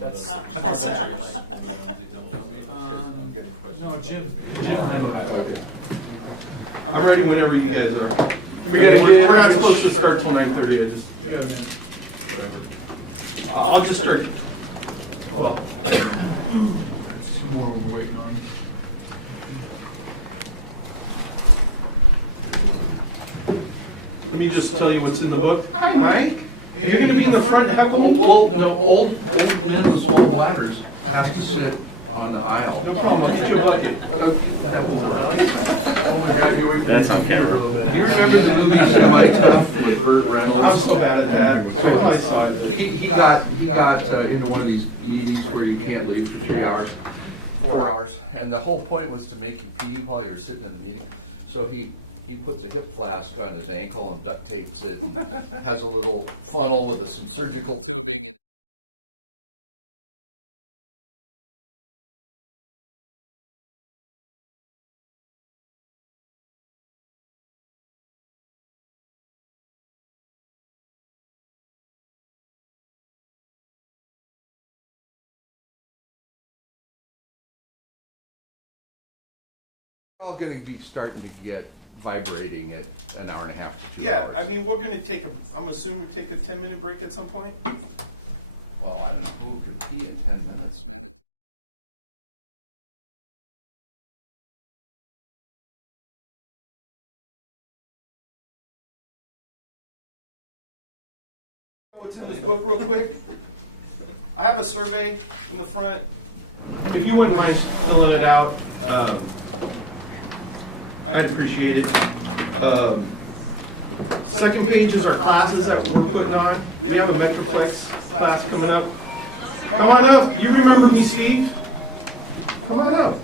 That's No, Jim. Okay. I'm ready whenever you guys are. We're not supposed to start till 9:30. I just Yeah, man. whatever. I'll just start. Well, Two more we're waiting on. let me just tell you what's in the book. Hi, Mike. You're going to be in the front heckling? Well, no, old men with small bladders have to sit on the aisle. No problem. I'll get you a bucket. That will work. Oh my God, you wait. That's on camera. Do you remember the movie Semi Tough with Burt Reynolds? I'm so bad at that. I probably saw it. He got into one of these meetings where you can't leave for 3 hours, 4 hours, and the whole point was to make you pee while you're sitting in the meeting. So he puts a hip flask on his ankle and duct tapes it, and has a little funnel with some surgical. All going to be starting to get vibrating at an hour and a half to 2 hours. I mean, we're going to take I'm assuming we take a 10-minute break at some point. Well, I don't know who could pee in 10 minutes. What's in this book real quick? I have a survey in the front. If you wouldn't mind filling it out, I'd appreciate it. Second page is our classes that we're putting on. We have a Metroplex class coming up. Come on up. You remember me, Steve? Come on up.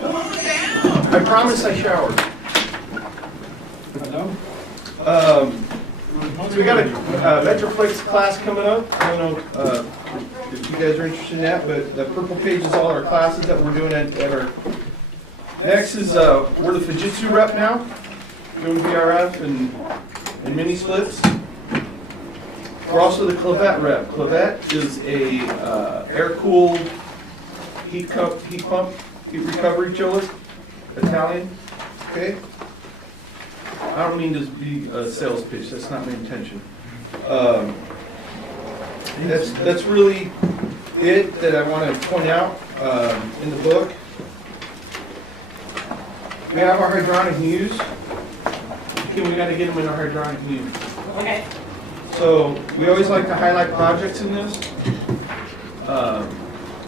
Come on down. I promise I showered. So we got a Metroplex class coming up. I don't know if you guys are interested in that, but the purple page is all our classes that we're doing at our. Next is we're the Fujitsu rep now, doing VRF and mini splits. We're also the Clavette rep. Clavette is a air-cooled heat pump, heat recovery chiller, Italian. Okay. I don't mean to be a sales pitch. That's not my intention. That's really it that I want to point out in the book. We have our hydronic news. Okay, we got to get them in our hydronic news. Okay. So we always like to highlight projects in this.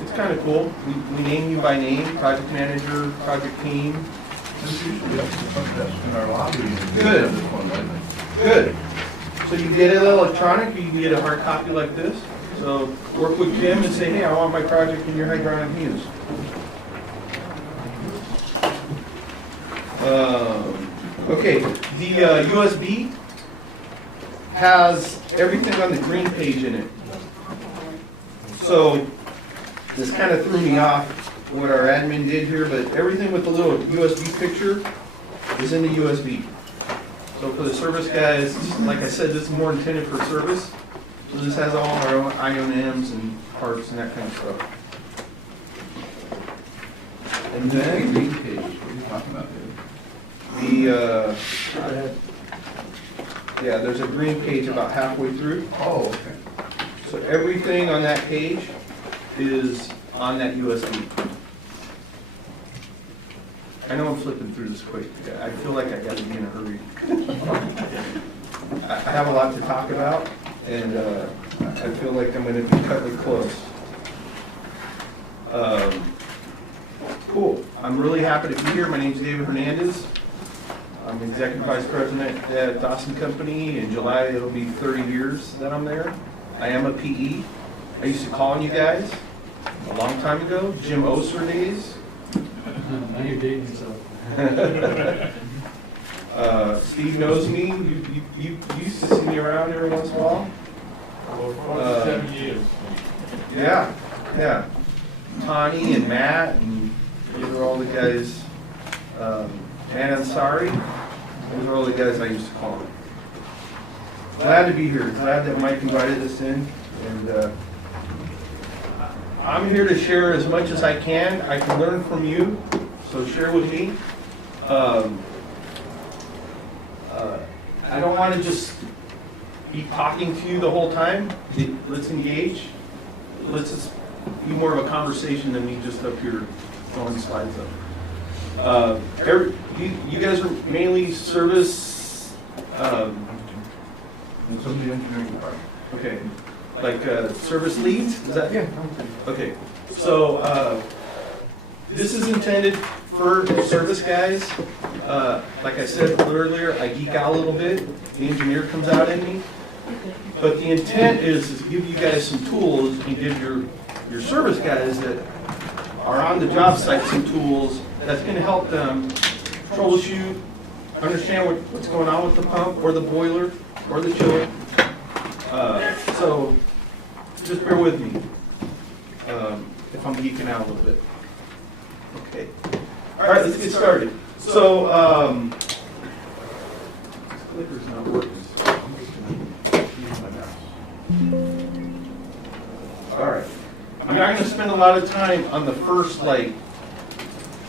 It's kind of cool. We name you by name: project manager, project team. This usually up to the front desk in our lobby. Good. This one lately. Good. So you get it electronic, you can get a hard copy like this. So work with Jim and say, hey, I want my project in your hydronic news. Okay, the USB has everything on the green page in it. So this kind of threw me off what our admin did here, but everything with the little USB picture is in the USB. So for the service guys, like I said, this is more intended for service. So this has all our own IONMs and parts and that kind of stuff. And then Green page, what are you talking about there? yeah, there's a green page about halfway through. Oh, okay. So everything on that page is on that USB. I know I'm flipping through this quick. I feel like I got to be in a hurry. I have a lot to talk about, and I feel like I'm going to be cutting it close. Cool. I'm really happy to be here. My name is David Hernandez. I'm Executive Vice President at Dawson Company. In July, it'll be 30 years that I'm there. I am a PE. I used to call on you guys a long time ago, Jim Oster days. Now you're dating yourself. Steve knows me. You used to see me around every once in a while. Over 7 years. Yeah. Tani and Matt, and those are all the guys. Matt Ansari, those are all the guys I used to call. Glad to be here. Glad that Mike invited us in, and I'm here to share as much as I can. I can learn from you, so share with me. I don't want to just be talking to you the whole time. Let's engage. Let's just be more of a conversation than me just up here throwing slides up. You guys are mainly service. And some of the engineering department. Okay, like service leads? Is that? Yeah. Okay, so this is intended for service guys. Like I said earlier, I geek out a little bit. The engineer comes out in me. But the intent is to give you guys some tools and give your service guys that are on the job site some tools that's going to help them troubleshoot, understand what's going on with the pump or the boiler or the chiller. So just bear with me if I'm geeking out a little bit. Okay. All right, let's get started. So, this clicker's not working, so I'm just going to use my mouse. All right. I'm not going to spend a lot of time on the first, like,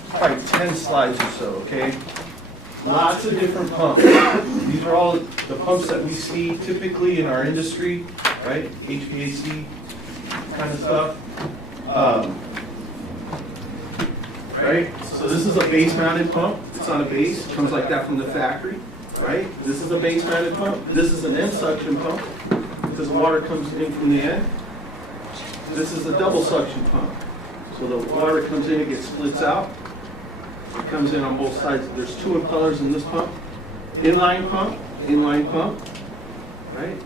probably 10 slides or so, okay? Lots of different pumps. These are all the pumps that we see typically in our industry, right? HVAC kind of stuff. Right? So this is a base-mounted pump. It's on a base. It comes like that from the factory, right? This is a base-mounted pump. This is an end suction pump because the water comes in from the end. This is a double suction pump. So the water comes in, it gets splits out. It comes in on both sides. There's two impellers in this pump. Inline pump, right?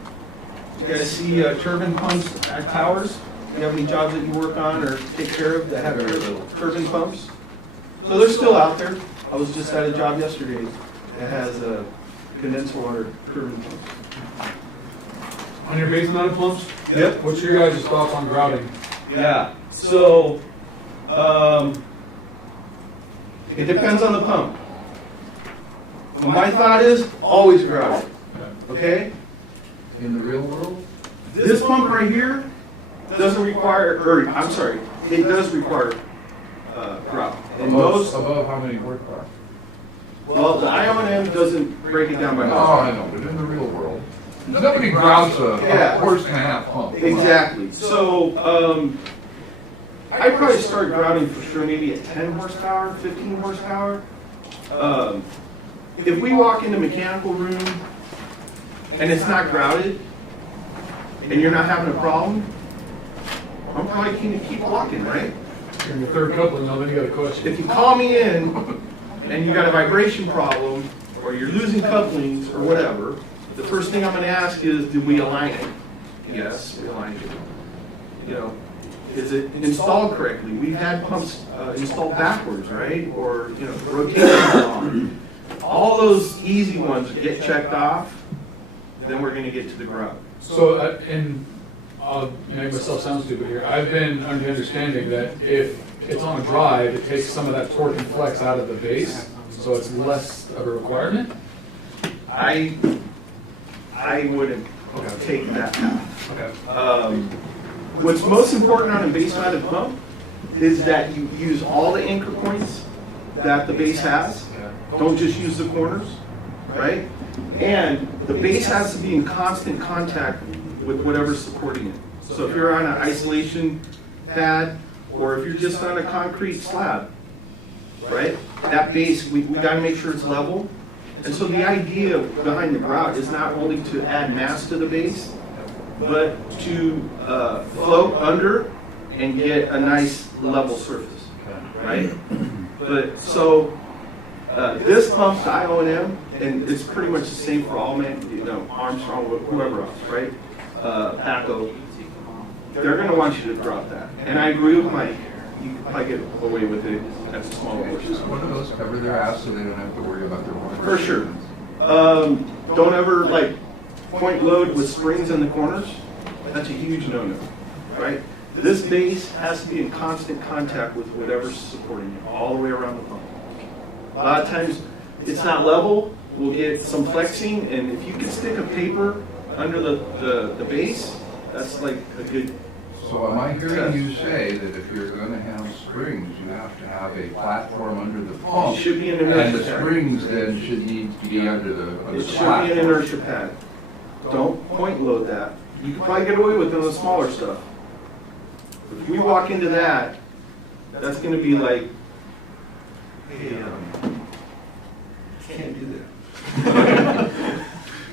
You guys see turbine pumps at towers? Do you have any jobs that you work on or take care of that have turbine pumps? So they're still out there. I was just at a job yesterday that has a condensed water turbine pumps. On your base mounted pumps? Yep. What's your guys' thoughts on grouting? Yeah. So, it depends on the pump. But my thought is always grout it. Okay? In the real world? This pump right here doesn't require, or I'm sorry, it does require grout. And most, Above how many horsepower? well, the IOM doesn't break it down by Oh, horsepower. I know, but in the real world, nobody grouts a horse and a half pump. Exactly. So, I'd probably start grouting for sure, maybe at 10 horsepower, 15 horsepower. If we walk in the mechanical room and it's not grouted, and you're not having a problem, I'm probably going to keep walking, right? You're in your third coupling now, then you got a question. If you call me in and you got a vibration problem, or you're losing couplings, or whatever, the first thing I'm going to ask is, did we align it? Yes, we aligned it. You know, is it installed correctly? We've had pumps installed backwards, right? Or, you know, rotation wrong. All those easy ones get checked off, then we're going to get to the grout. So, and I'll make myself sound stupid here. I've been under the understanding that if it's on a drive, it takes some of that torque and flex out of the base, so it's less of a requirement. I wouldn't take that path. Okay. What's most important on a base-mounted pump is that you use all the anchor points that the base has. Don't just use the corners, right? And the base has to be in constant contact with whatever's supporting it. So if you're on an isolation pad, or if you're just on a concrete slab, right? That base, we got to make sure it's level. And so the idea behind the grout is not only to add mass to the base, but to float under and get a nice level surface, right? But so this pump's IOM, and it's pretty much the same for all men, you know, Armstrong, whoever else, right? Paco, they're going to want you to drop that. And I agree with Mike. You can probably get away with it at the smaller horses. One of those cover their ass so they don't have to worry about their water. For sure. Don't ever like point load with springs in the corners. That's a huge no-no, right? This base has to be in constant contact with whatever's supporting it all the way around the pump. A lot of times it's not level. We'll get some flexing, and if you can stick a paper under the base, that's like a good So am I hearing you say that if you're gonna have springs, you have to have a platform under the It pump? should be an And inertia the pad. springs then should need to be under the It should be an platform? inertia pad. Don't point load that. You can probably get away with it on the smaller stuff. If we walk into that, that's gonna be like, hey, can't do that.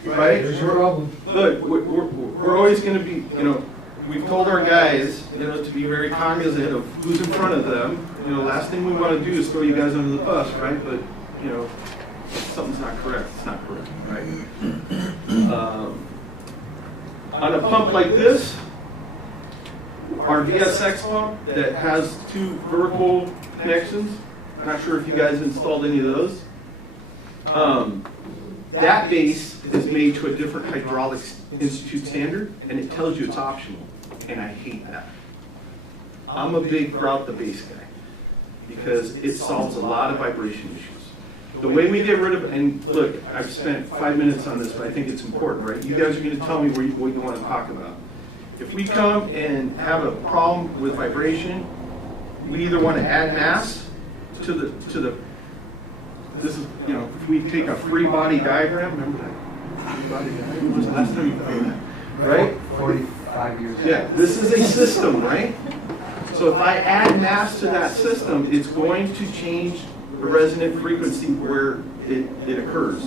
Right? Here's your problem. Look, we're always gonna be, we've told our guys, to be very cognizant of who's in front of them. Last thing we wanna do is throw you guys under the bus, right? But, something's not correct, it's not correct, right? On a pump like this, our VSX pump that has 2 vertical connections, I'm not sure if you guys installed any of those. That base is made to a different Hydraulics Institute standard, and it tells you it's optional, and I hate that. I'm a big grout the base guy, because it solves a lot of vibration issues. The way we get rid of, and look, I've spent 5 minutes on this, but I think it's important, right? You guys are gonna tell me what you wanna talk about. If we come and have a problem with vibration, we either wanna add mass to the this is, if we take a free body diagram, remember that? Free body diagram, when was the last time you played that? Right? 45 years. Yeah, this is a system, right? So if I add mass to that system, it's going to change the resonant frequency where it occurs,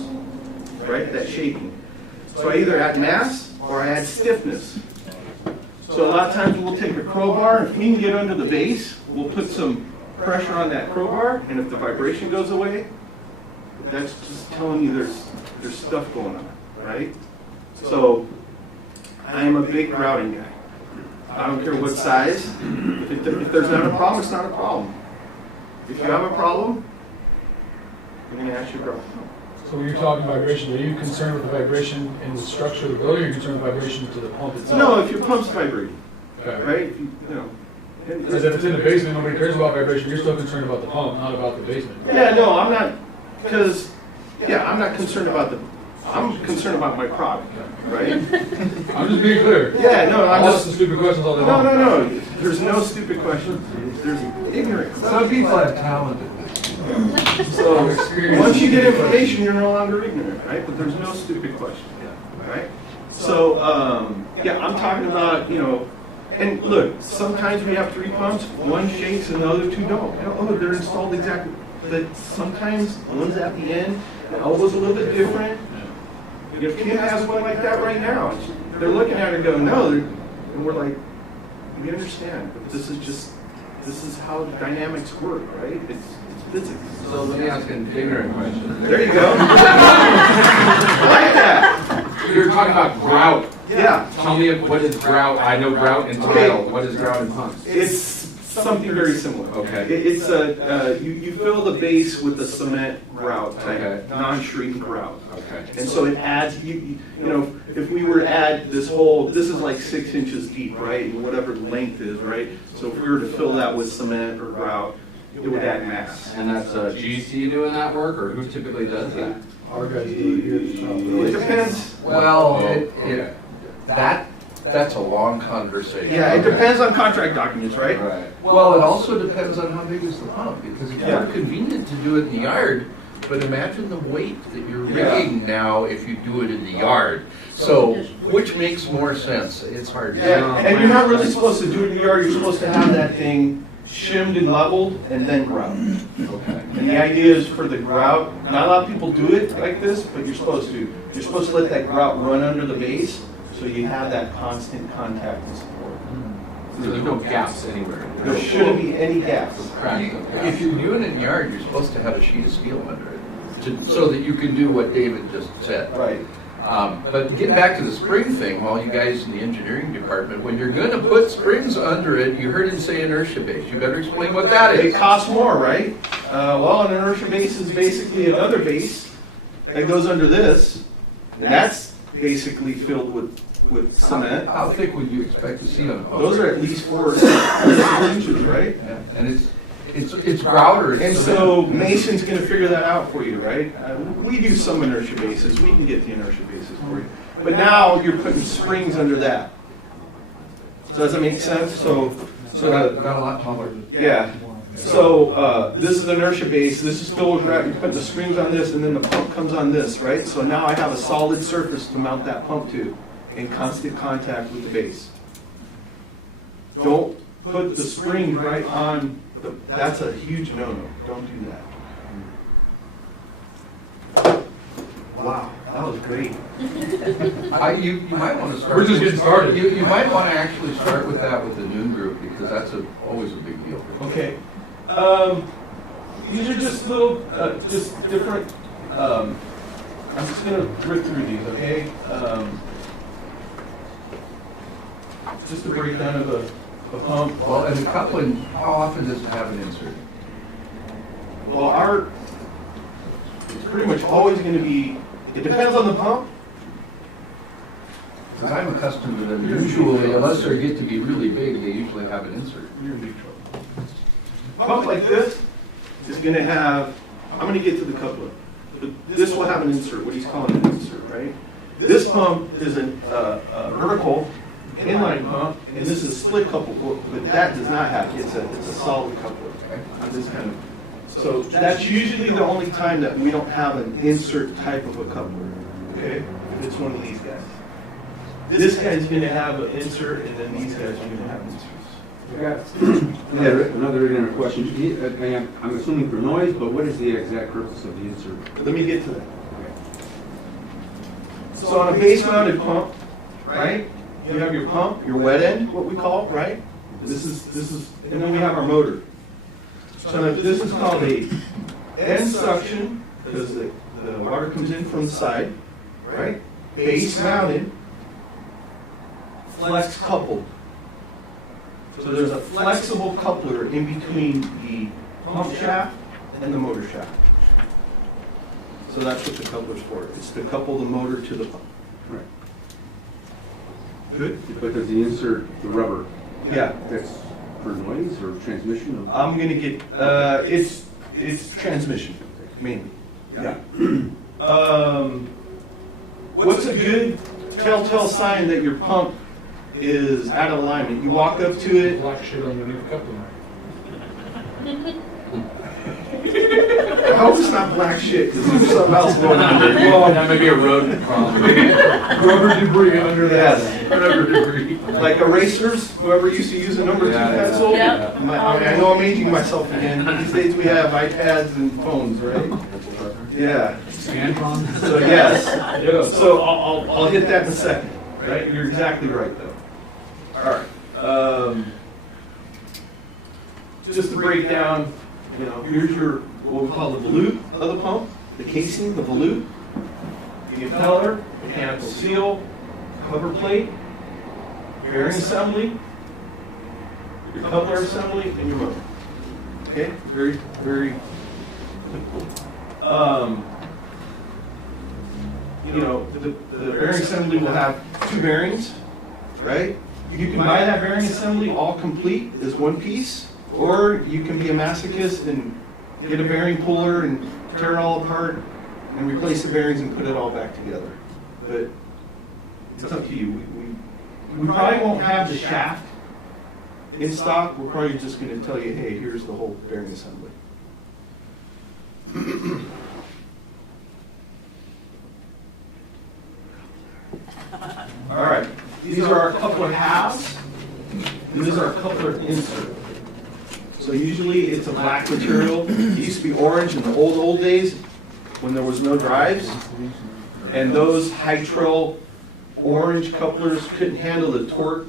right? That shaking. So I either add mass or I add stiffness. So a lot of times we'll take a crowbar, if we can get under the base, we'll put some pressure on that crowbar, and if the vibration goes away, that's just telling you there's stuff going on, right? So I am a big grouting guy. I don't care what size. If there's not a problem, it's not a problem. If you have a problem, I'm going to ask you to grout. So when you're talking vibration, are you concerned with the vibration in the structure of the building, or are you concerned with vibration to the pump itself? No, if your pump's vibrating, Okay. right? Because if it's in the basement, nobody cares about vibration, you're still concerned about the pump, not about the basement. Yeah, no, I'm not, because, I'm not concerned about I'm concerned about my product, right? I'm just being clear. Yeah, no, I'm I'll just. ask the stupid questions all day No, long. no, no. There's no stupid questions. There's ignorant questions. Some people have talent in this. So once you get information, you're no longer ignorant, right? But there's no stupid questions, right? So I'm talking about, and look, sometimes we have 3 pumps, one shakes and the other 2 don't. Oh, they're installed exactly. But sometimes one's at the end, the elbow's a little bit different. If Kim has one like that right now, they're looking at it and go, no, and we're like, we understand, but this is how dynamics work, right? It's physics. So let me ask an ignorant question. There you go. I like that. You're talking about grout. Yeah, Tell me what is grout. I know grout and tile. What is grout and pumps? it's something very similar. Okay. It's you fill the base with a cement grout type, Okay. non-shrieking grout. Okay. And so it adds, if we were to add this is like 6 inches deep, right? And whatever the length is, right? So if we were to fill that with cement or grout, it would add mass. And that's GC doing that work, or who typically does that? Our guys do it here at the shop. It depends. Well, that's a long conversation. Yeah, it depends on contract documents, right? Right. Well, it also depends on how big is the pump, because it's Yeah. more convenient to do it in the yard, but imagine the weight that you're Yeah. rigging now if you do it in the yard. So, which makes more sense? It's hard to Yeah, and you're not really supposed to do it in the yard, you're supposed to have that thing shimmed and leveled and then grout. Okay. And the idea is for the grout, not a lot of people do it like this, but you're supposed to. You're supposed to let that grout run under the base, so you have that constant contact and support. So there's no gaps anywhere. There shouldn't be any gaps. Cracks. If you're doing it in the yard, you're supposed to have a sheet of steel under it, so that you can do what David just said. Right. But getting back to the spring thing, all you guys in the engineering department, when you're gonna put springs under it, you heard him say inertia base. You better explain what that It is. costs more, right? Well, an inertia base is basically another base that goes under this, and that's basically filled with cement. How thick would you expect to see on a pump? Those are at least 4 inches, right? Yeah, and it's grout or And it's so cement. Mason's gonna figure that out for you, right? We do some inertia bases, we can get the inertia bases for you. But now you're putting springs under that. Does that make sense? So Got a lot taller. yeah. So this is inertia base. This is filled with gravity. You put the springs on this, and then the pump comes on this, right? So now I have a solid surface to mount that pump to, in constant contact with the base. Don't put the spring right on. That's a huge no-no. Don't do that. Wow, that was great. You might want to start. We're just getting started. You might want to actually start with that with the noon group, because that's always a big deal. Okay. These are just little, just different, I'm just gonna rip through these, okay? Just a breakdown of a pump. Well, and the coupling, how often does it have an insert? Well, it's pretty much always gonna be, it depends on the pump. Because I'm accustomed to them usually, unless they get to be really big, they usually have an insert. You're in big trouble. Pump like this is gonna have, I'm gonna get to the coupler. But this will have an insert, what he's calling an insert, right? This pump is a vertical inline pump, and this is split couple, but that does not have, it's a solid coupler. I'm just kind of, so that's usually the only time that we don't have an insert type of a coupler, okay? If it's one of these guys. This guy's gonna have an insert, and then these guys are gonna have inserts. Another ignorant question. I'm assuming for noise, but what is the exact purpose of the insert? Let me get to that. So on a base-mounted pump, right? You have your pump, your wet end, what we call, right? This is, and then we have our motor. So this is called a end suction, because the water comes in from the side, right? Base-mounted, flex coupled. So there's a flexible coupler in between the pump shaft and the motor shaft. So that's what the coupler's for. It's to couple the motor to the pump. Right. Good? But does the insert the rubber? Yeah. That's for noise or transmission? I'm gonna get, it's transmission, mainly. Yeah. What's a good telltale sign that your pump is out of alignment? You walk up to it. Black shit underneath the coupling. I hope it's not black shit, because there's something else going on there. Well, that may be a rodent problem. Rubber debris under that. Yes. Rubber debris. Like erasers, whoever used to use a number 2 pencil. Yeah. I know I'm aging myself again. These days we have iPads and phones, right? Yeah. Scantron. So yes. So I'll hit that in a second. Right? You're exactly right, though. All right. Just to break down, here's your what we call the volute of the pump, the casing, the volute, the impeller, mechanical seal, cover plate, bearing assembly, your coupler assembly, and your motor. Okay, very, very the bearing assembly will have 2 bearings, right? You can buy that bearing assembly all complete as one piece, or you can be a masochist and get a bearing puller and tear it all apart and replace the bearings and put it all back together. But it's up to you. We probably won't have the shaft in stock. We're probably just going to tell you, hey, here's the whole bearing assembly. All right, these are our coupler halves, and these are our coupler insert. So usually it's a black material. It used to be orange in the old days when there was no drives, and those high-trail orange couplers couldn't handle the torque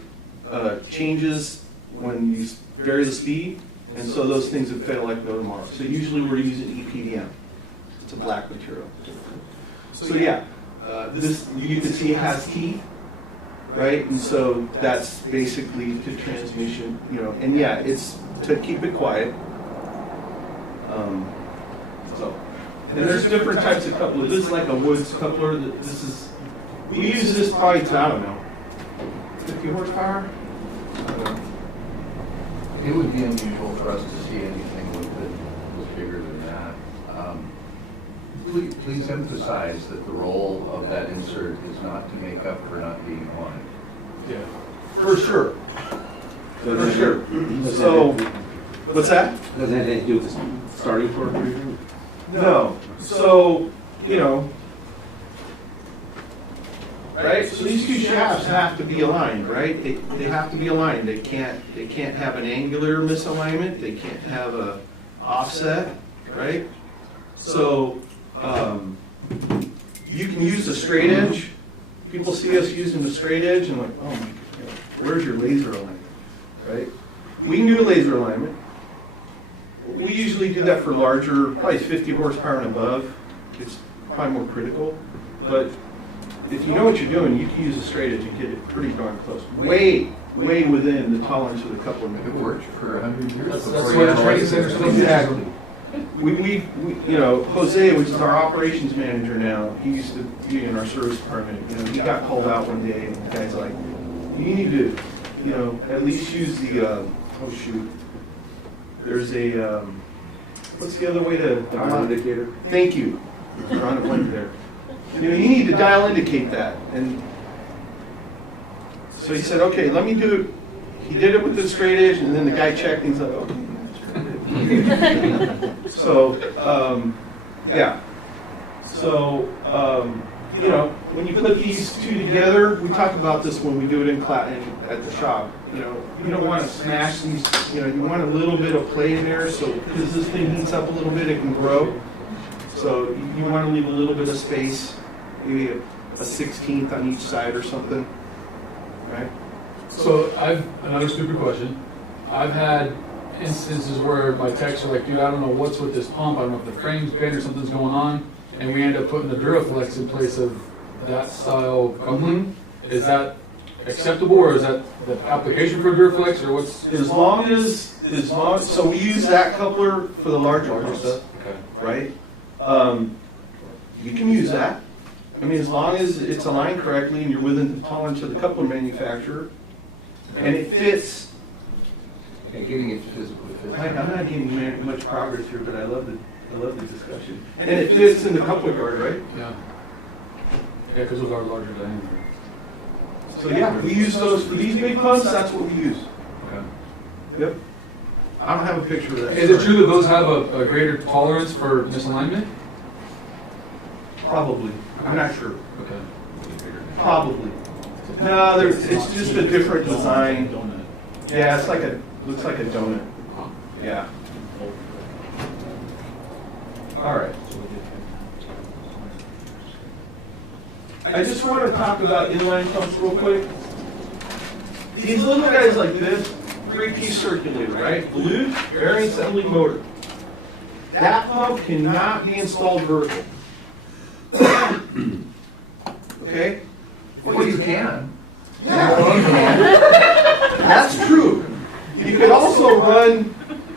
changes when you vary the speed, and so those things would fail like no tomorrow. So usually we're using EPDM. It's a black material. So yeah, this you can see has teeth, right? And so that's basically to transmission, and yeah, it's to keep it quiet. And there's different types of couplers. This is like a Woods coupler. We use this probably to, I don't know, 50 horsepower? I don't know. It would be unusual for us to see anything with it was bigger than that. Please emphasize that the role of that insert is not to make up for not being wanted. Yeah, for sure. For sure. So, what's that? Doesn't have anything to do with the starting torque or anything? No. So, you know, right? So these two shafts have to be aligned, right? They have to be aligned. They can't have an angular misalignment. They can't have a offset, right? So, you can use a straight edge. People see us using the straight edge and like, oh my God, where's your laser alignment, right? We can do a laser alignment. We usually do that for larger, probably 50 horsepower and above. It's probably more critical. But if you know what you're doing, you can use a straight edge and get it pretty darn close. Way within the tolerance of the coupler. It worked for 100 years. That's before what you the had training license. center's supposed to do. Exactly. We, you know, Jose, which is our operations manager now, he used to be in our service department. You know, he got called out one day, and the guy's like, "You need to, you know, at least use the, oh shoot, there's a, what's the other way to Dial indicator? Thank you. You're on a blank there. You know, you need to dial indicate that." And so he said, "Okay, let me do it." He did it with the straight edge, and then the guy checked, and he's like, "Okay." So, yeah. So, you know, when you put these two together, we talk about this when we do it in class at the shop. You know, you don't want to smash these. You know, you want a little bit of play in there, so because this thing heats up a little bit, it can grow. So you want to leave a little bit of space, maybe a 1/16 on each side or something, right? So another stupid question. I've had instances where my techs are like, dude, I don't know what's with this pump. I don't know if the frame's bent or something's going on. And we end up putting the Duraflex in place of that style coupling. Is that acceptable, or is that the application for Duraflex, or what's? As long as, so we use that coupler for the larger pumps, Okay. right? You can use that. I mean, as long as it's aligned correctly and you're within the tolerance of the coupler manufacturer, and it fits. And getting it physically fit. I'm not getting much progress here, but I love the discussion. And it fits in the coupler guard, right? Yeah. Yeah, because those are larger diameter. So yeah, we use those for these big pumps. That's what we use. Okay. Yep. I don't have a picture of that. Is it true that those have a greater tolerance for misalignment? Probably. I'm not sure. Okay. Probably. No, it's just a different design. Yeah, it's like looks like a donut. Yeah. All right. I just want to talk about inline pumps real quick. These little guys like this, 3-piece circulator, right? Blue, bearing assembly motor. That pump cannot be installed vertical. Okay? Well, you can. That's true. You could also run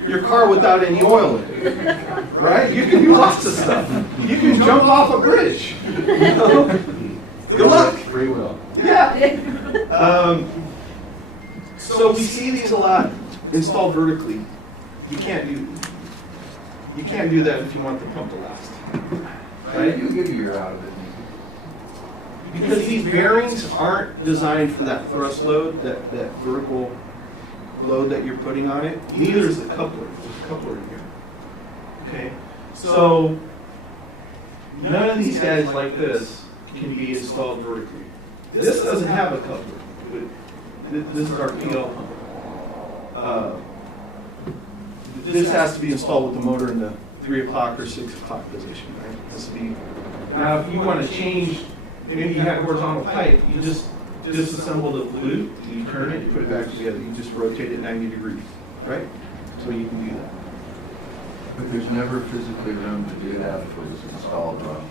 your car without any oil in it, right? You can do lots of stuff. You can jump off a bridge. You know? Good luck. Free will. Yeah. So we see these a lot installed vertically. You can't do that if you want the pump to last, right? You get a year out of it. Because these bearings aren't designed for that thrust load, that vertical load that you're putting on it. Neither is the coupler. There's a coupler in here. Okay? So none of these guys like this can be installed vertically. This doesn't have a coupler. This is our PL pump. This has to be installed with the motor in the 3 o'clock or 6 o'clock position, right? This will be. Now, if you want to change, maybe you have horizontal pipe, you just disassemble the flute, you turn it, you put it back together, you just rotate it 90 degrees, right? So you can do that. But there's never physically room to do that if it was installed wrong.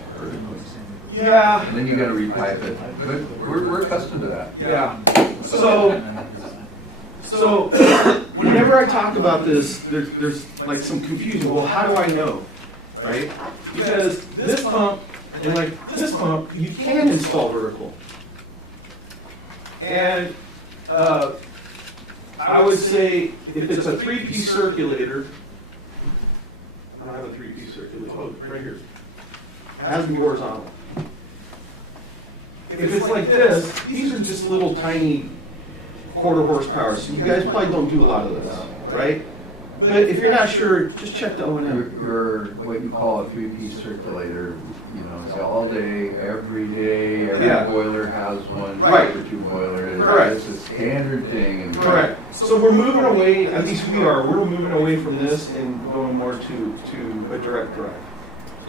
Yeah. And then you gotta repipe it. But we're accustomed to that. Yeah. So whenever I talk about this, there's like some confusion. Well, how do I know, right? Because this pump and like this pump, you can install vertical. And I would say if it's a 3-piece circulator, I don't have a 3-piece circulator. Oh, right here. It has to be horizontal. If it's like this, these are just little tiny quarter horsepower. So you guys probably don't do a lot of this, right? But if you're not sure, just check the O&M. Your what you call a three-piece circulator, you know, it's all day, every Yeah. boiler has one, Right. or two boilers. Correct. It's a standard thing. And Correct. So we're moving away, at least we are, we're moving away from this and going more to a direct drive.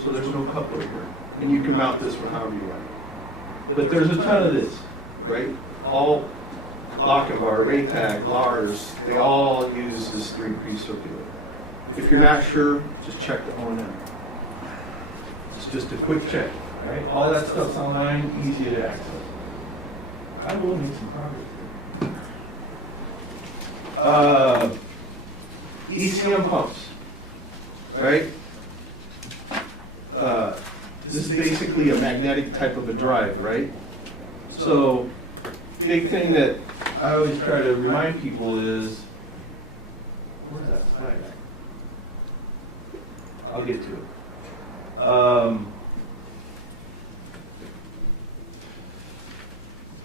So there's no coupler here. And you can mount this for however you like. But there's a ton of this, right? All Lochinvar, Raytag, Lars, they all use this three-piece circulator. If you're not sure, just check the O&M. It's just a quick check, right? All that stuff's online, easy to access. I will make some progress here. ECM pumps, right? This is basically a magnetic type of a drive, right? So, big thing that I always try to remind people is, where's that slide at? I'll get to it.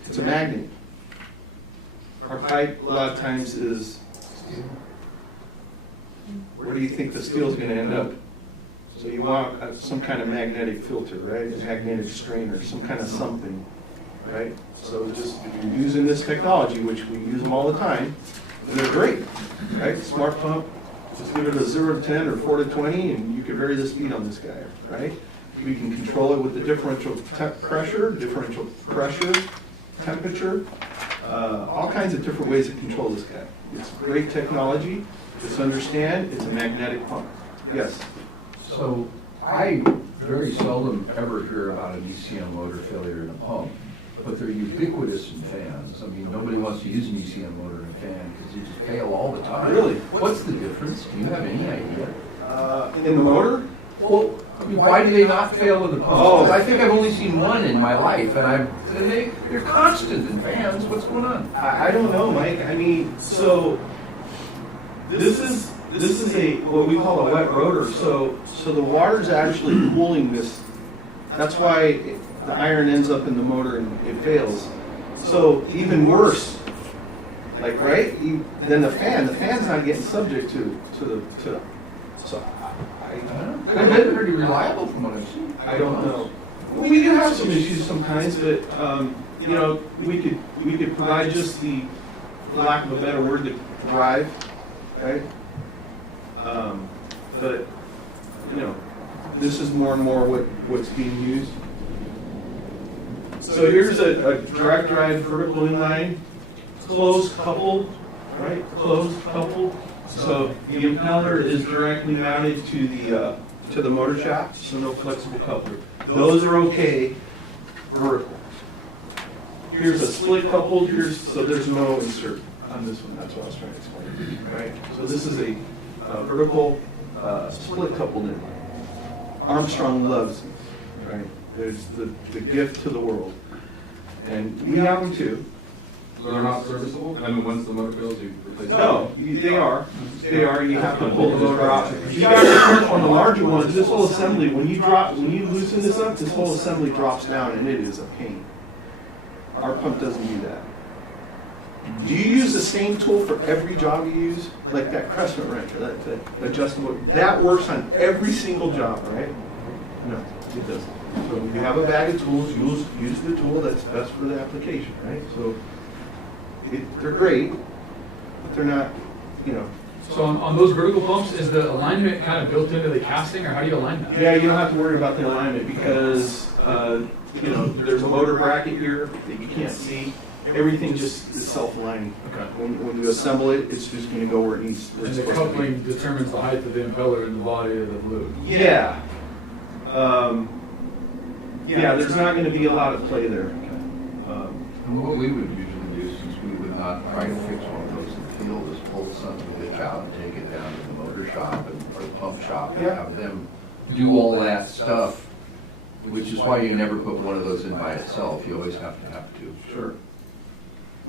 It's a magnet. Our pipe a lot of times is steel. Where do you think the steel's going to end up? So you want some kind of magnetic filter, right? A magnetic strainer, some kind of something, right? So just if you're using this technology, which we use them all the time, they're great, right? Smart pump, just give it a 0 to 10 or 4 to 20, and you can vary the speed on this guy, right? We can control it with the differential pressure, temperature, all kinds of different ways to control this guy. It's great technology. Just understand, it's a magnetic pump. Yes. So I very seldom ever hear about an ECM motor failure in a pump, but they're ubiquitous in fans. I mean, nobody wants to use an ECM motor in a fan because they just fail all the time. Really? What's the difference? Do you have any idea? In the motor? Well, I mean, why do they not fail in the pump? Oh. I think I've only seen one in my life, and they're constant in fans. What's going on? I don't know, Mike. I mean, so this is what we call a wet rotor. So the water's actually cooling this. That's why the iron ends up in the motor and it fails. So even worse, like than the fan. The fan's not getting subject to the. So They've been pretty reliable from what I've seen. I don't know. We do have some issues sometimes, but you know, we could provide just the, for lack of a better word, the drive, right? But you know, this is more and more what's being used. So here's a direct drive vertical inline, closed coupled, right? Closed coupled. So the impeller is directly mounted to the motor shaft, so no flexible coupler. Those are okay vertical. Here's a split coupled. So there's no insert on this one. That's what I was trying to explain. Right. So this is a vertical split coupled inline. Armstrong loves these. Right. There's the gift to the world, and we have them too. So they're not serviceable? I mean, once the motor fails, you replace it? No, they are. They are. You have to pull the motor out. You got to be careful on the larger ones. This whole assembly, when you loosen this up, this whole assembly drops down, and it is a pain. Our pump doesn't do that. Do you use the same tool for every job you use? Like that crescent wrench or that adjustable? That works on every single job, right? No, it doesn't. So you have a bag of tools. Use the tool that's best for the application, right? So. They're great, but they're not, you know. So on those vertical pumps, is the alignment kind of built into the casting, or how do you align that? Yeah, you don't have to worry about the alignment because, you know, there's a motor bracket here that you can't see. Everything just is self-aligning. Okay. When you assemble it, it's just going to go where it needs. And the coupling determines the height of the impeller and the body of the fluid. Yeah. Yeah, there's not going to be a lot of play there. And what we would usually do, since we would not try to fix one of those in the field, is pull some of it out and take it down to the motor shop or the pump shop and have them do all that stuff, which is why you never put one of those in by itself. You always have to have two. Sure.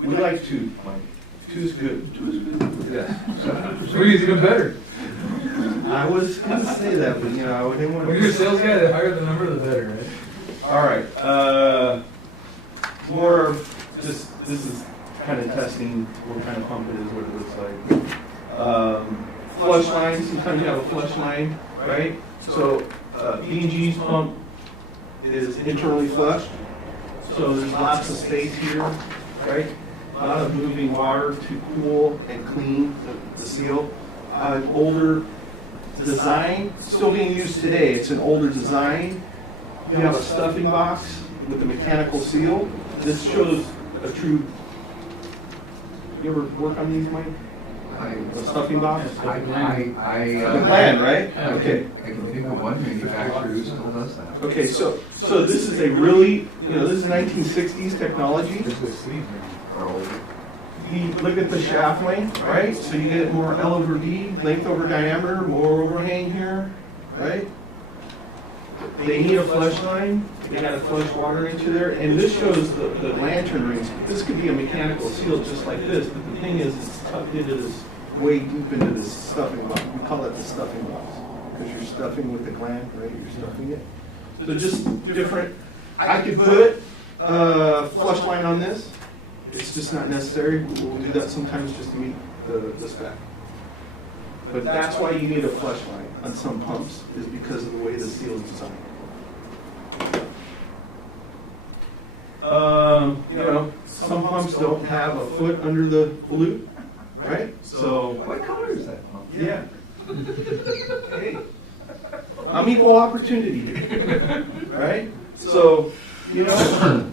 We like two. Two's good. Two is good. Yes. Three is even better. I was going to say that, but you know, I didn't want to. When you're a sales guy, the higher the number, the better, right? All right. More of just this is kind of testing what kind of pump it is, what it looks like. Flush line, sometimes you have a flush line, right? So B&G's pump is internally flushed, so there's lots of space here, right? A lot of moving water to cool and clean the seal. Older design, still being used today. It's an older design. You have a stuffing box with a mechanical seal. This shows a true. You ever work on these, Mike? The stuffing box? The plan, right? Okay. I can think of one manufacturer who still does that. Okay, so this is a really, this is 1960s technology. You look at the shaft length, right? So you get more L over D, length over diameter, more overhang here, right? They need a flush line. They got to flush water into there. And this shows the lantern rings. This could be a mechanical seal just like this, but the thing is, it's tucked into this, way deep into this stuffing box. We call it the stuffing box because you're stuffing with the gland, right? You're stuffing it. So just different. I could put a flush line on this. It's just not necessary. We'll do that sometimes just to meet the spec. But that's why you need a flush line on some pumps, is because of the way the seal is designed. Some pumps don't have a foot under the volute, right? So What color is that pump? yeah. Hey, I'm equal opportunity here, right? So we want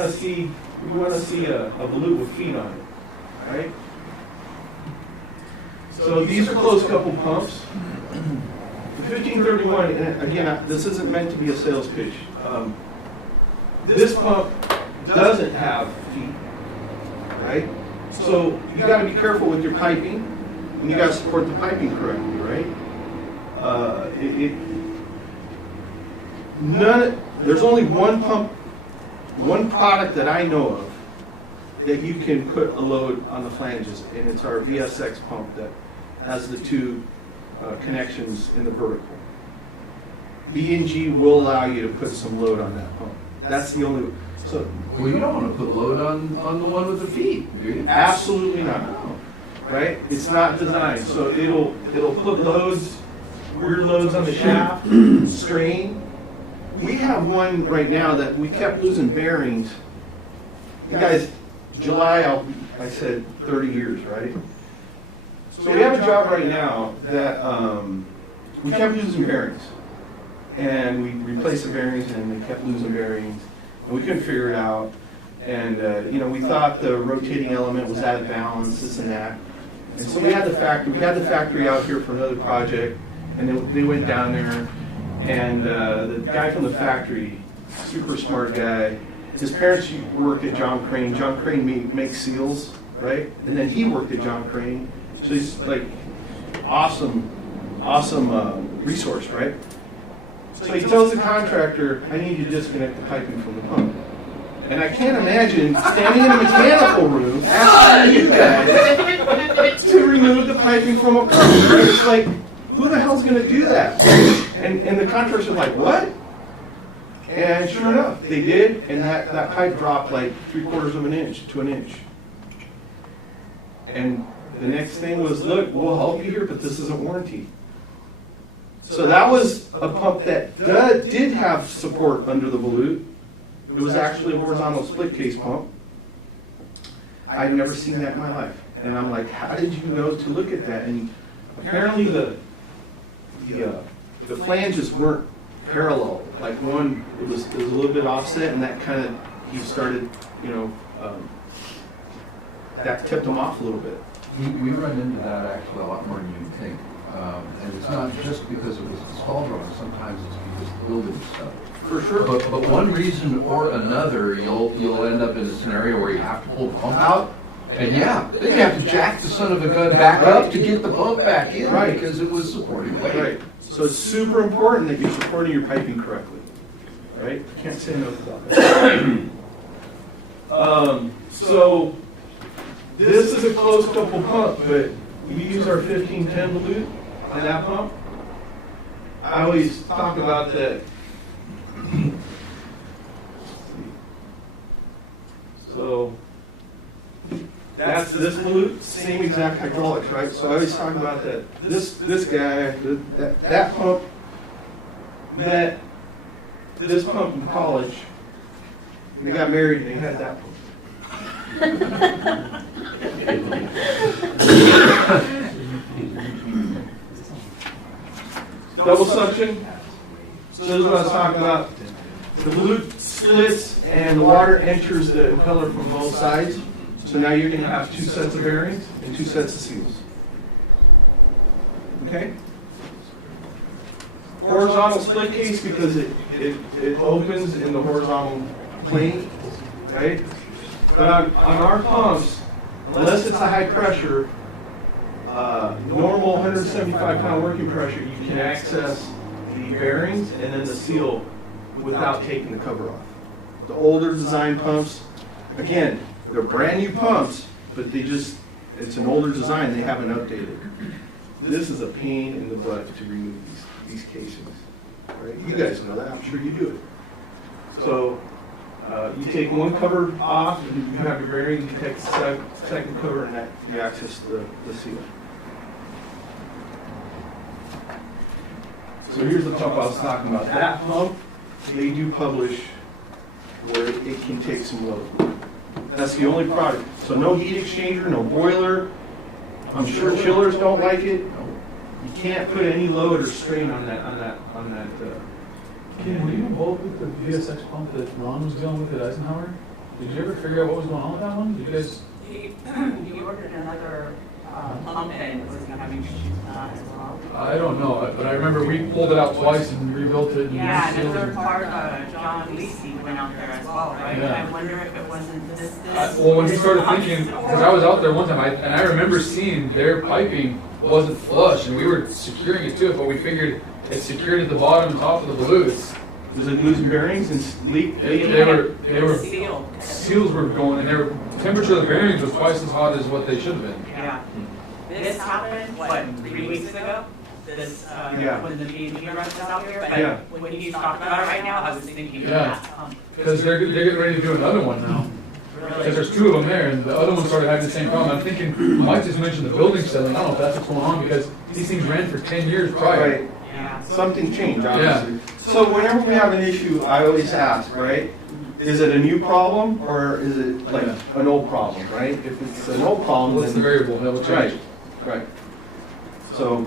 to see a volute with feet on it, right? So these are closed couple pumps. The 1531, and again, this isn't meant to be a sales pitch. This pump doesn't have feet, right? So you got to be careful with your piping, and you got to support the piping correctly, right? There's only one pump, one product that I know of that you can put a load on the flanges, and it's our VSX pump that has the two connections in the vertical. B&G will allow you to put some load on that pump. That's the only. So Well, you don't want to put load on the one with the feet, do you? absolutely not. Right? It's not designed, so it'll put loads, weird loads on the shaft, strain. We have one right now that we kept losing bearings. You guys, July, I said 30 years, right? So we have a job right now that we kept losing bearings. And we replaced the bearings and they kept losing bearings. And we couldn't figure it out. And we thought the rotating element was out of balance, this and that. And so we had the factory out here for another project, and they went down there, and the guy from the factory, super smart guy, his parents worked at John Crane. John Crane makes seals, right? And then he worked at John Crane. So he's like awesome resource, right? So he tells the contractor, I need you to disconnect the piping from the pump. And I can't imagine standing in a mechanical room asking you guys to remove the piping from a pump. It's like, who the hell's going to do that? And the contractor's like, what? And sure enough, they did, and that pipe dropped like 3/4 of an inch to an inch. And the next thing was, look, we'll help you here, but this isn't warranty. So that was a pump that did have support under the volute. It was actually a horizontal split case pump. I'd never seen that in my life. And I'm like, how did you know to look at that? And apparently the flanges weren't parallel. Like one, it was a little bit offset, and that kind of, he started, that tipped him off a little bit. We run into that actually a lot more than you think. And it's not just because it was installed wrong, sometimes it's because the building stuff. For sure. But one reason or another, you'll end up in a scenario where you have to pull the pump out. And then you have to jack the son of a gun back up to get the pump back in, right, because it was supporting weight. Right. So it's super important that you're supporting your piping correctly. Right? Can't say no to that. So this is a closed couple pump, but we use our 1510 volute on that pump. I always talk about that. So So that's this flute, same exact hydraulics, right? So I always talk about that. This guy, that pump met this pump in college, and they got married and they had that pump. Double suction. So this is what I was talking about. The flute splits and the water enters the impeller from both sides. So now you're going to have 2 sets of bearings and 2 sets of seals. Okay? Horizontal split case because it opens in the horizontal plane, right? But on our pumps, unless it's a high pressure, normal 175-pound working pressure, you can access the bearings and then the seal without taking the cover off. The older design pumps, again, they're brand new pumps, but it's an older design, they haven't updated. This is a pain in the butt to remove these casings. Right? You guys know that, I'm sure you do it. So you take one cover off, and you have your bearing, you take the second cover, and that you access the seal. So here's the pump I was talking about. That pump, they do publish where it can take some load. That's the only product. So no heat exchanger, no boiler. I'm sure chillers don't like it. You can't put any load or strain on that. Ken, were you involved with the VSX pump that Ron was dealing with at Eisenhower? Did you ever figure out what was going on with that one? Did you guys? He ordered another pump and was having issues with that as well. I don't know, but I remember we pulled it out twice and rebuilt it. And Yeah, and the resealed third it. part, John Lacey went out there as well, right? Yeah. I wonder if it wasn't this. Well, when he started thinking, because I was out there one time, and I remember seeing their piping wasn't flush, and we were securing it to it, but we figured it's secured at the bottom and top of the balloon. Was it losing bearings and leak? They were Sealed. seals were going, and the temperature of the bearings was twice as hot as what they should have been. Yeah. This happened, what, 3 weeks ago? This, Yeah. when the B&B run was out here, Yeah. but when you talked about it right now, I was thinking of Yeah. that pump. Because they're getting ready to do another one now. Because Really? there's 2 of them there, and the other one started having the same problem. I'm thinking, Mike just mentioned the building selling. I don't know if that's what's going on, because these things ran for 10 years prior. Right. Yeah. Something changed, obviously. So whenever we have an issue, I always ask, right? Is it a new problem or is it like an old problem, right? If it's an old problem, What's the then variable? That will change. right. So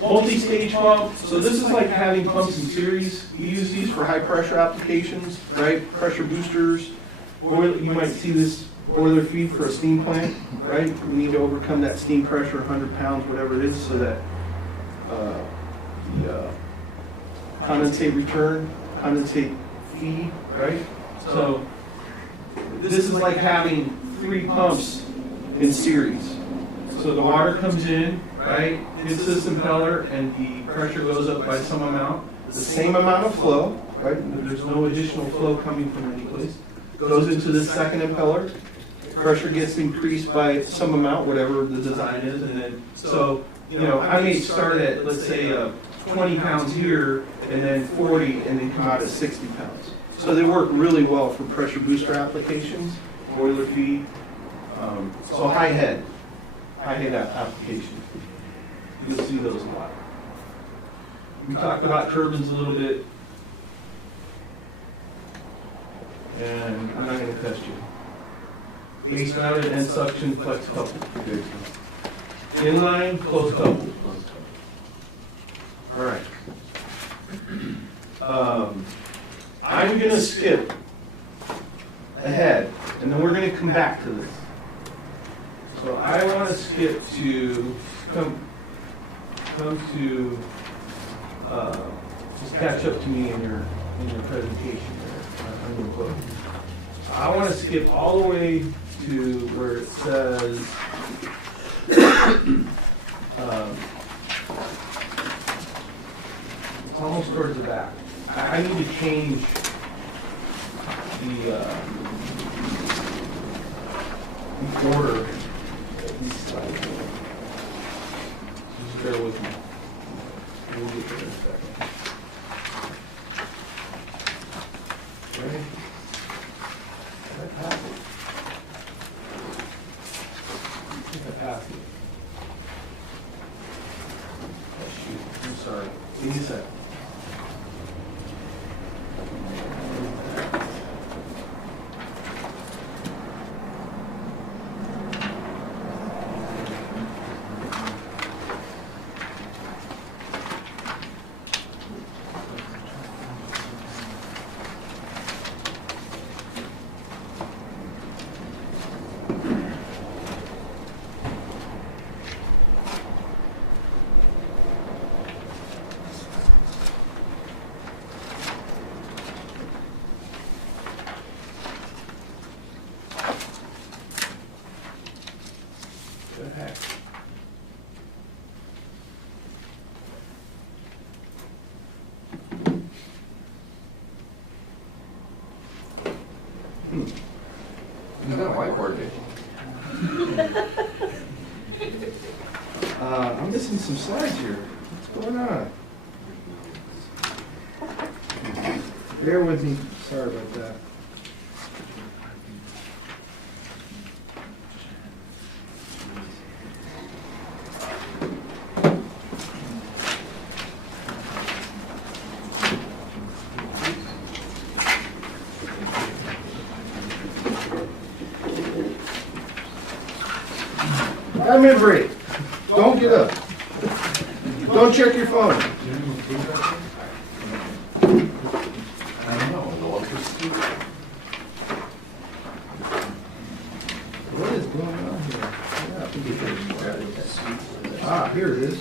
multi-stage pump. So this is like having pumps in series. We use these for high pressure applications, right? Pressure boosters. Boiler, you might see this boiler feed for a steam plant, right? We need to overcome that steam pressure, 100 pounds, whatever it is, so that the condensate return, condensate feed, right? So this is like having 3 pumps in series. So the water comes in, right, hits this impeller, and the pressure goes up by some amount. The same amount of flow, right? There's no additional flow coming from any place. Goes into the second impeller. Pressure gets increased by some amount, whatever the design is, and then so I may start at, let's say, 20 pounds here, and then 40, and then come out at 60 pounds. So they work really well for pressure booster applications, boiler feed. So high head application. You'll see those a lot. We talked about turbines a little bit, and I'm not going to test you. Base mounted and suction flex coupled. Inline, close coupled. All right. I'm going to skip ahead, and then we're going to come back to this. So I want to skip to come to just catch up to me in your presentation there. I'm going to quote. I want to skip all the way to where it says it's almost towards the back. I need to change the order of these slides. Just bear with me. We'll get there in a second. Ready? That happens. some slides here. What's going on? Bear with me. Sorry about that. I'm in break. Don't get up. Don't check your phone. I don't know, What is going on here? Ah, here it is.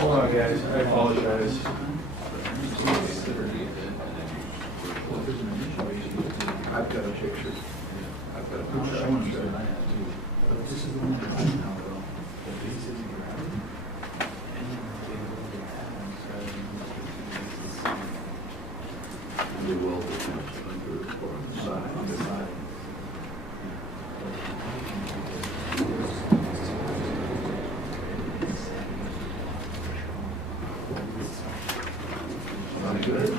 Hold on, guys. I apologize. I've got a picture. I've got a picture. The weld is under or on the side. Not good.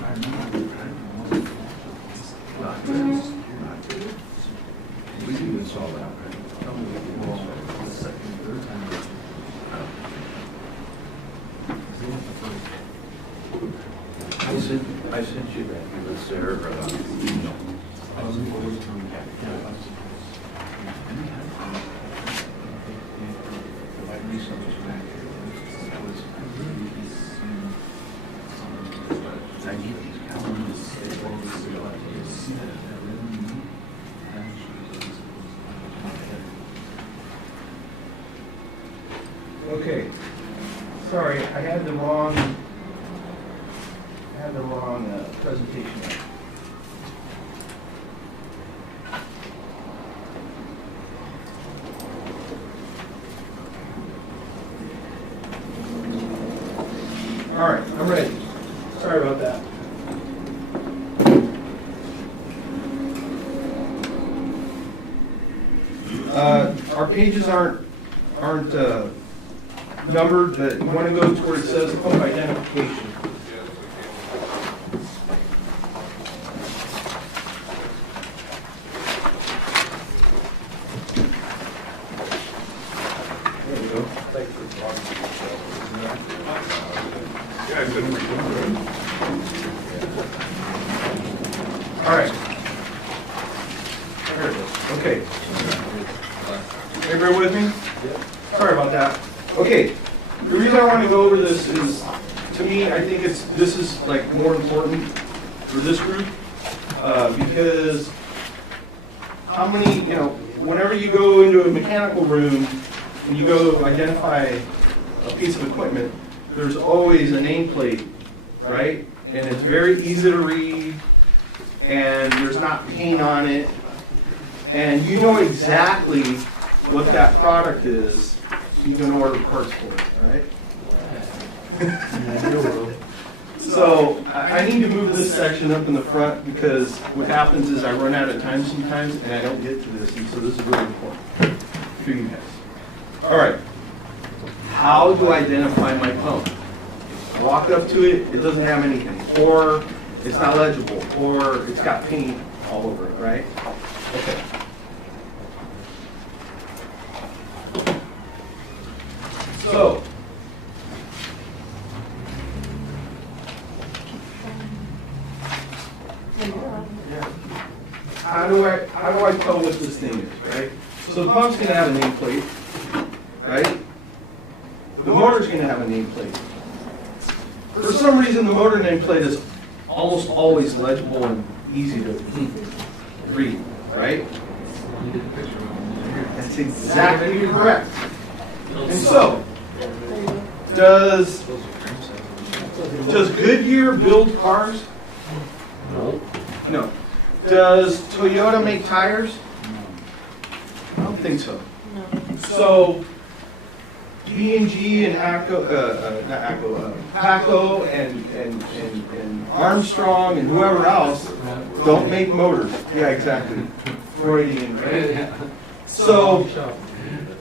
Not good. Not good. We can install that, right? Tell me we can install it. The second, third time. I sent you that. You was there. No. I need these calendars. Okay. Sorry, I had the wrong presentation up. All right, I'm ready. Sorry about that. Our pages aren't numbered, but you want to go to where it says pump identification. There we go. All right. There it is. Okay. Everybody with me? Sorry about that. Okay. The reason I want to go over this is, to me, I think this is like more important for this group because how many, whenever you go into a mechanical room and you go identify a piece of equipment, there's always a nameplate, right? And it's very easy to read, and there's not paint on it, and you know exactly what that product is, so you can order parts for it, right? So I need to move this section up in the front because what happens is I run out of time sometimes and I don't get to this, and so this is really important for you guys. All right, how do I identify my pump? I walk up to it, it doesn't have anything, or it's not legible, or it's got paint all over it, right? Okay. So, how do I tell what this thing is, right? So the pump's gonna have a nameplate, right? The motor's gonna have a nameplate. For some reason, the motor nameplate is almost always legible and easy to read, right? That's exactly correct. And so, does Goodyear build cars? No. Does Toyota make tires? I don't think so. So, B&G and Paco and Armstrong and whoever else don't make motors. Yeah, exactly. Freudian, right? So,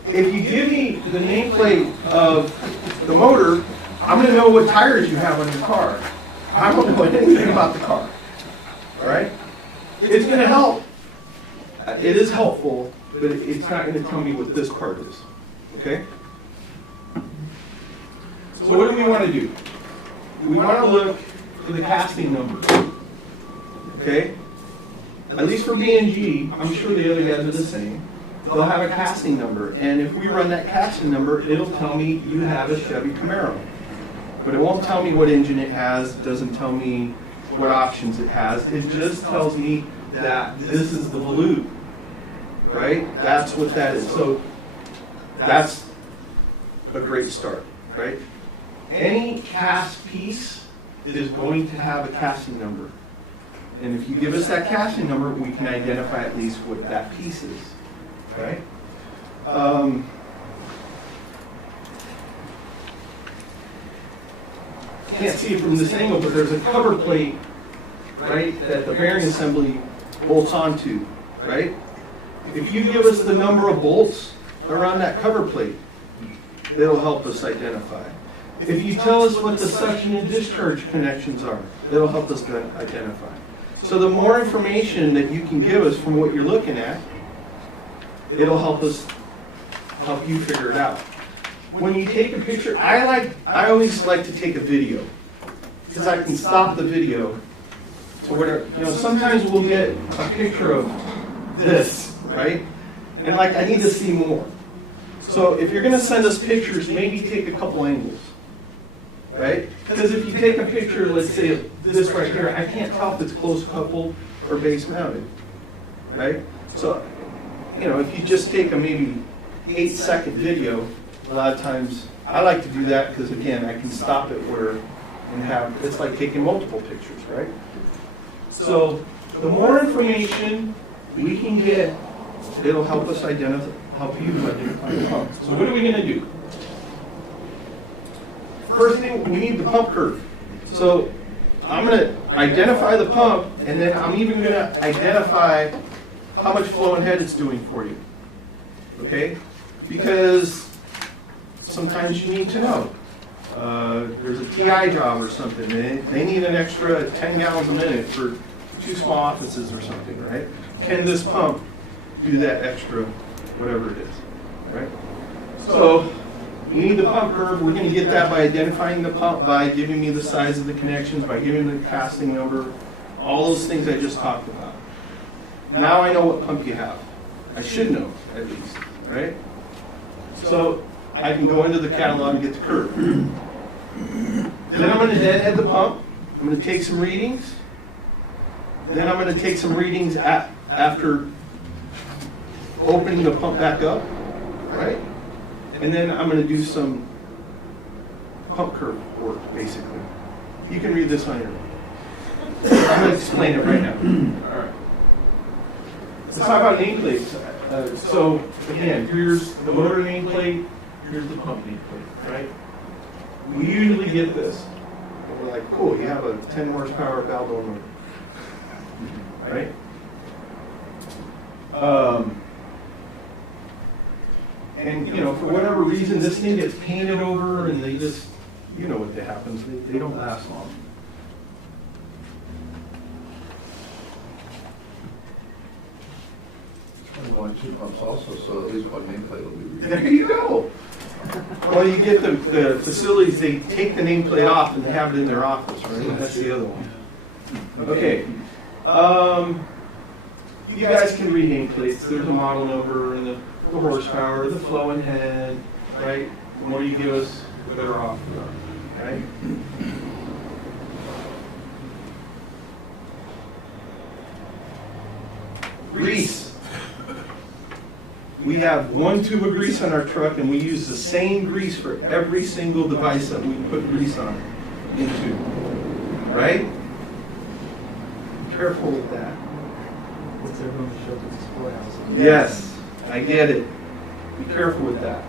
if you give me the nameplate of the motor, I'm going to know what tires you have on your car. I don't know anything about the car. All right? It's going to help. It is helpful, but it's not going to tell me what this part is. Okay? So what do we want to do? We want to look for the casting number. Okay? At least for B&G, I'm sure the other guys are the same. They'll have a casting number, and if we run that casting number, it'll tell me you have a Chevy Camaro. But it won't tell me what engine it has, it doesn't tell me what options it has. It just tells me that this is the volute, right? That's what that is. So that's a great start, right? Any cast piece is going to have a casting number. And if you give us that casting number, we can identify at least what that piece is, right? Can't see it from this angle, but there's a cover plate, right, that the bearing assembly bolts onto, right? If you give us the number of bolts around that cover plate, it'll help us identify. If you tell us what the suction and discharge connections are, it'll help us identify. So the more information that you can give us from what you're looking at, it'll help you figure it out. When you take a picture, I always like to take a video, because I can stop the video to whatever, sometimes we'll get a picture of this, right? And I need to see more. So if you're going to send us pictures, maybe take a couple angles, right? Because if you take a picture, let's say this right here, I can't tell if it's close coupled or base mounted, right? So, if you just take a maybe 8-second video, a lot of times I like to do that because, again, I can stop it it's like taking multiple pictures, right? So the more information we can get, it'll help us help you identify the pump. So what are we going to do? First thing, we need the pump curve. So I'm going to identify the pump, and then I'm even going to identify how much flow and head it's doing for you. Okay? Because sometimes you need to know. There's a TI job or something. They need an extra 10 gallons a minute for 2 small offices or something, right? Can this pump do that extra, whatever it is, right? So you need the pump curve. We're going to get that by identifying the pump, by giving me the size of the connections, by giving me the casting number, all those things I just talked about. Now I know what pump you have. I should know, at least, right? So I can go into the catalog and get the curve. Then I'm going to deadhead the pump. I'm going to take some readings. Then I'm going to take some readings after opening the pump back up, right? And then I'm going to do some pump curve work, basically. You can read this on your own. I'm going to explain it right now. All right. Let's talk about nameplates. So again, here's the motor nameplate. Here's the pump nameplate, right? We usually get this. And we're like, cool, you have a 10 horsepower Baldo motor, right? And for whatever reason, this thing gets painted over, and they just, what happens. They don't last long. I want 2 pumps also, so at least one nameplate will be read. There you go. Well, you get the facilities, they take the nameplate off and they have it in their office, right? That's the other one. Okay. You guys can read nameplates. There's a model number and the horsepower, the flowing head, right? The more you give us, the better off we are, right? Grease. We have 1 tube of grease on our truck, and we use the same grease for every single device that we put grease on into, right? Be careful with that. What's everyone show this display house? Yes, I get it. Be careful with that.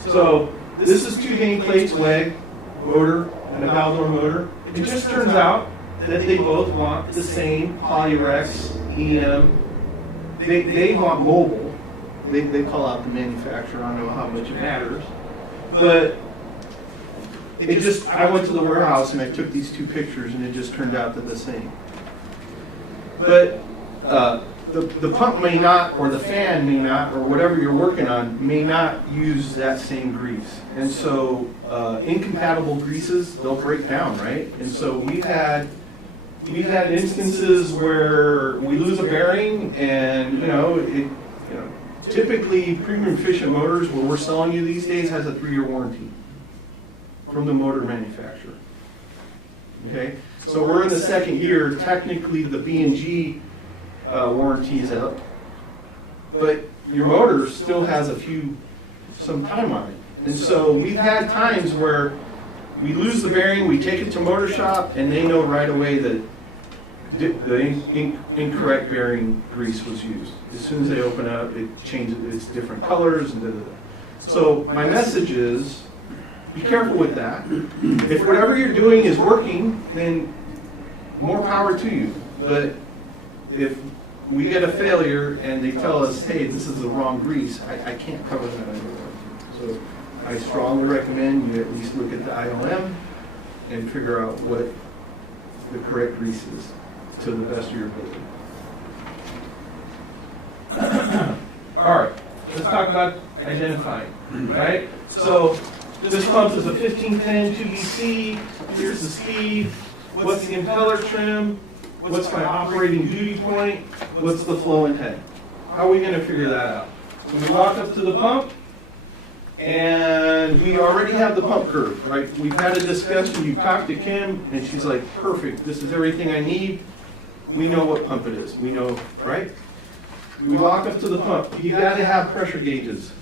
So this is 2 nameplates, WEG motor and a Baldor motor. It just turns out that they both want the same Polyrex EM. They want mobile. They call out the manufacturer. I don't know how much it matters, but I went to the warehouse and I took these 2 pictures, and it just turned out they're the same. But the pump may not, or the fan may not, or whatever you're working on may not use that same grease. And so incompatible greases, they'll break down, right? And so we've had instances where we lose a bearing, and typically premium efficient motors, where we're selling you these days, has a 3-year warranty from the motor manufacturer. Okay, so we're in the 2nd year. Technically, the B&G warranty is up, but your motor still has some time on it. And so we've had times where we lose the bearing, we take it to motor shop, and they know right away that the incorrect bearing grease was used. As soon as they open up, it changes, it's different colors, and da-da-da. So my message is, be careful with that. If whatever you're doing is working, then more power to you. But if we get a failure and they tell us, hey, this is the wrong grease, I can't cover that anymore. So I strongly recommend you at least look at the IOM and figure out what the correct grease is to the best of your ability. All right, let's talk about identifying, right? So this pump is a 1510 2BC. Here's the speed. What's the impeller trim? What's my operating duty point? What's the flowing head? How are we going to figure that out? So we walk up to the pump, and we already have the pump curve, right? We've had a discussion. You've talked to Kim, and she's like, perfect. This is everything I need. We know what pump it is. We know, right? We walk up to the pump. You got to have pressure gauges.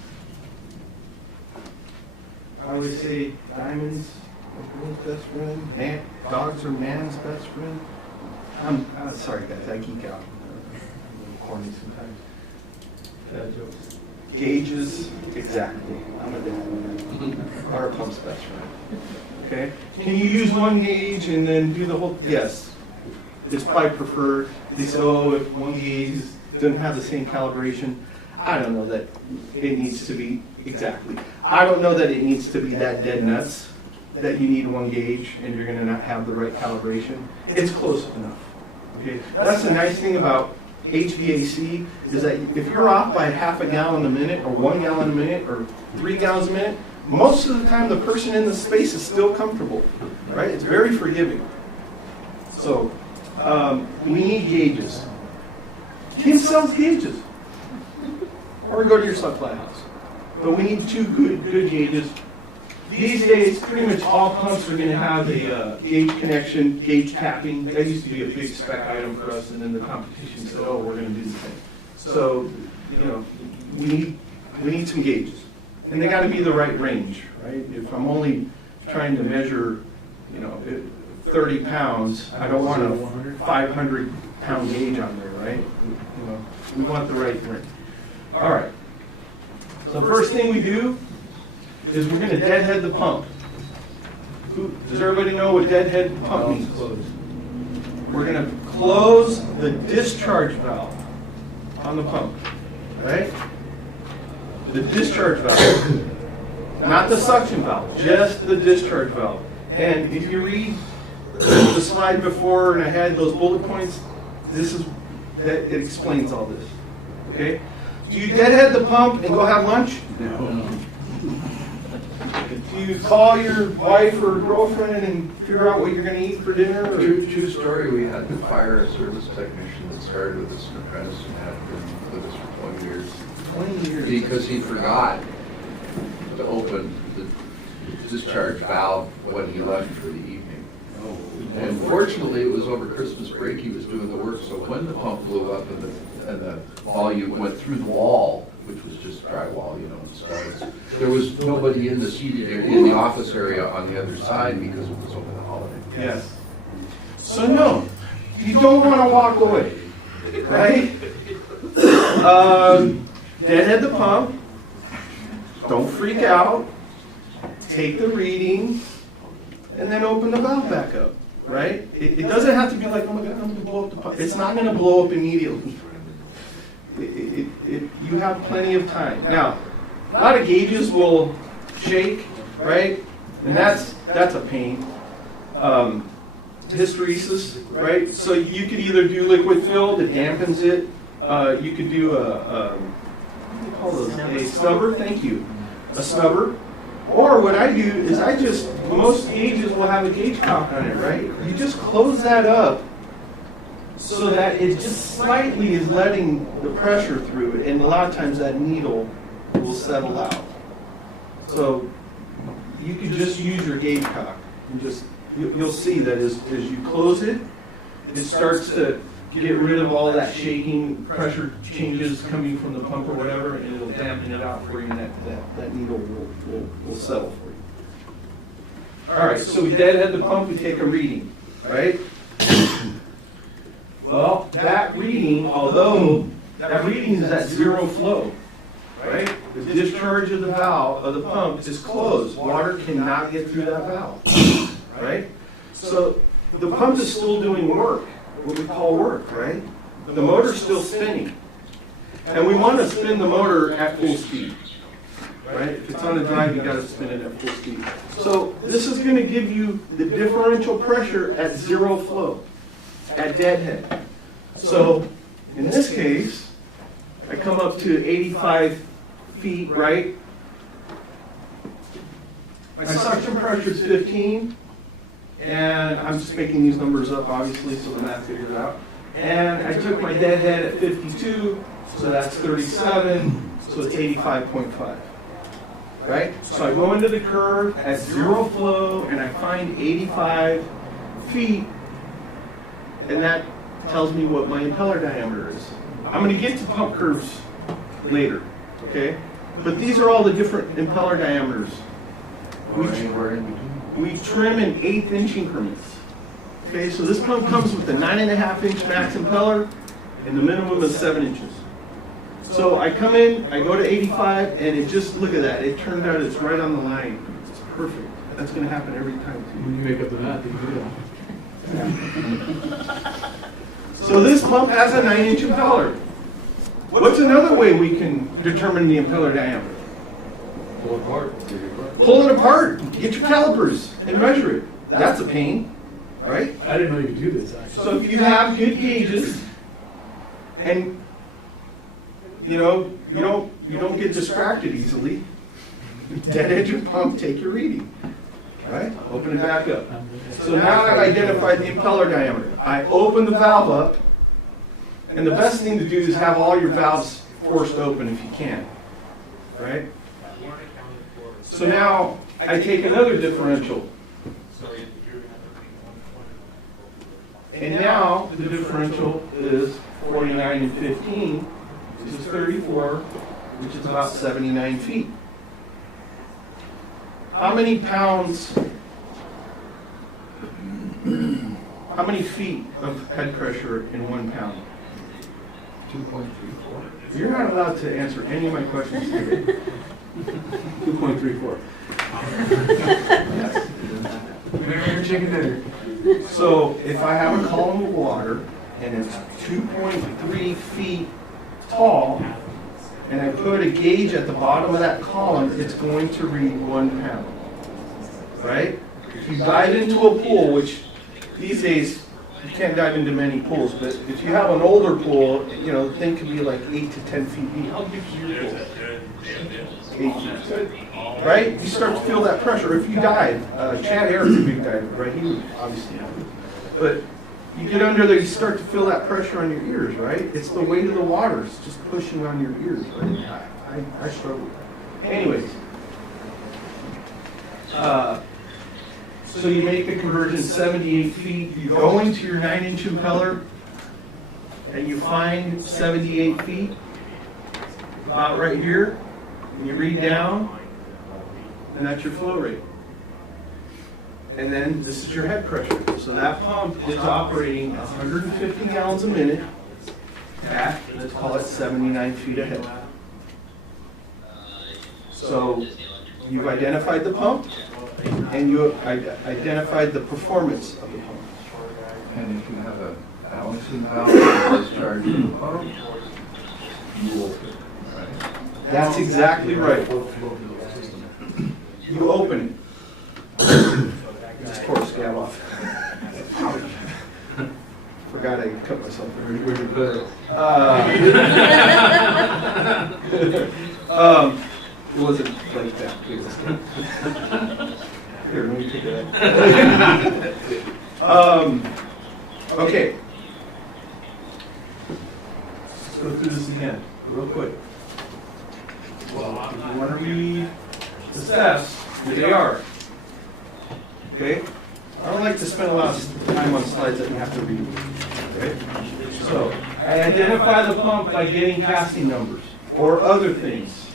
I always say diamonds are girl's best friend. Dogs are man's best friend. I'm sorry, guys. I geek out. I'm a little corny sometimes. Bad jokes. Gauges, exactly. I'm a dad. Our pump's best friend. Okay. Can you use 1 gauge and then do the whole? Yes. It's probably preferred. They say, oh, if 1 gauge doesn't have the same calibration, I don't know that it needs to be exactly. I don't know that it needs to be that dead nuts that you need 1 gauge and you're going to not have the right calibration. It's close enough. Okay. That's the nice thing about HVAC is that if you're off by ½ a gallon a minute, or 1 gallon a minute, or 3 gallons a minute, most of the time the person in the space is still comfortable, right? It's very forgiving. So we need gauges. Kim sells gauges, or go to your supply house. But we need 2 good gauges. These days, pretty much all pumps are going to have a gauge connection, gauge tapping. That used to be a big spec item for us, and then the competition said, "Oh, we're going to do the same." So, we need some gauges, and they got to be the right range, right? If I'm only trying to measure, 30 pounds, I don't want a 500-pound gauge on there, right? We want the right range. All right. So the first thing we do is we're going to deadhead the pump. Does everybody know what deadhead pump means? We're going to close the discharge valve on the pump, right? The discharge valve, not the suction valve, just the discharge valve. And if you read the slide before, and I had those bullet points, it explains all this. Okay? Do you deadhead the pump and go have lunch? No. Do you call your wife or girlfriend and figure out what you're gonna eat for dinner? Or? True story, we had to fire a service technician that started with us, an apprentice, and had been with us for 20 years. 20 years. Because he forgot to open the discharge valve when he left for the evening. And fortunately, it was over Christmas break he was doing the work, so when the pump blew up and the volume went through the wall, which was just drywall, you know, and studs, there was nobody in the seated area, in the office area on the other side because it was over the holiday. Yes. So no, you don't want to walk away, right? Deadhead the pump. Don't freak out. Take the reading, and then open the valve back up. Right? It doesn't have to be like, oh my God, I'm going to blow up the pump. It's not going to blow up immediately. You have plenty of time. Now, a lot of gauges will shake, right? And that's a pain. Hysteresis, right? So you could either do liquid fill that dampens it. You could do what do you call those? A snubber. Thank you. A snubber. Or what I do is most gauges will have a gauge cock on it, right? You just close that up so that it just slightly is letting the pressure through it, and a lot of times that needle will settle out. So you could just use your gauge cock and you'll see that as you close it, it starts to get rid of all that shaking, pressure changes coming from the pump or whatever, and it'll dampen it out for you, and that needle will settle for you. All right, so we deadhead the pump, we take a reading, right? Well, that reading, although that reading is at zero flow, right? The discharge of the valve of the pump is closed. Water cannot get through that valve, right? So the pump is still doing work, what we call work, right? The motor's still spinning. And we want to spin the motor at full speed, right? If it's on a drive, you got to spin it at full speed. So this is going to give you the differential pressure at zero flow, at deadhead. So in this case, I come up to 85 feet, right? My suction pressure is 15. And I'm just making these numbers up, obviously, so the math figures it out. And I took my deadhead at 52, so that's 37, so it's 85.5. Right? So I go into the curve at zero flow, and I find 85 feet, and that tells me what my impeller diameter is. I'm going to get to pump curves later, okay? But these are all the different impeller diameters. We trim in 1/8 inch increments. Okay, so this pump comes with a 9.5 inch max impeller, and the minimum is 7 inches. So I come in, I go to 85, and it just, look at that, it turned out it's right on the line. It's perfect. That's going to happen every time too. When you make up the math, you can do that. So this pump has a 9 inch impeller. What's another way we can determine the impeller diameter? Pull it apart. Pull it apart, get your calipers, and measure it. That's a pain, right? I didn't know you could do this, actually. So if you have good gauges, and you don't get distracted easily, deadhead your pump, take your reading. Right? Open it back up. So now I've identified the impeller diameter. I open the valve up, and the best thing to do is have all your valves forced open if you can. Right? So now I take another differential. And now the differential is 49 and 15, which is 34, which is about 79 feet. How many pounds, how many feet of head pressure in 1 pound? 2.34. You're not allowed to answer any of my questions today. 2.34. Yes. Chicken dinner. So if I have a column of water and it's 2.3 feet tall, and I put a gauge at the bottom of that column, it's going to read 1 pound. Right? If you dive into a pool, which these days you can't dive into many pools, but if you have an older pool, you know, the thing can be like 8 to 10 feet deep. How deep is your pool? 8 feet. Right? You start to feel that pressure. If you dive, Chad Harris is a big diver, right? He would obviously have it. But you get under there, you start to feel that pressure on your ears, right? It's the weight of the water. It's just pushing on your ears, right? I struggle with that. Anyways. So you make the conversion 78 feet, you go into your 9-inch impeller, and you find 78 feet, about right here, and you read down, and that's your flow rate. And then this is your head pressure. So that pump is operating at 150 gallons a minute at, let's call it 79 feet a head. So you've identified the pump, and you identified the performance of the pump. And if you have a balancing valve that discharges the pump, you open it, right? That's exactly right. You open it. Of course, scab off. Forgot I cut myself. Where'd you put it? It wasn't like that. Here, let me take it out. Okay. Let's go through this again, real quick. Well, if you want to read the steps, here they are. Okay? I don't like to spend a lot of time on slides that you have to read. Okay? So, I identify the pump by getting casting numbers or other things,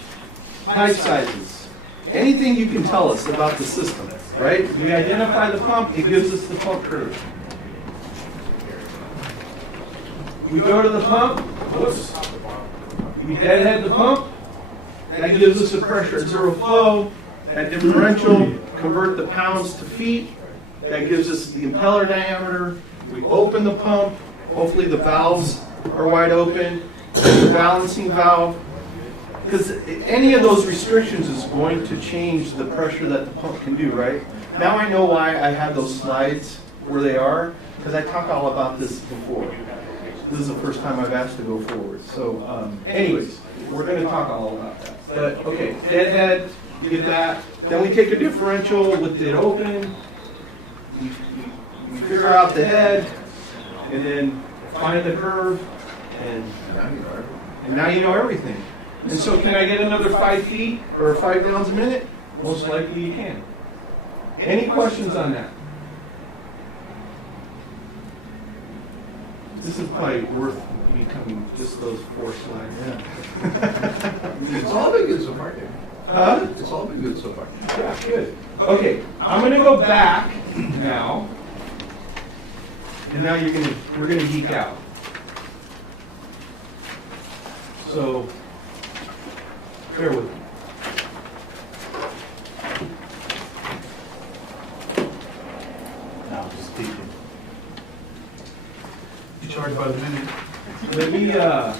pipe sizes, anything you can tell us about the system, right? We identify the pump, it gives us the pump curve. We go to the pump, whoops, we deadhead the pump, that gives us a pressure at zero flow, that differential, convert the pounds to feet, that gives us the impeller diameter, we open the pump, hopefully the valves are wide open, the balancing valve, because any of those restrictions is going to change the pressure that the pump can do, right? Now I know why I had those slides where they are, because I talked all about this before. This is the first time I've asked to go forward. So anyways, we're going to talk all about that. But okay, deadhead, you get that. Then we take a differential with it open. We figure out the head, and then find the curve, and now you know everything. And so can I get another 5 feet or 5 gallons a minute? Most likely you can. Any questions on that? This is probably worth me coming just those 4 slides. Yeah. It's all been good so far, Dave. Huh? It's all been good so far. Yeah, good. Okay, I'm going to go back now. And now we're gonna geek out. So, bear with me. No, just speaking. You charge by the minute. Let me, yeah.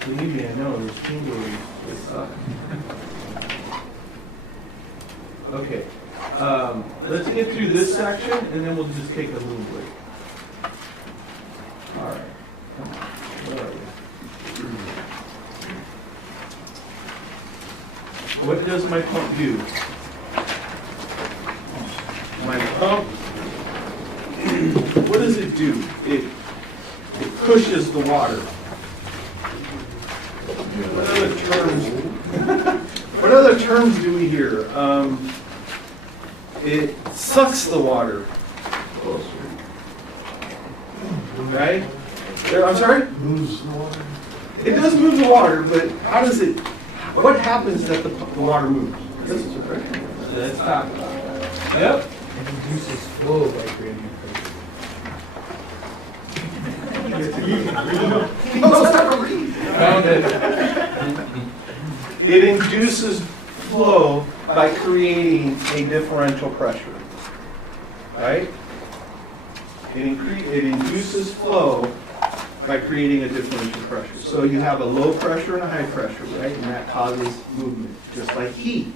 Believe me, I know, there's tingling. Okay. Let's get through this section, and then we'll just take a little break. All right. Come on. Where are you? What does my pump do? My pump, what does it do? It pushes the water. What other terms do we hear? It sucks the water. Right? I'm sorry? Moves the water. It does move the water, but how does it, what happens that the water moves? Let's talk about that. Yep. It reduces flow by creating Found it. It induces flow by creating a differential pressure. Right? It induces flow by creating a differential pressure. So you have a low pressure and a high pressure, right? And that causes movement, just like heat.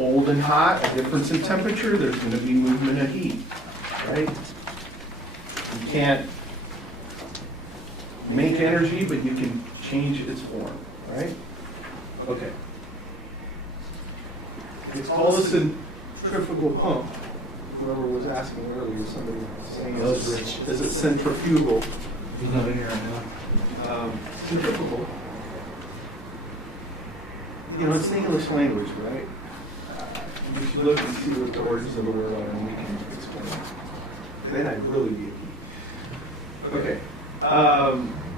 cold and hot, a difference in temperature, there's gonna be movement of heat, right? You can't make energy, but you can change its form, right? Okay. It's called a centrifugal pump. Whoever was asking earlier, somebody was saying, is it centrifugal? He's not in here right now. Centrifugal. You know, it's an English language, right? We should look and see what the origins of the word are, and we can explain it. Then I'd really be a geek. Okay.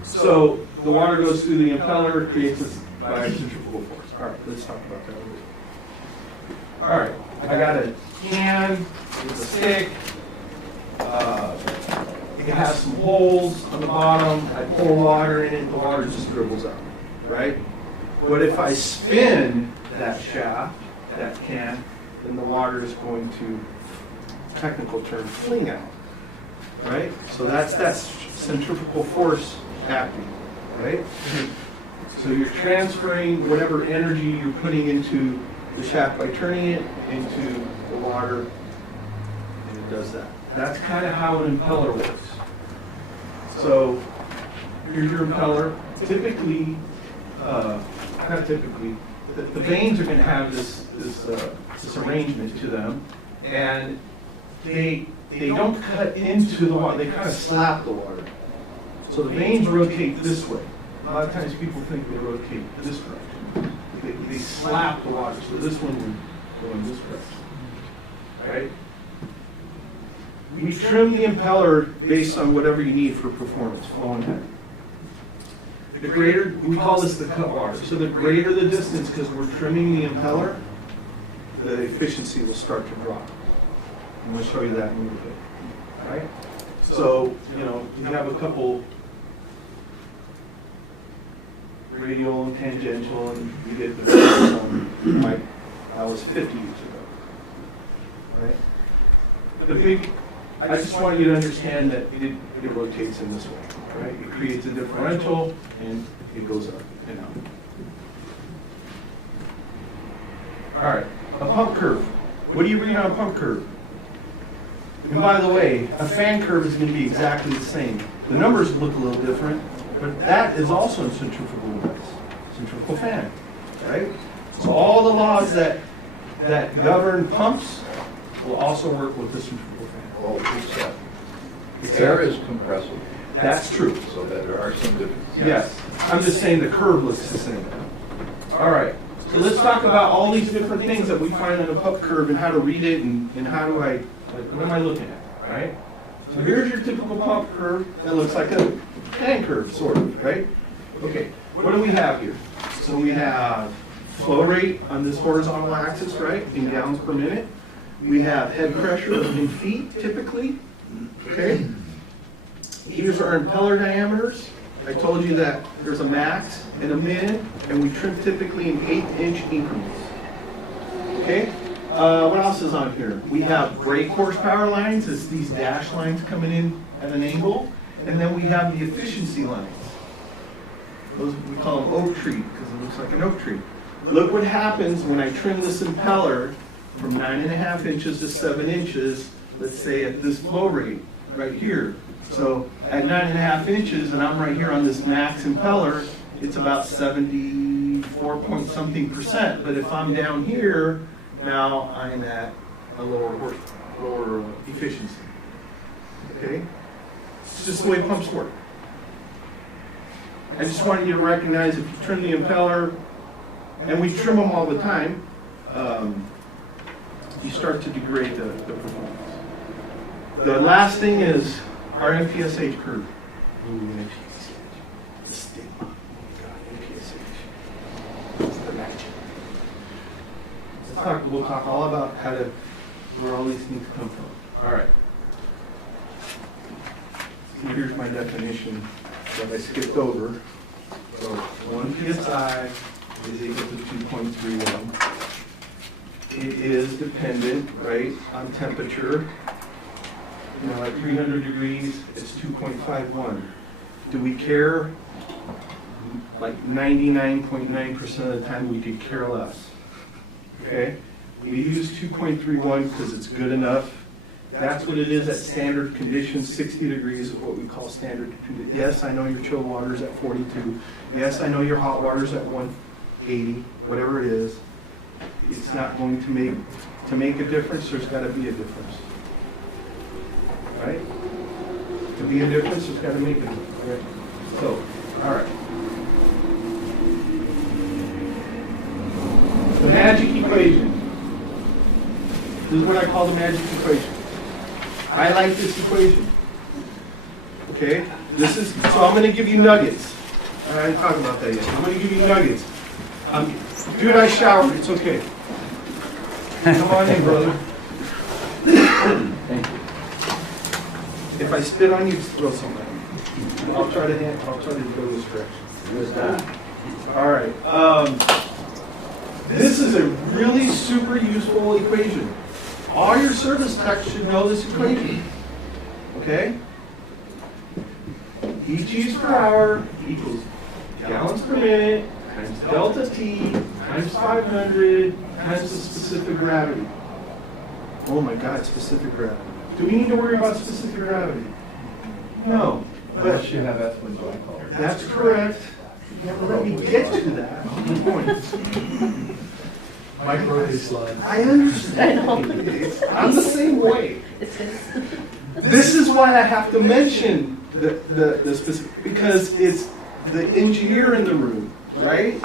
So the water goes through the impeller, creates this by centrifugal force. All right, let's talk about that a little bit. All right, I got a can with a stick. It has some holes on the bottom. I pour water in it, the water just dribbles out, right? But if I spin that shaft, that can, then the water is going to, technical term, fling out, right? So that's centrifugal force acting, right? So you're transferring whatever energy you're putting into the shaft by turning it into the water, and it does that. That's kind of how an impeller works. So here's your impeller. Typically, not typically, the vanes are going to have this arrangement to them, and they don't cut into the water, they kind of slap the water. So the vanes rotate this way. A lot of times people think they rotate this direction. They slap the water, so this one would go in this direction, right? We trim the impeller based on whatever you need for performance, flow and head. The greater, we call this the cut water. So the greater the distance, because we're trimming the impeller, the efficiency will start to drop. I'm going to show you that in a little bit. All right? So, you know, you have a couple radial and tangential, and you get the like that was 50 years ago. Right? The big, I just want you to understand that it rotates in this way. Right? It creates a differential and it goes up and out. All right, a pump curve. What do you read on a pump curve? And by the way, a fan curve is going to be exactly the same. The numbers look a little different, but that is also a centrifugal fan, right? So all the laws that govern pumps will also work with the centrifugal fan. Well, air is compressible, That's true. so that there are some differences. Yes, I'm just saying the curve looks the same. All right, so let's talk about all these different things that we find in a pump curve and how to read it and how do I, what am I looking at, right? So here's your typical pump curve that looks like a fan curve, sort of, right? Okay, what do we have here? So we have flow rate on this horizontal axis, right, in gallons per minute. We have head pressure in feet, typically, okay? Here's our impeller diameters. I told you that there's a max and a min, and we trim typically in 8-inch increments. Okay? What else is on here? We have brake horsepower lines. It's these dash lines coming in at an angle. And then we have the efficiency lines. Those, we call them oak tree because it looks like an oak tree. Look what happens when I trim this impeller from 9.5 inches to 7 inches, let's say at this flow rate right here. So at 9.5 inches, and I'm right here on this max impeller, it's about 74 point something percent. But if I'm down here, now I'm at a lower efficiency. Okay? It's just the way pumps work. I just wanted you to recognize if you trim the impeller, and we trim them all the time, you start to degrade the performance. The last thing is our MPSH curve. Ooh, MPSH. The stigma. Oh my God, MPSH. It's the magic. We'll talk all about where all these things come from. All right. Here's my definition that I skipped over. So 1 psi is equal to 2.31. It is dependent, right, on temperature. You know, at 300 degrees, it's 2.51. Do we care? Like 99.9% of the time, we could care less. Okay? We use 2.31 because it's good enough. That's what it is at standard conditions. 60 degrees is what we call standard conditions. Yes, I know your chill water is at 42. Yes, I know your hot water is at 180, whatever it is. It's not going to make a difference. There's got to be a difference. Right? To be a difference, there's got to make a difference. Right? So, all right. The magic equation. This is what I call the magic equation. I like this equation. Okay? So I'm going to give you nuggets. I didn't talk about that yet. I'm going to give you nuggets. Dude, I showered. It's okay. Come on in, brother. Thank you. If I spit on you, throw something at me. I'll try to go this direction. All right. This is a really super useful equation. All your service techs should know this equation. Okay? EGs per hour equals gallons per minute times delta T times 500 times the specific gravity. Oh my God, specific gravity. Do we need to worry about specific gravity? No. But you have ethylene glycol. that's correct. You never let me get to that. Good point. Mike wrote these slides. I understand. I'm the same way. This is why I have to mention the specific, because it's the engineer in the room, right?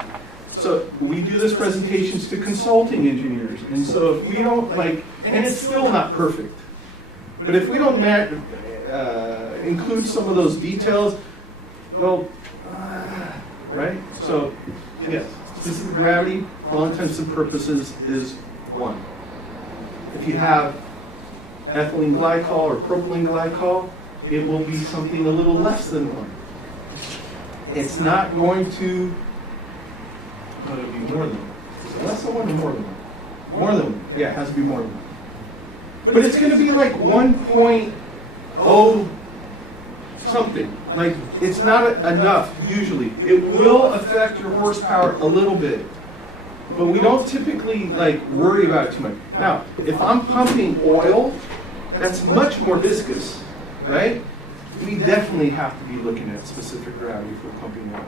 So we do this presentations to consulting engineers, and so if we don't and it's still not perfect, but if we don't include some of those details, well, right? So yes, specific gravity, for all intents and purposes, is 1. If you have ethylene glycol or propylene glycol, it will be something a little less than 1. It's not going to, it'll be more than 1. Is it less than 1 or more than 1? More than 1. Yeah, it has to be more than 1. But it's going to be like 1.0 something. Like, it's not enough, usually. It will affect your horsepower a little bit. But we don't typically, worry about it too much. Now, if I'm pumping oil, that's much more viscous, right? We definitely have to be looking at specific gravity for pumping oil.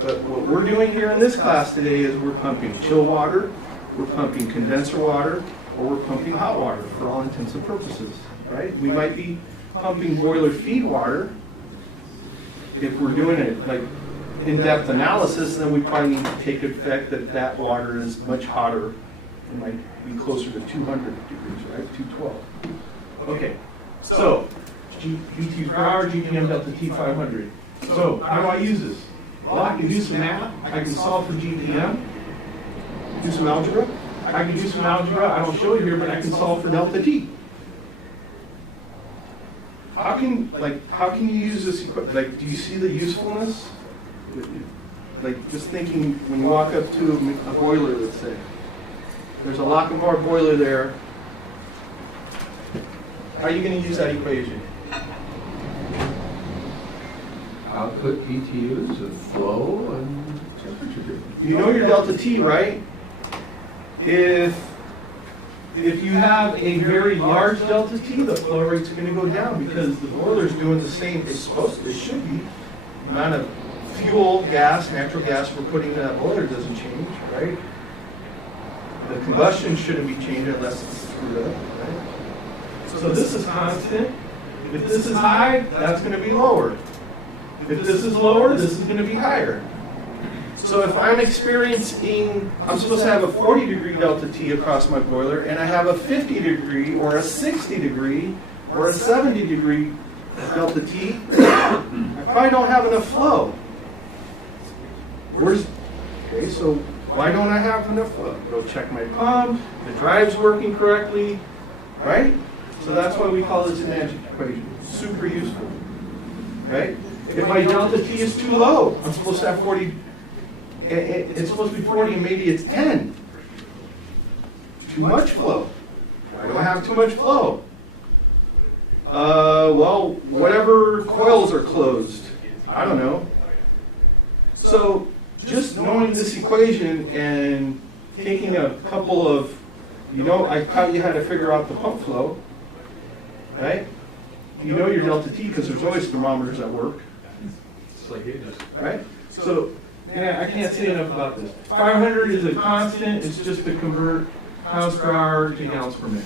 But what we're doing here in this class today is we're pumping chill water, we're pumping condenser water, or we're pumping hot water for all intents and purposes, right? We might be pumping boiler feed water. If we're doing it in-depth analysis, then we probably need to take effect that water is much hotter. It might be closer to 200 degrees, right? 212. Okay, so GTs per hour, GPM delta T 500. So how do I use this? Well, I can do some math. I can solve for GPM, do some algebra. I can do some algebra. I don't show you here, but I can solve for delta T. How can you use this equipment? Do you see the usefulness? Just thinking when you walk up to a boiler, let's say. There's a Lochinvar boiler there. How are you going to use that equation? Output BTUs and flow and temperature difference. You know your delta T, right? If you have a very large delta T, the flow rate's going to go down because the boiler's doing the same. It should be. The amount of fuel, gas, natural gas we're putting in that boiler doesn't change, right? The combustion shouldn't be changing unless it's screwed up, right? So this is constant. If this is high, that's going to be lower. If this is lower, this is going to be higher. So if I'm I'm supposed to have a 40-degree delta T across my boiler, and I have a 50-degree or a 60-degree or a 70-degree delta T, I probably don't have enough flow. Okay, so why don't I have enough flow? Go check my pump, the drive's working correctly, right? So that's why we call this a magic equation. Super useful, right? If my delta T is too low, I'm supposed to have 40. It's supposed to be 40 and maybe it's 10. Too much flow. Why do I have too much flow? Well, whatever coils are closed. I don't know. So just knowing this equation and taking a couple of, You know, I taught you how to figure out the pump flow, right? You know your delta T because there's always thermometers at work, It's like it just. right? So, yeah, I can't say enough about this. 500 is a constant, it's just to convert pounds per hour to gallons per minute.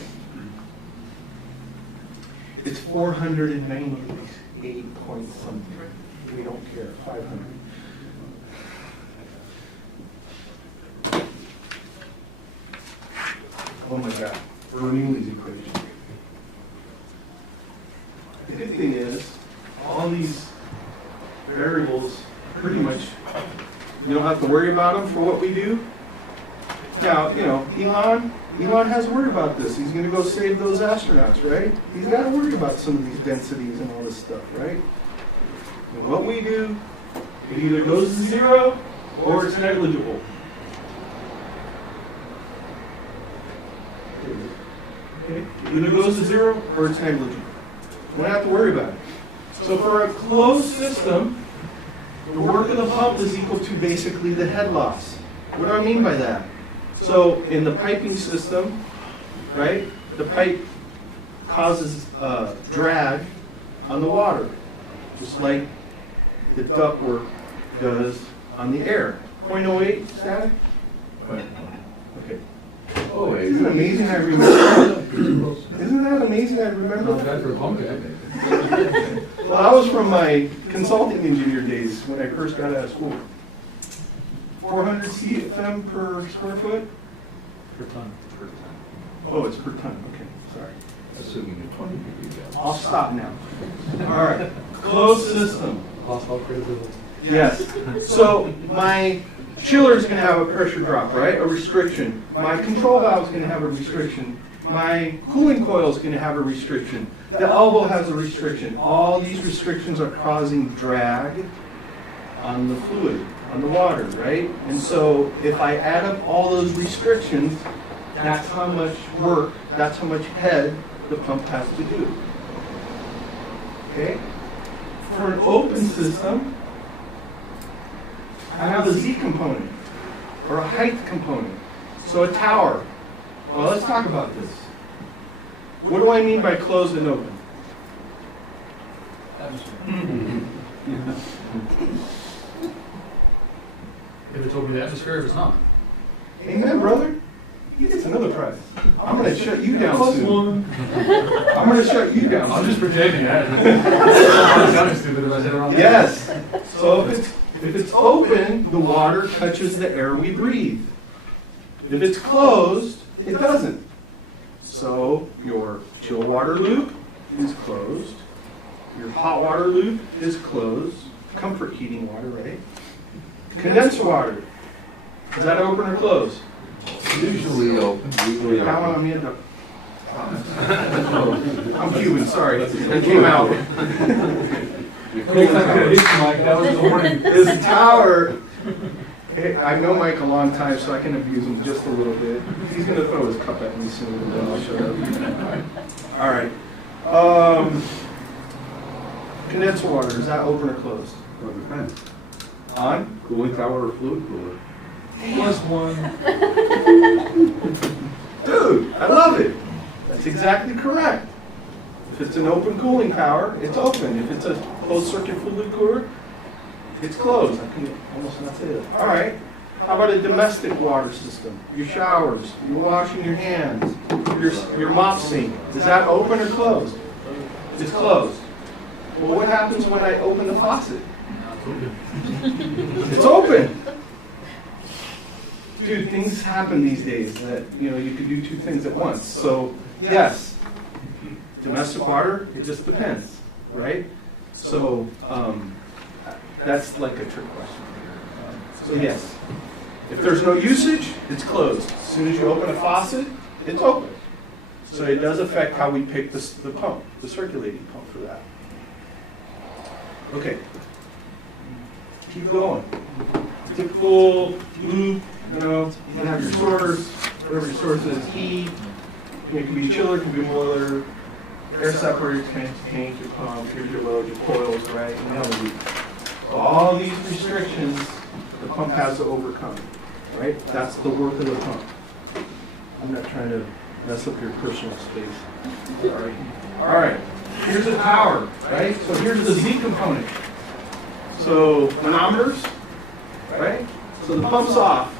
It's 498 point something. We don't care, 500. Oh my God, Bernoulli's equation. The good thing is, all these variables, pretty much, you don't have to worry about them for what we do. Now, you know, Elon has to worry about this. He's gonna go save those astronauts, right? He's gotta worry about some of these densities and all this stuff, right? And what we do, it either goes to zero or it's negligible. Okay? It either goes to zero or it's negligible. We don't have to worry about it. So for a closed system, the work of the pump is equal to basically the head loss. What do I mean by that? So in the piping system, right, the pipe causes drag on the water, just like the ductwork does on the air. 0.08 static? Okay. Oh, Isn't it amazing I remember? Isn't that amazing I remember? Not bad for a pump guy. Well, that was from my consulting engineer days when I first got out of school. 400 CFM per square foot? Per ton. Oh, it's per ton, okay, sorry. Assuming you're 20 degrees gallons. I'll stop now. All right, closed system. Lost all credibility. Yes, so my chiller is gonna have a pressure drop, right, a restriction. My control valve is gonna have a restriction. My cooling coil is gonna have a restriction. The elbow has a restriction. All these restrictions are causing drag on the fluid, on the water, right? And so if I add up all those restrictions, that's how much work, that's how much head the pump has to do. Okay? For an open system, I have a Z component, or a height component. So a tower. Well, let's talk about this. What do I mean by closed and open? If it's open to the atmosphere, if it's not. Amen, brother. He gets another prize. I'm going to shut you down soon. I'm going to shut you down. I'm just soon. pretending. It's kind of stupid if I said it wrong. Yes. So if it's open, the water touches the air we breathe. If it's closed, it doesn't. So your chill water loop is closed. Your hot water loop is closed. Comfort heating water, right? Condensed water. Is that open or closed? Usually open. How am I in the... I'm Cuban, sorry. It came out. This tower, I know Mike a long time, so I can abuse him just a little bit. He's going to throw his cup at me soon, and then I'll shut up. All right. Condensed water, is that open or closed? Well, it depends. On? Cooling tower or fluid cooler? +1. Dude, I love it. That's exactly correct. If it's an open cooling tower, it's open. If it's a closed circuit fluid cooler, it's closed. I can almost not say that. All right. How about a domestic water system? Your showers, you're washing your hands, your mop sink. Is that open or closed? It's closed. Well, what happens when I open the faucet? It's open. Dude, things happen these days that, you know, you can do two things at once. So, yes, domestic water, it just depends, right? So, that's like a trick question. So, yes, if there's no usage, it's closed. As soon as you open a faucet, it's open. So it does affect how we pick the pump, the circulating pump for that. Okay, keep going. Typical loop. You know, you can have your source, whatever your source is, heat. It can be chiller, it can be boiler, air separator, tank, your pump, here's your load, your coils, right? And now all these restrictions the pump has to overcome, right? That's the work of the pump. I'm not trying to mess up your personal space. Sorry. All right, here's the tower, right? So here's the Z component. So manometers, right? So the pump's off,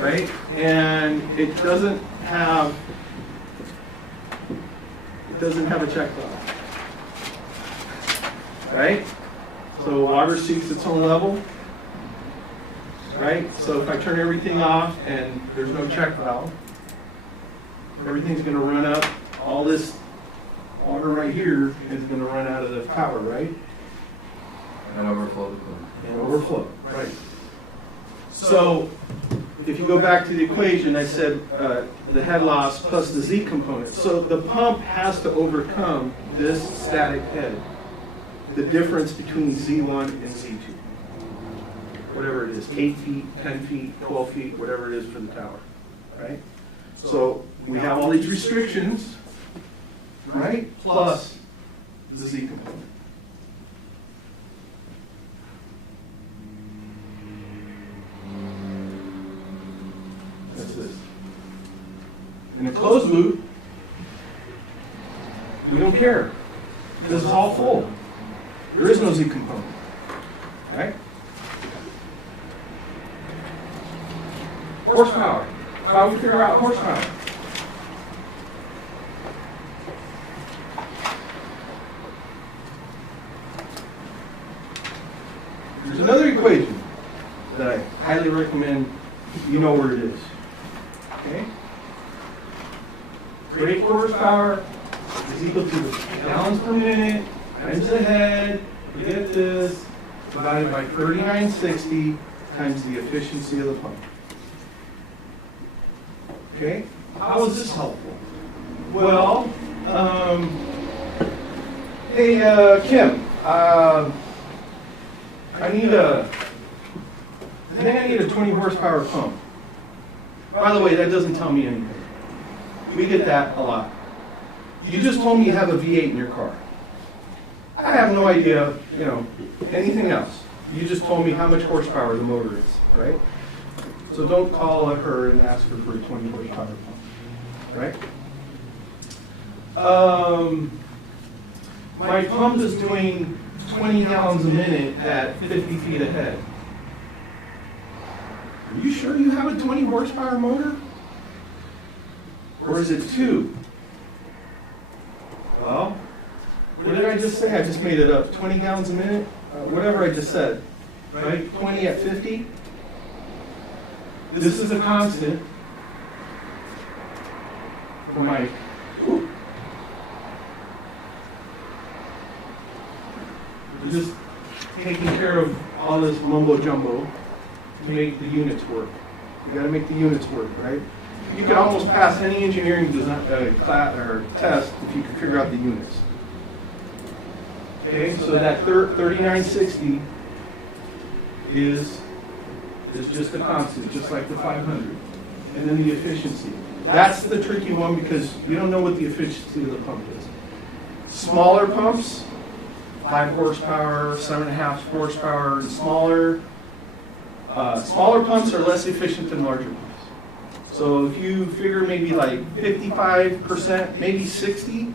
right? And it doesn't have a check valve, right? So water seeks its own level, right? So if I turn everything off and there's no check valve, everything's going to run up. All this water right here is going to run out of the tower, right? And overflow. And overflow, right. So if you go back to the equation, I said the head loss plus the Z component. So the pump has to overcome this static head, the difference between Z1 and Z2. Whatever it is, 8 feet, 10 feet, 12 feet, whatever it is for the tower, right? So we have all these restrictions, right? Plus the Z component. That's this. In a closed loop, we don't care. This is all full. There is no Z component, right? Horsepower. How do we figure out horsepower? There's another equation that I highly recommend you know where it is. Okay? Brake horsepower is equal to the gallons per minute times the head, you get this, divided by 3960 times the efficiency of the pump. Okay? How is this helpful? Well, hey, Kim, I think I need a 20 horsepower pump. By the way, that doesn't tell me anything. We get that a lot. You just told me you have a V8 in your car. I have no idea, anything else. You just told me how much horsepower the motor is, right? So don't call her and ask her for a 20 horsepower pump, right? My pump is doing 20 gallons a minute at 50 feet ahead. Are you sure you have a 20 horsepower motor? Or is it 2? Well, what did I just say? I just made it up. 20 gallons a minute? Whatever I just said, right? 20 at 50? This is a constant for my, we're just taking care of all this mumbo jumbo to make the units work. You gotta make the units work, right? You could almost pass any engineering design, class or test if you could figure out the units. Okay, so that 3960 is just a constant, just like the 500. And then the efficiency. That's the tricky one because you don't know what the efficiency of the pump is. Smaller pumps, 5 horsepower, 7.5 horsepower, and smaller. Smaller pumps are less efficient than larger pumps. So if you figure maybe like 55%, maybe 60,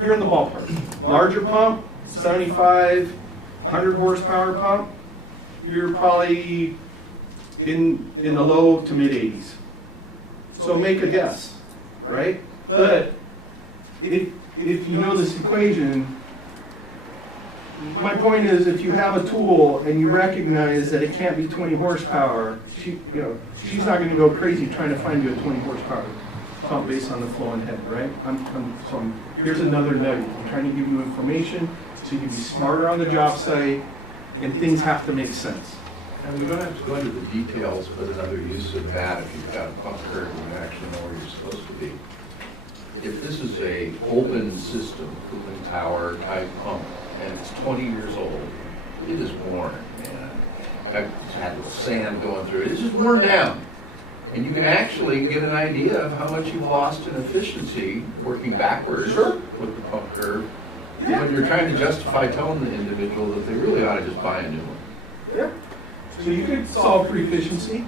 you're in the ballpark. Larger pump, 75, 100 horsepower pump, you're probably in the low to mid 80s. So make a guess, right? But if you know this equation, my point is if you have a tool and you recognize that it can't be 20 horsepower, she's not going to go crazy trying to find you a 20 horsepower pump based on the flow and head, right? Here's another nugget. I'm trying to give you information so you can be smarter on the job site and things have to make sense. And we don't have to go into the details, but another use of that, if you've got a pump curve and you actually know where you're supposed to be. If this is a open system, cooling tower type pump, and it's 20 years old, it is worn, man. I've had sand going through it. It's just worn down. And you can actually get an idea of how much you've lost in efficiency working backwards with the pump curve. Yeah. When you're trying to justify telling the individual that they really ought to just buy a new one. Yeah. So you could solve for efficiency.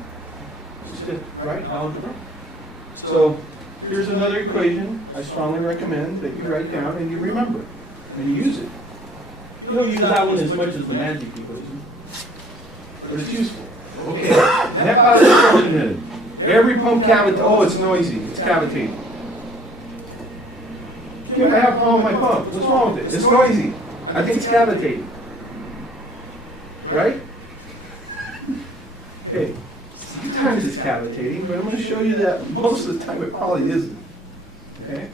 Right, algebra. So here's another equation I strongly recommend that you write down and you remember and you use it. You don't use that one as much as the magic equation, but it's useful. Okay, net positive suction head. Every pump cavity, oh, it's noisy, it's cavitating. I have a problem with my pump. What's wrong with it? It's noisy. I think it's cavitating. Right? Okay. Sometimes it's cavitating, but I'm going to show you that most of the time it probably isn't. Okay?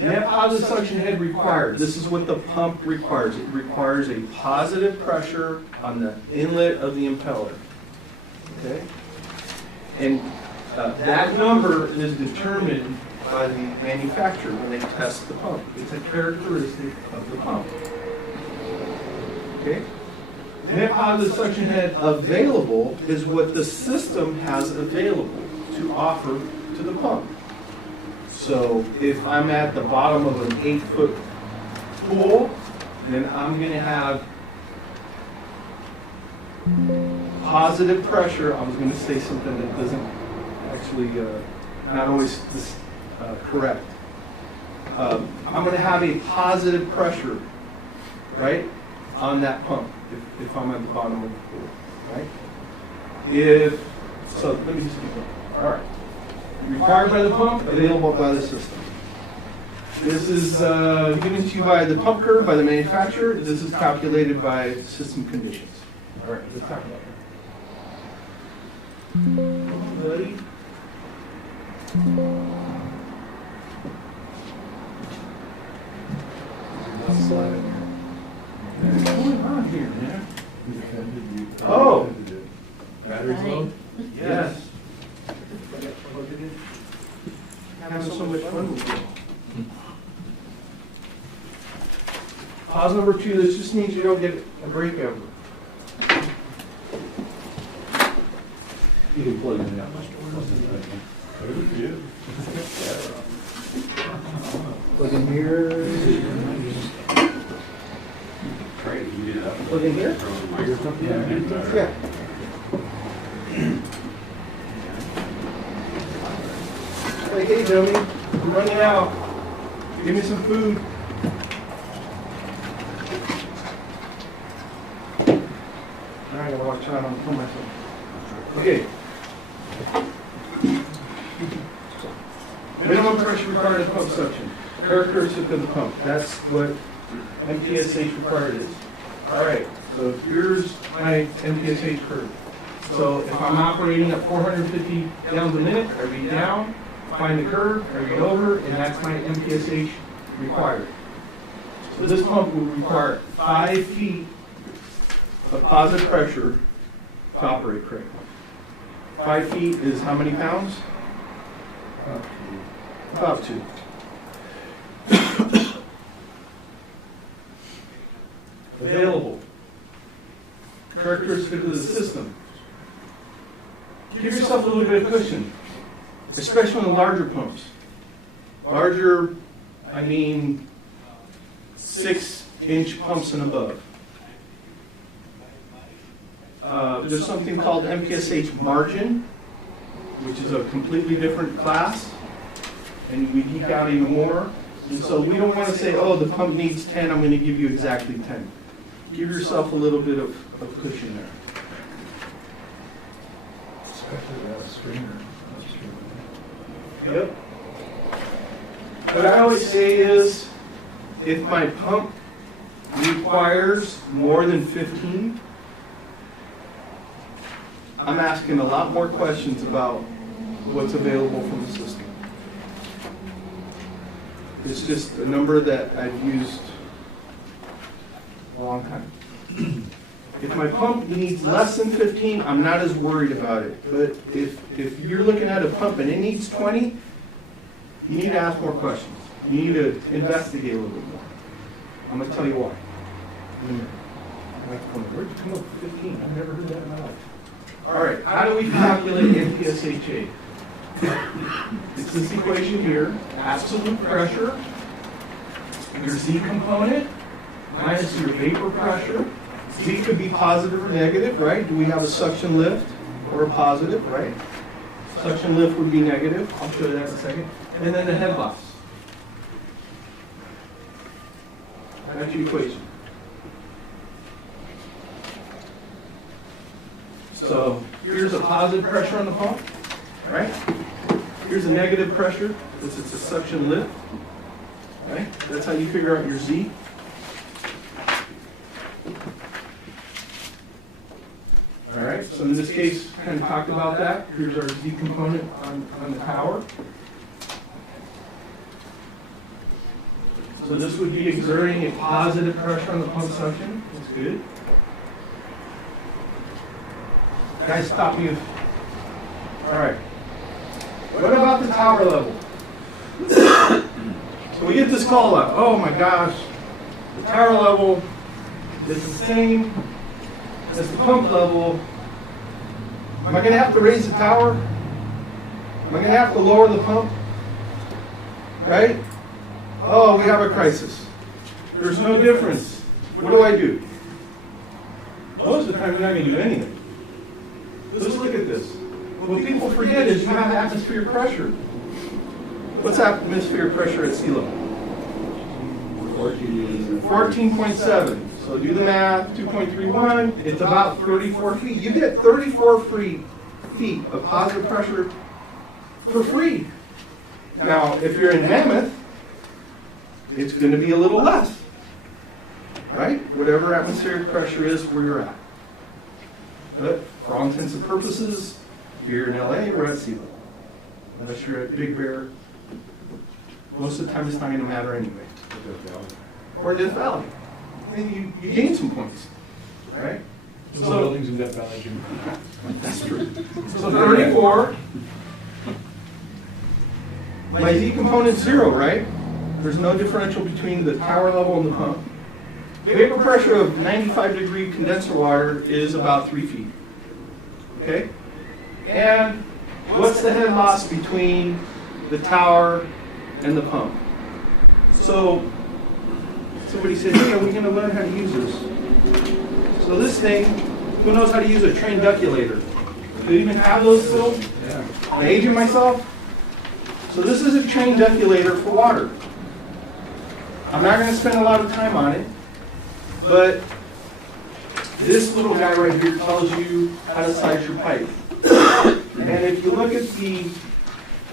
Net positive suction head required. This is what the pump requires. It requires a positive pressure on the inlet of the impeller. Okay? And that number is determined by the manufacturer when they test the pump. It's a characteristic of the pump. Okay? Net positive suction head available is what the system has available to offer to the pump. So if I'm at the bottom of an 8-foot pool, then I'm going to have positive pressure. I was going to say something that doesn't actually, not always correct. I'm going to have a positive pressure, right, on that pump if I'm at the bottom of the pool, right? So let me just keep going. All right. Required by the pump, available by the system. This is given to you by the pump curve, by the manufacturer. This is calculated by system conditions. All right, let's talk about that. Buddy. What's going on here, man? Oh! Battery's low? Yes. Having so much fun with you. Pause number 2, this just means you don't get a breakover. You can plug it in. Plug in here. Plug in here? Yeah. Like, hey, dummy, I'm running out. Give me some food. I gotta watch out, I'm killing myself. Okay. Minimum pressure required in pump suction. Characteristic of the pump. That's what MPSH required is. All right, so here's my MPSH curve. So if I'm operating at 450 gallons a minute, I read down, find the curve, I read over, and that's my MPSH required. So this pump will require 5 feet of positive pressure to operate correctly. 5 feet is how many pounds? About 2. Available. Characteristic of the system. Give yourself a little bit of cushion, especially on the larger pumps. Larger, I mean 6-inch pumps and above. There's something called MPSH margin, which is a completely different class, and we geek out even more. And so we don't want to say, oh, the pump needs 10, I'm going to give you exactly 10. Give yourself a little bit of cushion there. Especially as a streamer. Yep. What I always say is, if my pump requires more than 15, I'm asking a lot more questions about what's available from the system. It's just a number that I've used a long time. If my pump needs less than 15, I'm not as worried about it. But if you're looking at a pump and it needs 20, you need to ask more questions. You need to investigate a little bit more. I'm going to tell you why. Where'd you come up with 15? I've never heard that in my life. All right, how do we calculate MPSHA? It's this equation here, absolute pressure, your Z component, minus your vapor pressure. Z could be positive or negative, right? Do we have a suction lift or a positive, right? Suction lift would be negative. I'll show you that in a second. And then the head loss. That's your equation. So here's a positive pressure on the pump, right? Here's a negative pressure. This is a suction lift, right? That's how you figure out your Z. All right, so in this case, kind of talked about that. Here's our Z component on the tower. So this would be exerting a positive pressure on the pump suction. That's good. Guys, stop me. All right. What about the tower level? So we get this call up. Oh my gosh, the tower level is the same as the pump level. Am I going to have to raise the tower? Am I going to have to lower the pump? Right? Oh, we have a crisis. There's no difference. What do? Most of the time, you're not going to do anything. Let's look at this. What people forget is you have atmospheric pressure. What's atmospheric pressure at sea level? 14.7. So do the math, 2.31. It's about 34 feet. You get 34 feet of positive pressure for free. Now, if you're in Mammoth, it's going to be a little less. Right? Whatever atmospheric pressure is where you're at. But for all intents and purposes, here in LA, we're at sea level. Unless you're at Big Bear, most of the time it's not going to matter anyway. Or Death Valley. And you gain some points. Right? Some buildings in Death Valley, Jim. That's true. So 34. My Z component's 0, right? There's no differential between the tower level and the pump. Vapor pressure of 95-degree condenser water is about 3 feet. Okay? And what's the head loss between the tower and the pump? So somebody said, hey, are we going to learn how to use this? So this thing, who knows how to use a train duculator? Do you even have those still? Yeah. I'm aging myself. So this is a train duculator for water. I'm not going to spend a lot of time on it, but this little guy right here tells you how to size your pipe. And if you look at the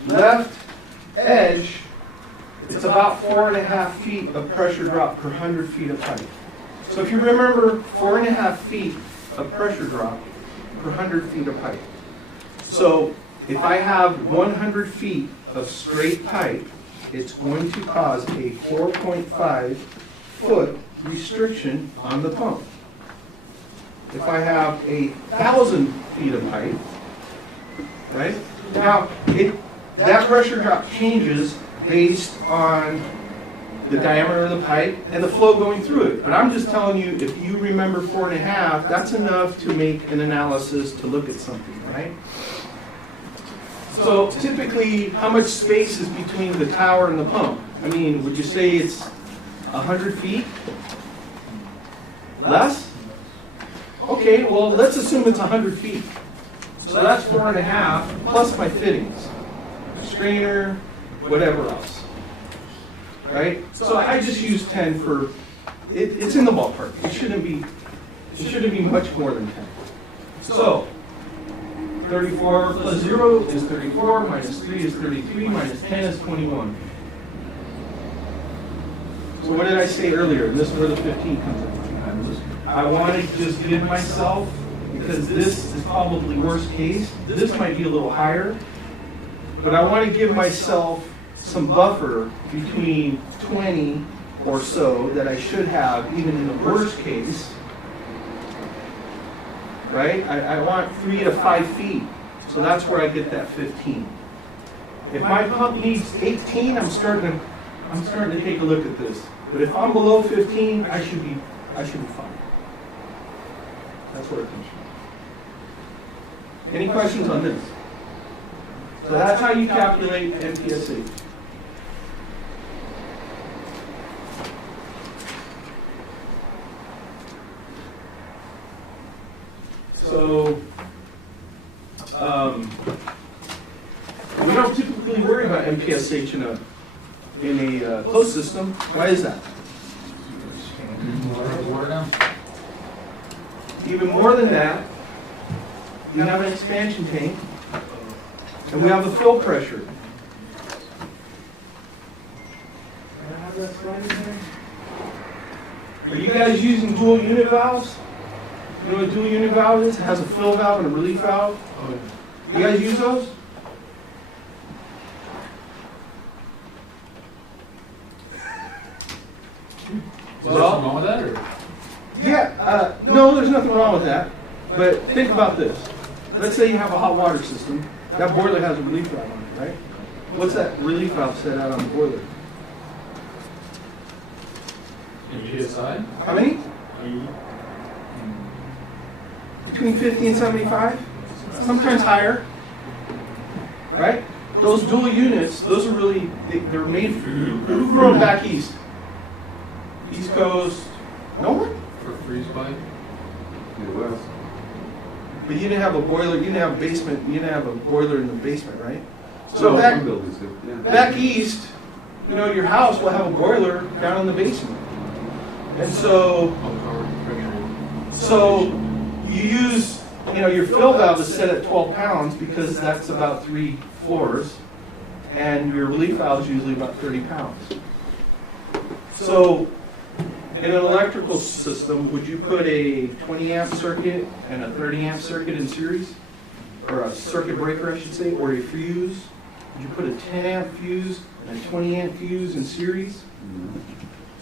left edge, it's about 4.5 feet of pressure drop per 100 feet of pipe. So if you remember, 4.5 feet of pressure drop per 100 feet of pipe. So if I have 100 feet of straight pipe, it's going to cause a 4.5 foot restriction on the pump. If I have 1,000 feet of pipe, right? Now, that pressure drop changes based on the diameter of the pipe and the flow going through it. But I'm just telling you, if you remember 4.5, that's enough to make an analysis to look at something, right? So typically, how much space is between the tower and the pump? I mean, would you say it's 100 feet? Less? Okay, well, let's assume it's 100 feet. So that's 4.5 plus my fittings, strainer, whatever else. Right? So I just use 10 for, it's in the ballpark. It shouldn't be much more than 10. So 34 plus 0 is 34, minus 3 is 33, minus 10 is 21. So what did I say earlier? And this is where the 15 comes in. I want to just give myself, because this is probably worst case, this might be a little higher, but I want to give myself some buffer between 20 or so that I should have even in the worst case. Right? I want 3 to 5 feet. So that's where I get that 15. If my pump needs 18, I'm starting to take a look at this. But if I'm below 15, I should be fine. That's where it comes from. Any questions on this? So that's how you calculate MPSH. So typically worry about MPSH in a closed system. Why is that? Water down. Even more than that, we have an expansion tank, and we have a fill pressure. Can I have that slide in there? Are you guys using dual unit valves? You know what a dual unit valve is? It has a fill valve and a relief valve. You guys use those? Is there something wrong with that, or? Yeah, no, there's nothing wrong with that. But think about this. Let's say you have a hot water system. That boiler has a relief valve on it, right? What's that relief valve set out on the boiler? In PSI? How many? Between 50 and 75? Sometimes higher. Right? Those dual units, those are really, they're made for you. Who grew up back east? East Coast? No one? For freeze pipe? Midwest. But you didn't have a boiler, you didn't have a basement, you didn't have a boiler in the basement, right? So Some back, buildings do, yeah. back east, you know, your house will have a boiler down in the basement. And so you use, you know, your fill valve is set at 12 pounds because that's about 3 floors, and your relief valve is usually about 30 pounds. So in an electrical system, would you put a 20 amp circuit and a 30 amp circuit in series? Or a circuit breaker, I should say, or a fuse? Would you put a 10 amp fuse and a 20 amp fuse in series?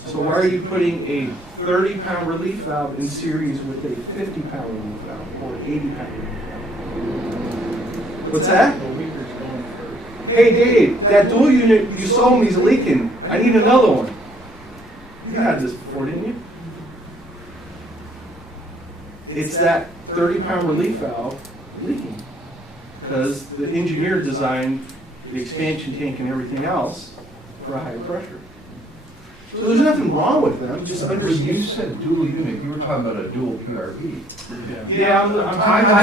So why are you putting a 30 pound relief valve in series with a 50 pound relief valve or 80 pound relief valve? What's that? Hey Dave, that dual unit you sold me is leaking. I need another one. You had this before, didn't you? It's that 30 pound relief valve leaking because the engineer designed the expansion tank and everything else for a higher pressure. So there's nothing wrong with them, just When you understand. said dual unit, you were talking about a dual PRV. Yeah, I'm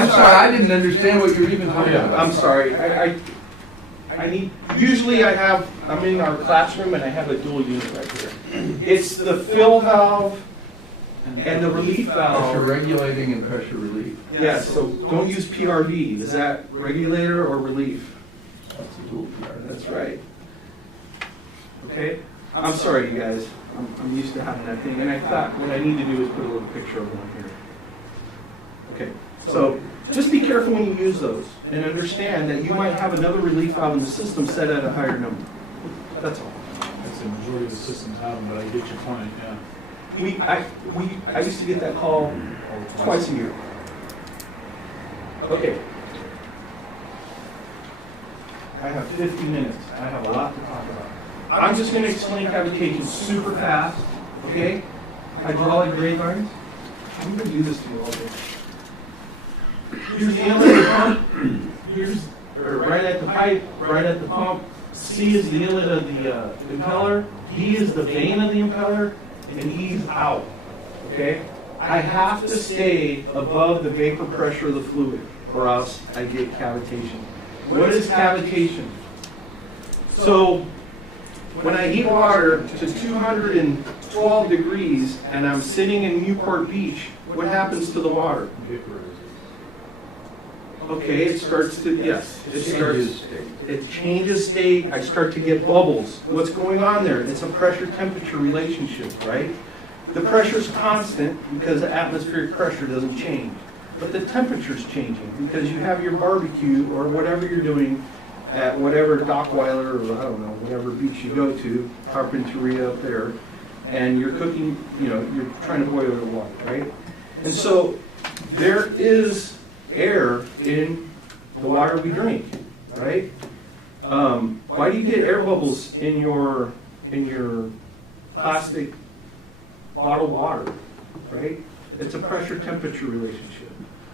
sorry, I didn't understand what you were even talking about. I'm sorry. I need, usually I'm in our classroom and I have a dual unit right here. It's the fill valve and the relief Pressure valve. regulating and pressure relief. Yeah, so don't use PRV. Is that regulator or relief? That's a dual PRV. That's right. Okay? I'm sorry, you guys. I'm used to having that thing. And I thought what I need to do is put a little picture of one here. Okay, so just be careful when you use those and understand that you might have another relief valve in the system set at a higher number. That's all. I'd say majority of the systems have them, but I get your point, yeah. I used to get that call twice a year. Okay. I have 50 minutes. I have a lot to talk about. I'm just going to explain cavitation super fast, okay? Hydraulic grade lines. I'm going to do this to you all day. Here's the inlet of the pump. Here's right at the pipe, right at the pump. C is the inlet of the impeller. D is the vane of the impeller, and E's out. Okay? I have to stay above the vapor pressure of the fluid, or else I get cavitation. What is cavitation? So when I heat water to 212 degrees and I'm sitting in Newport Beach, what happens to the water? Okay, it starts to, yes, it changes state. I start to get bubbles. What's going on there? It's a pressure-temperature relationship, right? The pressure's constant because the atmospheric pressure doesn't change. But the temperature's changing because you have your barbecue or whatever you're doing at whatever Dockweiler or I don't know, whatever beach you go to, Carpinteria up there, and you're cooking, you know, you're trying to boil the water, right? And so there is air in the water we drink, right? Why do you get air bubbles in your plastic bottled water, right? It's a pressure-temperature relationship.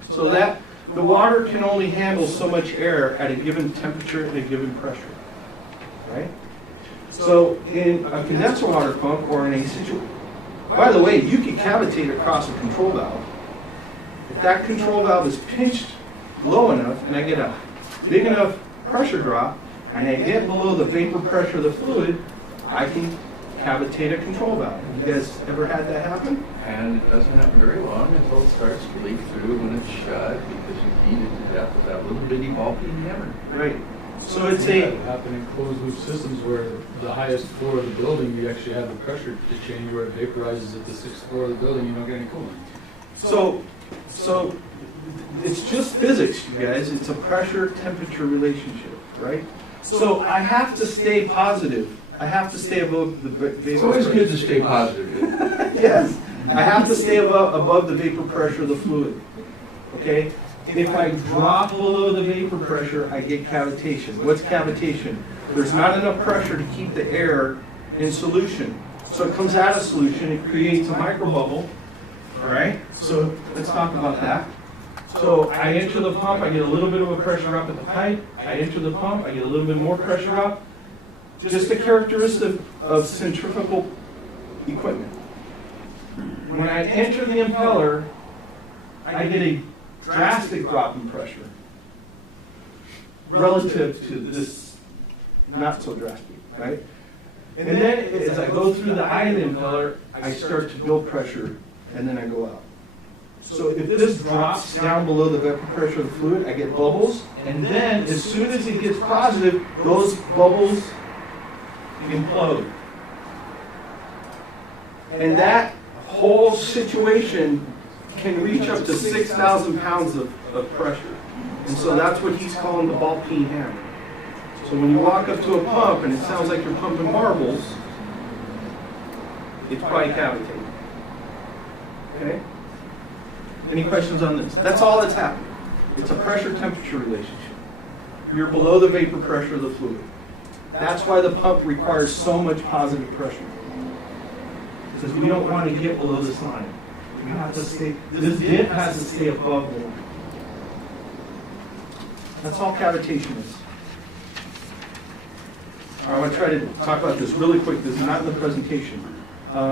So that the water can only handle so much air at a given temperature and a given pressure, right? So in a condenser water pump or in a situation, by the way, you can cavitate across a control valve. If that control valve is pinched low enough and I get a big enough pressure drop, and I get below the vapor pressure of the fluid, I can cavitate a control valve. You guys ever had that happen? And it doesn't happen very long until it starts to leak through when it's shut because you beat it to death with that little bitty ball peen hammer. Right. So it's That a, happen in closed loop systems where the highest floor of the building, you actually have the pressure to change where it vaporizes at the 6th floor of the building, you don't get any cooling. so it's just physics, you guys. It's a pressure-temperature relationship, right? So I have to stay positive. I have to stay above the vapor It's always pressure. good to stay positive. Yes, I have to stay above the vapor pressure of the fluid, okay? If I drop below the vapor pressure, I get cavitation. What's cavitation? There's not enough pressure to keep the air in solution. So it comes out of solution, it creates a microbubble, all right? So let's talk about that. So I enter the pump, I get a little bit of a pressure up at the pipe. I enter the pump, I get a little bit more pressure up. Just a characteristic of centrifugal equipment. When I enter the impeller, I get a drastic drop in pressure relative to this not so drastic, right? And then as I go through the eye of the impeller, I start to build pressure and then I go out. So if this drops down below the vapor pressure of the fluid, I get bubbles, and then as soon as it gets positive, those bubbles implode. And that whole situation can reach up to 6,000 pounds of pressure. And so that's what he's calling the ball peen hammer. So when you walk up to a pump and it sounds like you're pumping marbles, it's probably cavitating. Okay? Any questions on this? That's all that's happening. It's a pressure-temperature relationship. You're below the vapor pressure of the fluid. That's why the pump requires so much positive pressure. Because we don't want to get below this line. We have to stay, this dip has to stay above the line. That's all cavitation is. I want to try to talk about this really quick. This is not in the presentation.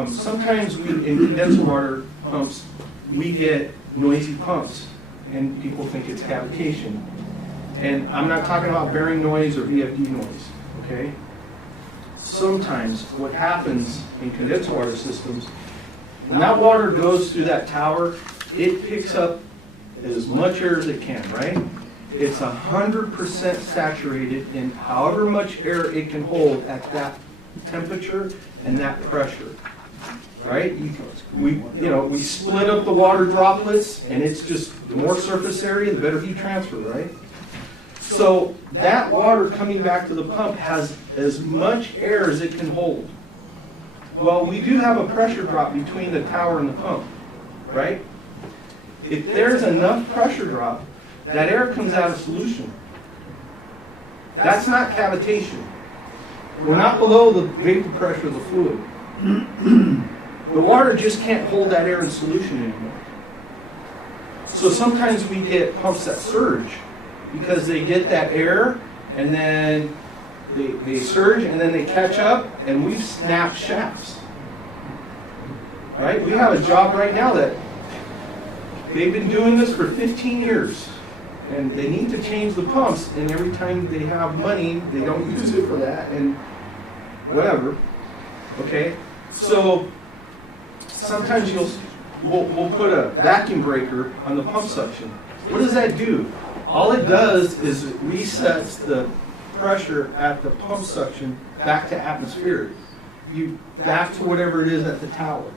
Sometimes in condenser water pumps, we get noisy pumps, and people think it's cavitation. And I'm not talking about bearing noise or VFD noise, okay? Sometimes what happens in condenser water systems, when that water goes through that tower, it picks up as much air as it can, right? It's 100% saturated in however much air it can hold at that temperature and that pressure, right? We split up the water droplets, and it's just the more surface area, the better heat transfer, right? So that water coming back to the pump has as much air as it can hold. Well, we do have a pressure drop between the tower and the pump, right? If there's enough pressure drop, that air comes out of solution. That's not cavitation. We're not below the vapor pressure of the fluid. The water just can't hold that air in solution anymore. So sometimes we get pumps that surge because they get that air and then they surge and then they catch up and we've snapped shafts. Right? We have a job right now that they've been doing this for 15 years. And they need to change the pumps, and every time they have money, they don't use it for that, and whatever. Okay? So sometimes we'll put a vacuum breaker on the pump suction. What does that do? All it does is it resets the pressure at the pump suction back to atmospheric. Back to whatever it is at the tower.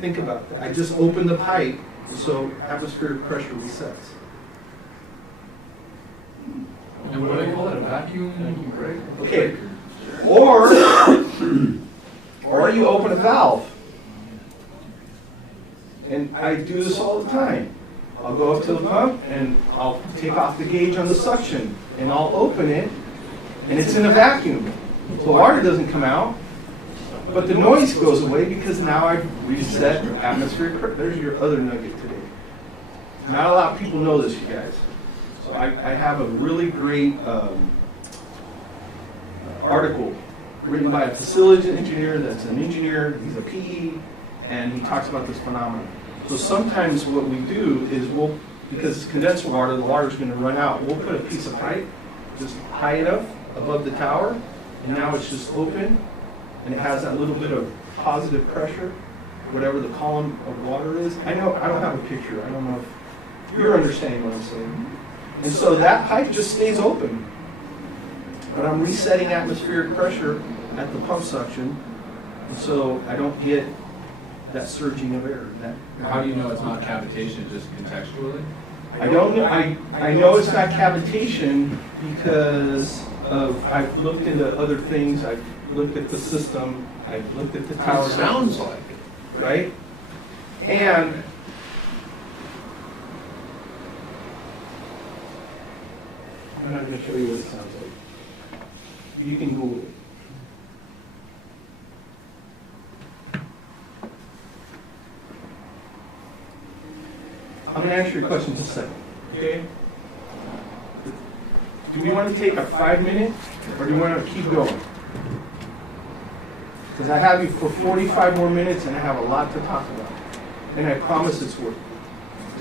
Think about that. I just opened the pipe, so atmospheric pressure resets. And what do they call it, a vacuum break? Okay. Or you open a valve. And I do this all the time. I'll go up to the pump and I'll take off the gauge on the suction and I'll open it and it's in a vacuum. The water doesn't come out, but the noise goes away because now I've reset atmospheric pressure. There's your other nugget today. Not a lot of people know this, you guys. So I have a really great article written by a facilities engineer that's an engineer, he's a PE, and he talks about this phenomenon. So sometimes what we do is because it's condenser water, the water's going to run out. We'll put a piece of pipe just high enough above the tower, and now it's just open, and it has that little bit of positive pressure, whatever the column of water is. I know, I don't have a picture, I don't know if you're understanding what I'm saying. And so that pipe just stays open. But I'm resetting atmospheric pressure at the pump suction, and so I don't get that surging of air. How do you know it's not cavitation, just contextually? I don't know, I know it's not cavitation because I've looked into other things, I've looked at the system, I've looked at the tower. It sounds like it. Right? And I'm not going to show you what it sounds like. You can Google it. I'm going to answer your question in just a second. Okay? Do we want to take a 5-minute or do you want to keep going? Because I have you for 45 more minutes and I have a lot to talk about. And I promise it's worth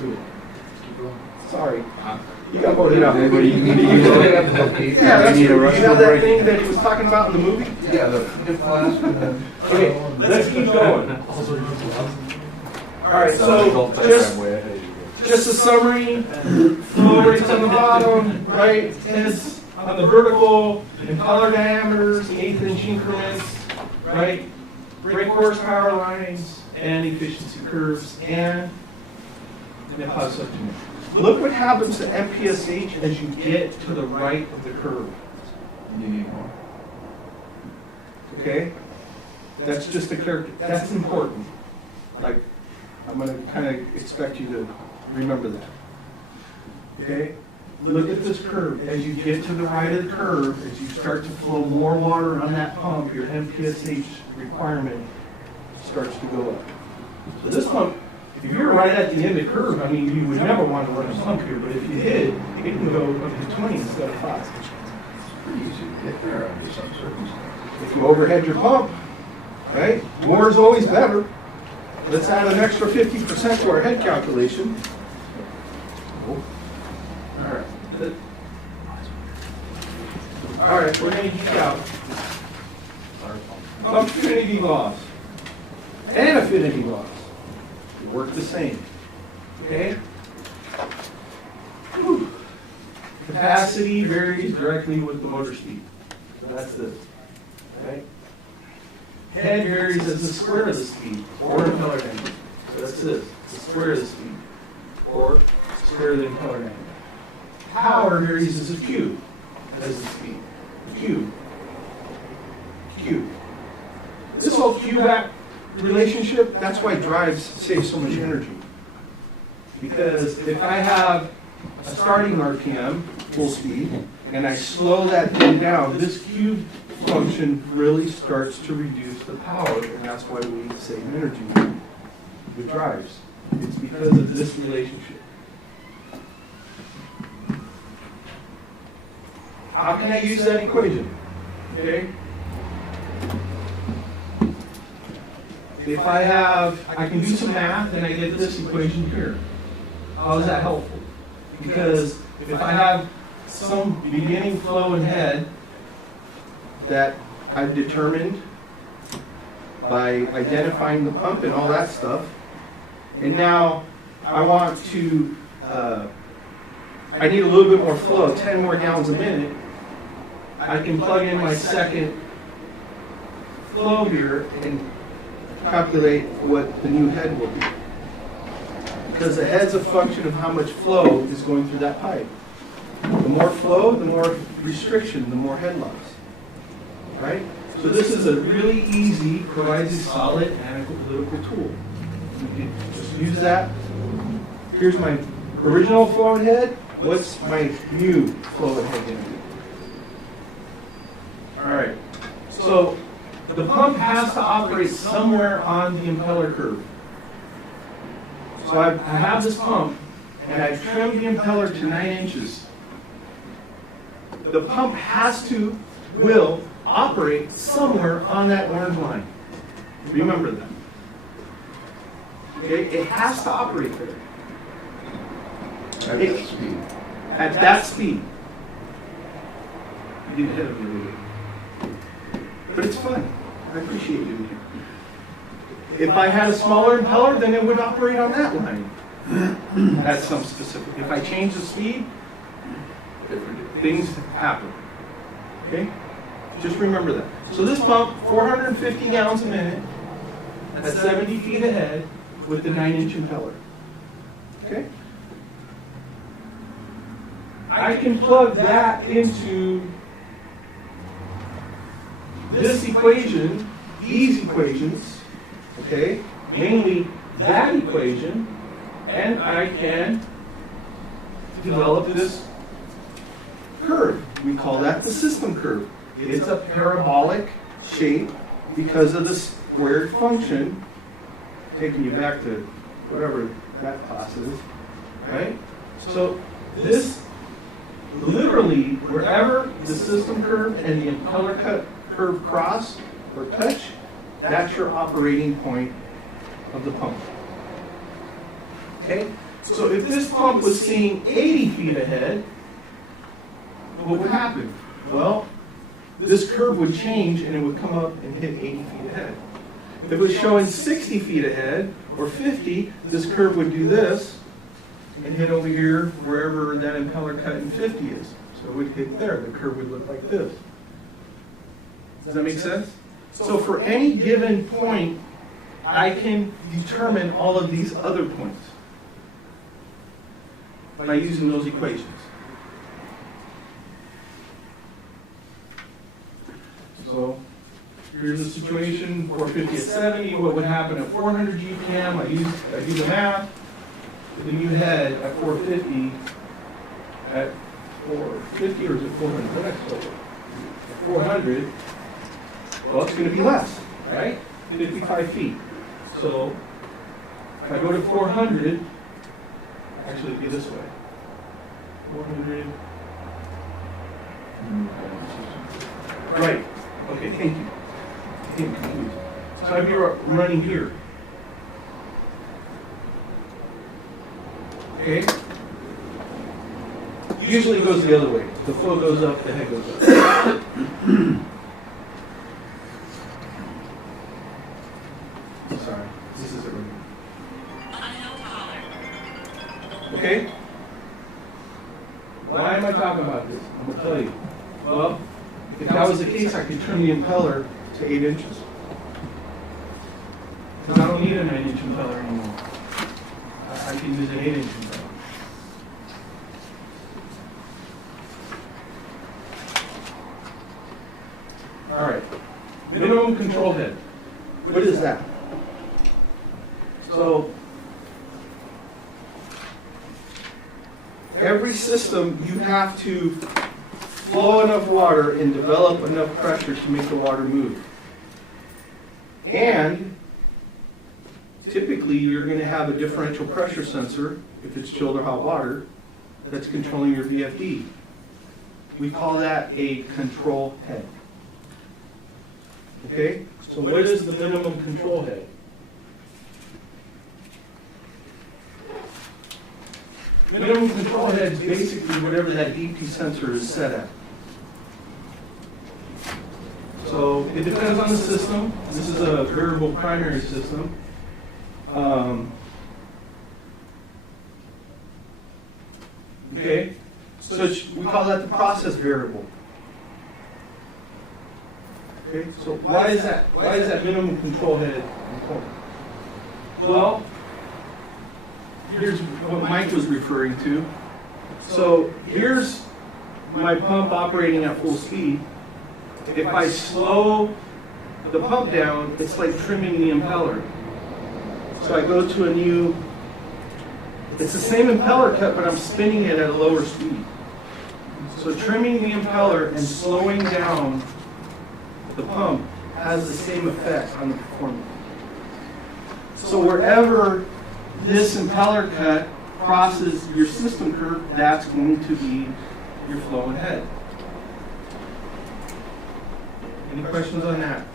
it. Sorry. You got more to know. Yeah, that's true. You know that thing that he was talking about in the movie? Yeah, the hip flask and then. Okay, let's keep going. All right, so just a summary. Flow rates on the bottom, right? Heads on the vertical, impeller diameters, 1/8-inch increments, right? Brake horsepower lines and efficiency curves and the hot suction. Look what happens to MPSH as you get to the right of the curve. You need more. Okay? That's just a character. That's important. Like, I'm going to kind of expect you to remember that. Okay? Look at this curve. As you get to the right of the curve, as you start to flow more water on that pump, your MPSH requirement starts to go up. So this pump, if you're right at the end of the curve, I mean, you would never want to run a pump here, but if you did, it can go up to 20 instead of 5. It's pretty easy to get there under some circumstances. If you overhead your pump, right, more is always better. Let's add an extra 50% to our head calculation. All right. All right, we're going to geek out. Pump affinity loss and affinity loss work the same. Okay? Whew. Capacity varies directly with the motor speed. So that's this. Right? Head varies as the square of the speed, or impeller diameter. So that's this. It's the square of the speed, or square of the impeller diameter. Power varies as a Q, as the speed. Q. Q. This whole Q-back relationship, that's why drives save so much energy. Because if I have a starting RPM, full speed, and I slow that thing down, this Q function really starts to reduce the power, and that's why we save energy with drives. It's because of this relationship. How can I use that equation? Okay. If I can do some math and I get this equation here. How is that helpful? Because if I have some beginning flow and head that I've determined by identifying the pump and all that stuff, and now I want to, I need a little bit more flow, 10 more gallons a minute, I can plug in my second flow here and calculate what the new head will be. Because the head's a function of how much flow is going through that pipe. The more flow, the more restriction, the more head loss. Right? So this is a really easy, provides a solid analytical tool. You can just use that. Here's my original flow and head. What's my new flow and head going to be? All right. So the pump has to operate somewhere on the impeller curve. So I have this pump, and I've trimmed the impeller to 9 inches. The pump will operate somewhere on that orange line. Remember that. Okay? It has to operate there. At that speed. At that speed. get ahead of me a little bit. But it's fun. I appreciate doing it. If I had a smaller impeller, then it would operate on that line. At some specific. If I change the speed, things happen. Okay? Just remember that. So this pump, 450 gallons a minute, at 70 feet ahead, with the 9-inch impeller. Okay? I can plug that into this equation, these equations, okay? Mainly that equation, and I can develop this curve. We call that the system curve. It's a parabolic shape because of the squared function, taking you back to whatever that class is, right? So this, literally, wherever the system curve and the impeller curve cross or touch, that's your operating point of the pump. Okay? So if this pump was seeing 80 feet ahead, what would happen? Well, this curve would change and it would come up and hit 80 feet ahead. If it was showing 60 feet ahead or 50, this curve would do this and hit over here wherever that impeller cut in 50 is. So it would hit there. The curve would look like this. Does that make sense? So for any given point, I can determine all of these other points by using those equations. So here's the situation, 450 at 70, what would happen at 400 GPM? I do the math. The new head at 450, at 450 or is it 400? What did I say? 400, well, it's going to be less, right? 55 feet. So if I go to 400, actually it'd be this way. 400. Right. Okay, thank you. I'm confused. So I'd be running here. Okay? Usually it goes the other way. The flow goes up, the head goes up. Sorry, this isn't right. Okay? Why am I talking about this? I'm going to tell you. Well, if that was the case, I could trim the impeller to 8 inches. Because I don't need a 9-inch impeller anymore. I can use an 8-inch impeller. All right. Minimum control head. What is that? So, every system you have to flow enough water and develop enough pressure to make the water move. And typically you're going to have a differential pressure sensor, if it's chilled or hot water, that's controlling your VFD. We call that a control head. Okay? So what is the minimum control head? Minimum control head is basically whatever that DP sensor is set at. So it depends on the system. This is a variable primary system. Okay, so we call that the process variable. Okay, so why is that? Why is that minimum control head important? Well, here's what Mike was referring to. So here's my pump operating at full speed. If I slow the pump down, it's like trimming the impeller. So I go to a new, it's the same impeller cut, but I'm spinning it at a lower speed. So trimming the impeller and slowing down the pump has the same effect on the performance. So wherever this impeller cut crosses your system curve, that's going to be your flowing head. Any questions on that?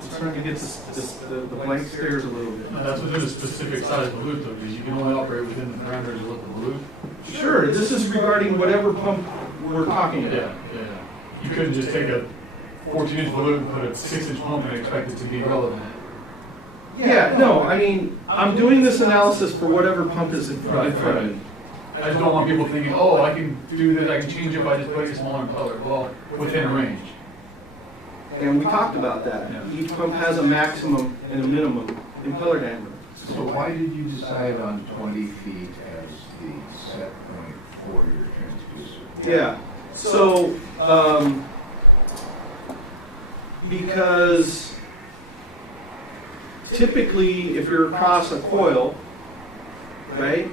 I'm starting to get the blank stares a little bit. That's within a specific size of the loop, though, because you can only operate within the parameters of what the loop. Sure, this is regarding whatever pump we're talking about. Yeah. You You couldn't just take a 14-inch balloon and put a 6-inch pump and expect it to be relevant. Yeah, no, I mean, I'm doing this analysis for whatever pump is in front of me. I just don't want people thinking, oh, I can do this, I can change it by just putting a smaller impeller. Well, within a range. And we talked about that. Yeah. Each pump has a maximum and a minimum impeller diameter. So why did you decide on 20 feet as the set point for your transducer? Yeah, so, because typically if you're across a coil, right,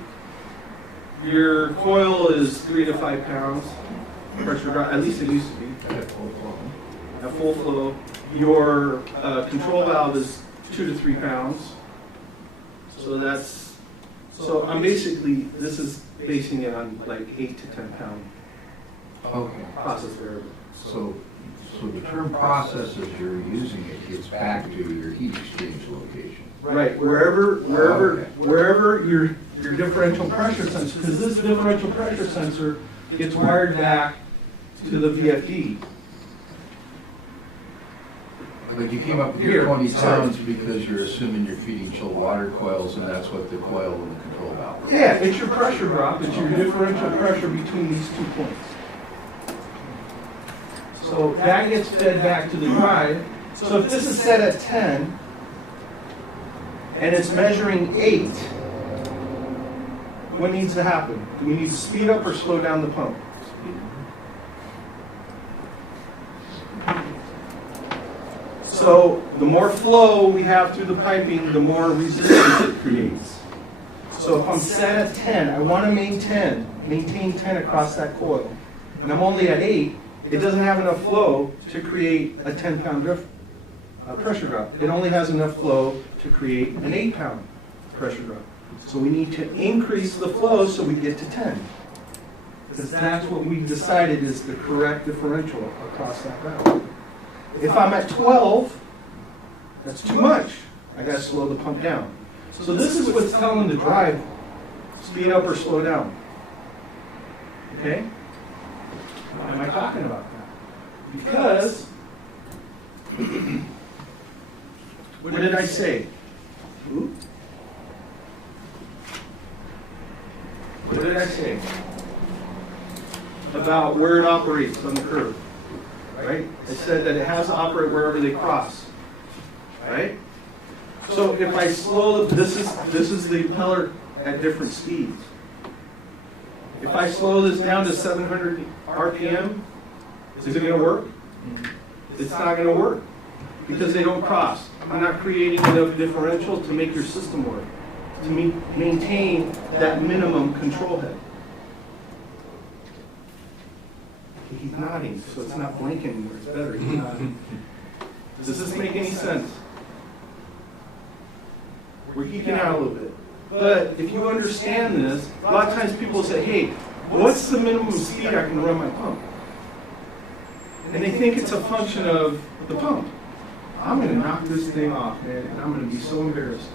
your coil is 3 to 5 pounds pressure drop, at least it used to be, at full flow. Your control valve is 2 to 3 pounds. So I'm basically, this is basing it on like 8 to 10 pound Okay. process variable. So the term process as you're using it gets back to your heat exchange location. Right, wherever your differential pressure sensor, because this differential pressure sensor gets wired back to the VFD. But you came up with your 20 pounds because you're assuming you're feeding chilled water coils, and that's what the coil and the control valve is. Yeah, it's your pressure drop, it's your differential pressure between these 2 points. So that gets fed back to the drive. So if this is set at 10, and it's measuring 8, what needs to happen? Do we need to speed up or slow down the pump? So the more flow we have through the piping, the more resistance it creates. So if I'm set at 10, I want to maintain 10 across that coil, and I'm only at 8, it doesn't have enough flow to create a 10-pound pressure drop. It only has enough flow to create an 8-pound pressure drop. So we need to increase the flow so we get to 10. Because that's what we decided is the correct differential across that valve. If I'm at 12, that's too much. I got to slow the pump down. So this is what's telling the drive, speed up or slow down. Okay? Why am I talking about that? Because, what did I say? Ooh. What did I say? About where it operates on the curve. Right? I said that it has to operate wherever they cross. Right? So if I slow, this is the impeller at different speeds. If I slow this down to 700 RPM, is it going to work? It's not going to work because they don't cross. I'm not creating enough differential to make your system work, to maintain that minimum control head. He's nodding, so it's not blinking anymore. It's better. He's nodding. Does this make any sense? We're geeking out a little bit. But if you understand this, a lot of times people say, hey, what's the minimum speed I can run my pump? And they think it's a function of the pump. I'm going to knock this thing off, man, and I'm going to be so embarrassed.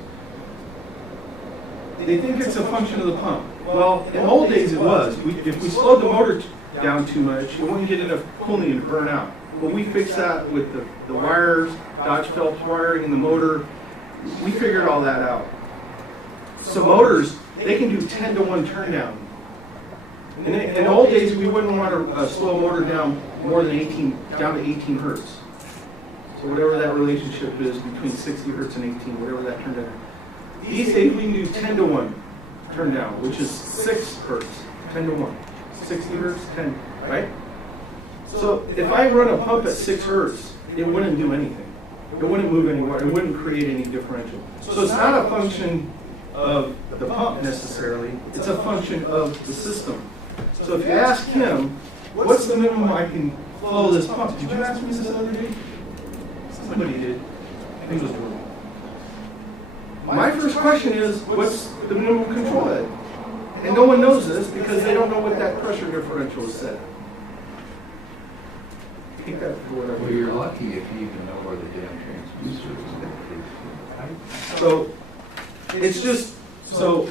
They think it's a function of the pump. Well, in old days it was. If we slowed the motor down too much, it wouldn't get enough cooling to burn out. But we fixed that with the wires, Dodge Phelps wiring in the motor. We figured all that out. So motors, they can do 10 to 1 turn down. In old days, we wouldn't want to slow a motor down more than 18, down to 18 hertz. So whatever that relationship is between 60 hertz and 18, whatever that turn down. These days, we can do 10 to 1 turn down, which is 6 hertz, 10 to 1. 60 hertz, 10, right? So if I run a pump at 6 hertz, it wouldn't do anything. It wouldn't move anywhere. It wouldn't create any differential. So it's not a function of the pump necessarily. It's a function of the system. So if you ask him, what's the minimum I can flow this pump? Did you ask me this the other day? Somebody did. I think it was Jordan. My first question is, what's the minimum control head? And no one knows this because they don't know what that pressure differential is set. Take that for whatever. Well, you're lucky if you even know where the damn transducer is. So it's just, so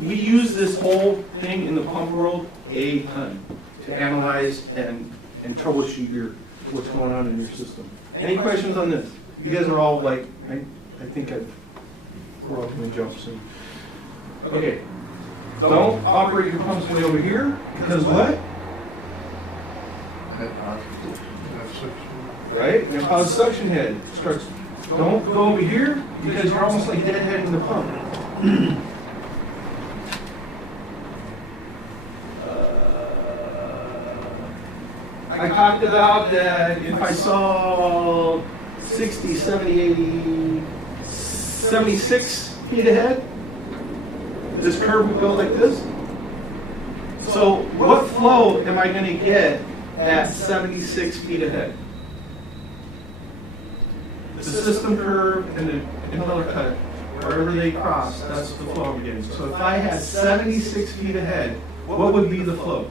we use this whole thing in the pump world a ton to analyze and and troubleshoot what's going on in your system. Any questions on this? You guys are all like, I think we're all gonna jump soon. Okay, don't operate your pumps way over here, because what? Right? And it causes suction head. Starts. Don't go over here, because you're almost like deadheading the pump. I talked about that if I saw 60, 70, 80, 76 feet ahead, this curve would go like this. So what flow am I going to get at 76 feet ahead? The system curve and the impeller cut, wherever they cross, that's the flow I'm getting. So if I had 76 feet ahead, what would be the flow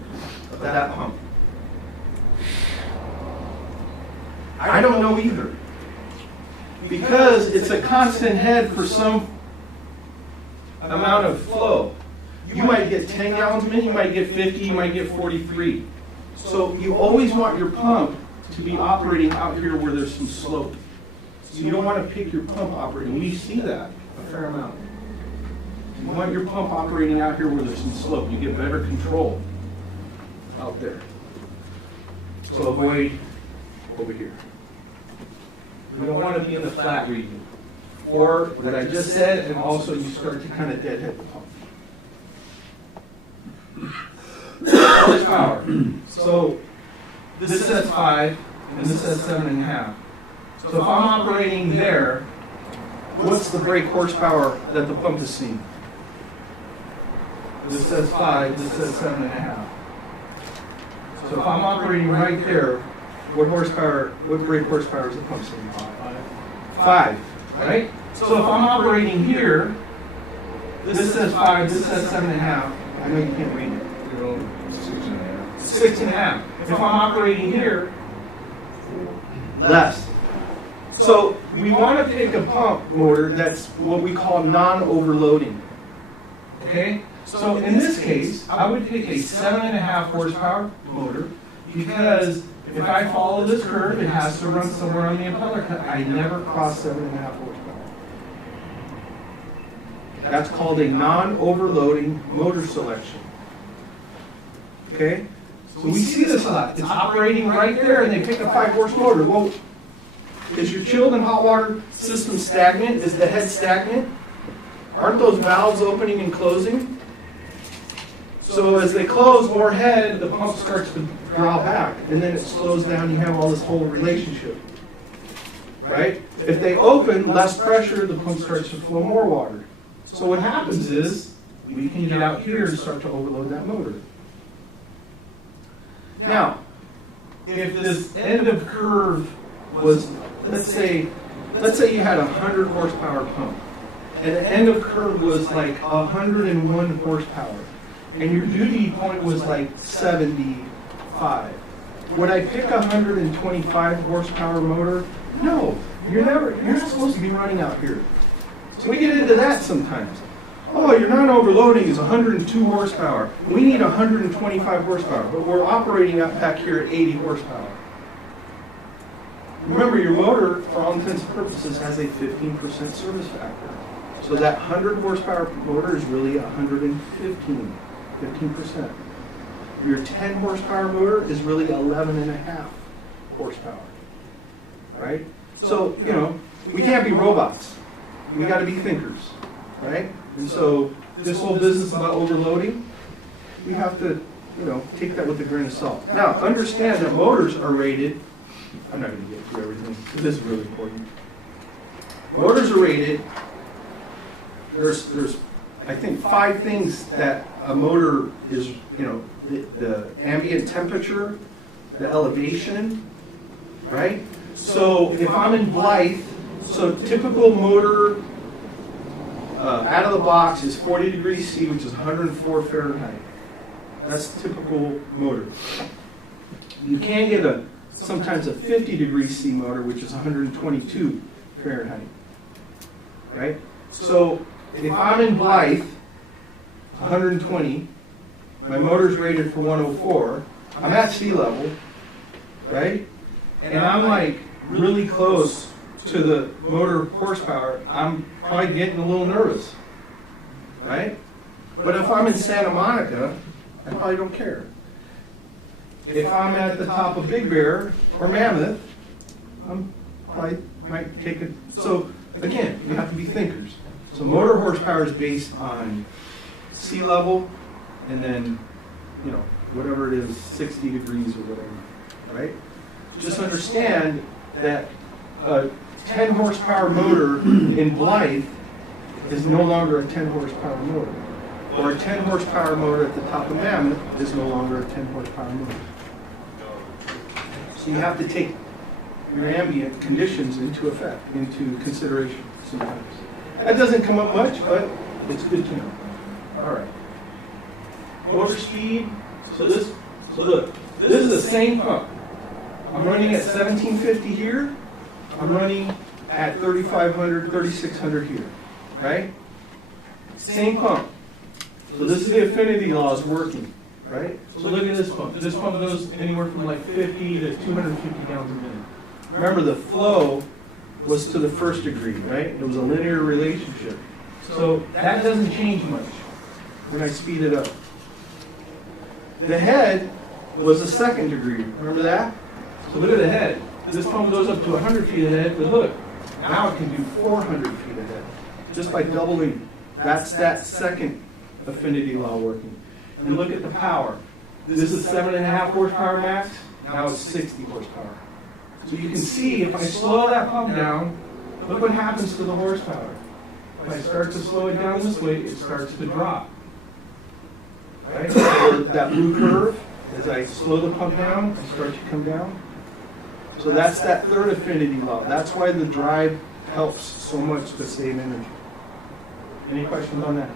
of that pump? I don't know either. Because it's a constant head for some amount of flow. You might get 10 gallons a minute, you might get 50, you might get 43. So you always want your pump to be operating out here where there's some slope. So you don't want to pick your pump operating. We see that a fair amount. You want your pump operating out here where there's some slope. You get better control out there. So avoid over here. We don't want to be in the flat region. Or what I just said, and also you start to kind of deadhead the pump. Horsepower. So this says 5, and this says 7.5. So if I'm operating there, what's the brake horsepower that the pump is seeing? This says 5, this says 7.5. So if I'm operating right there, what brake horsepower is the pump seeing? 5, right? So if I'm operating here, this says 5, this says 7.5. I know you can't read it. 6.5. If I'm operating here, less. So we want to pick a pump motor that's what we call non-overloading. Okay? So in this case, I would pick a 7.5 horsepower motor because if I follow this curve, it has to run somewhere on the impeller cut. I never cross 7.5 horsepower. That's called a non-overloading motor selection. Okay? So we see this a lot. It's operating right there and they pick a 5-horse motor. Well, is your chilled and hot water system stagnant? Is the head stagnant? Aren't those valves opening and closing? So as they close more head, the pump starts to draw back, and then it slows down. You have all this whole relationship, right? If they open, less pressure, the pump starts to flow more water. So what happens is we can get out here and start to overload that motor. Now, if this end of curve was, let's say you had a 100 horsepower pump, and the end of curve was like 101 horsepower, and your duty point was like 75. Would I pick a 125 horsepower motor? No, you're not supposed to be running out here. So we get into that sometimes. Oh, your non-overloading is 102 horsepower. We need 125 horsepower, but we're operating out back here at 80 horsepower. Remember, your motor, for all intents and purposes, has a 15% service factor. So that 100 horsepower motor is really 15%. Your 10 horsepower motor is really 11.5 horsepower. Right? So, we can't be robots. We got to be thinkers. Right? And so this whole business about overloading, we have to, take that with a grain of salt. Now, understand that motors are rated. I'm not going to get through everything. This is really important. Motors are rated. There's I think 5 things that a motor is, the ambient temperature, the elevation, right? So if I'm in Blythe, so typical motor out of the box is 40 degrees C, which is 104 Fahrenheit. That's typical motor. You can get sometimes a 50 degrees C motor, which is 122 Fahrenheit, right? So if I'm in Blythe, 120, my motor's rated for 104, I'm at sea level, right? And I'm like really close to the motor horsepower, I'm probably getting a little nervous, right? But if I'm in Santa Monica, I probably don't care. If I'm at the top of Big Bear or Mammoth, I'm probably might take it. So again, you have to be thinkers. So motor horsepower is based on sea level, and then, you know, whatever it is, 60 degrees or whatever, right? Just understand that a 10 horsepower motor in Blythe is no longer a 10 horsepower motor. Or a 10 horsepower motor at the top of Mammoth is no longer a 10 horsepower motor. So you have to take your ambient conditions into consideration sometimes. That doesn't come up much, but it's good to know. All right. Motor speed. So look, this is the same pump. I'm running at 1750 here. I'm running at 3500, 3600 here, right? Same pump. So this is the affinity laws working, right? So look at this pump. This pump goes anywhere from like 50 to 250 gallons a minute. Remember, the flow was to the first degree, right? It was a linear relationship. So that doesn't change much when I speed it up. The head was a second degree. Remember that? So look at the head. This pump goes up to 100 feet ahead, but look, now it can do 400 feet ahead just by doubling. That's that second affinity law working. And look at the power. This is 7.5 horsepower max. Now it's 60 horsepower. So you can see if I slow that pump down, look what happens to the horsepower. If I start to slow it down this way, it starts to drop. Right? So that blue curve, as I slow the pump down, I start to come down. So that's that third affinity law. That's why the drive helps so much to save energy. Any questions on that?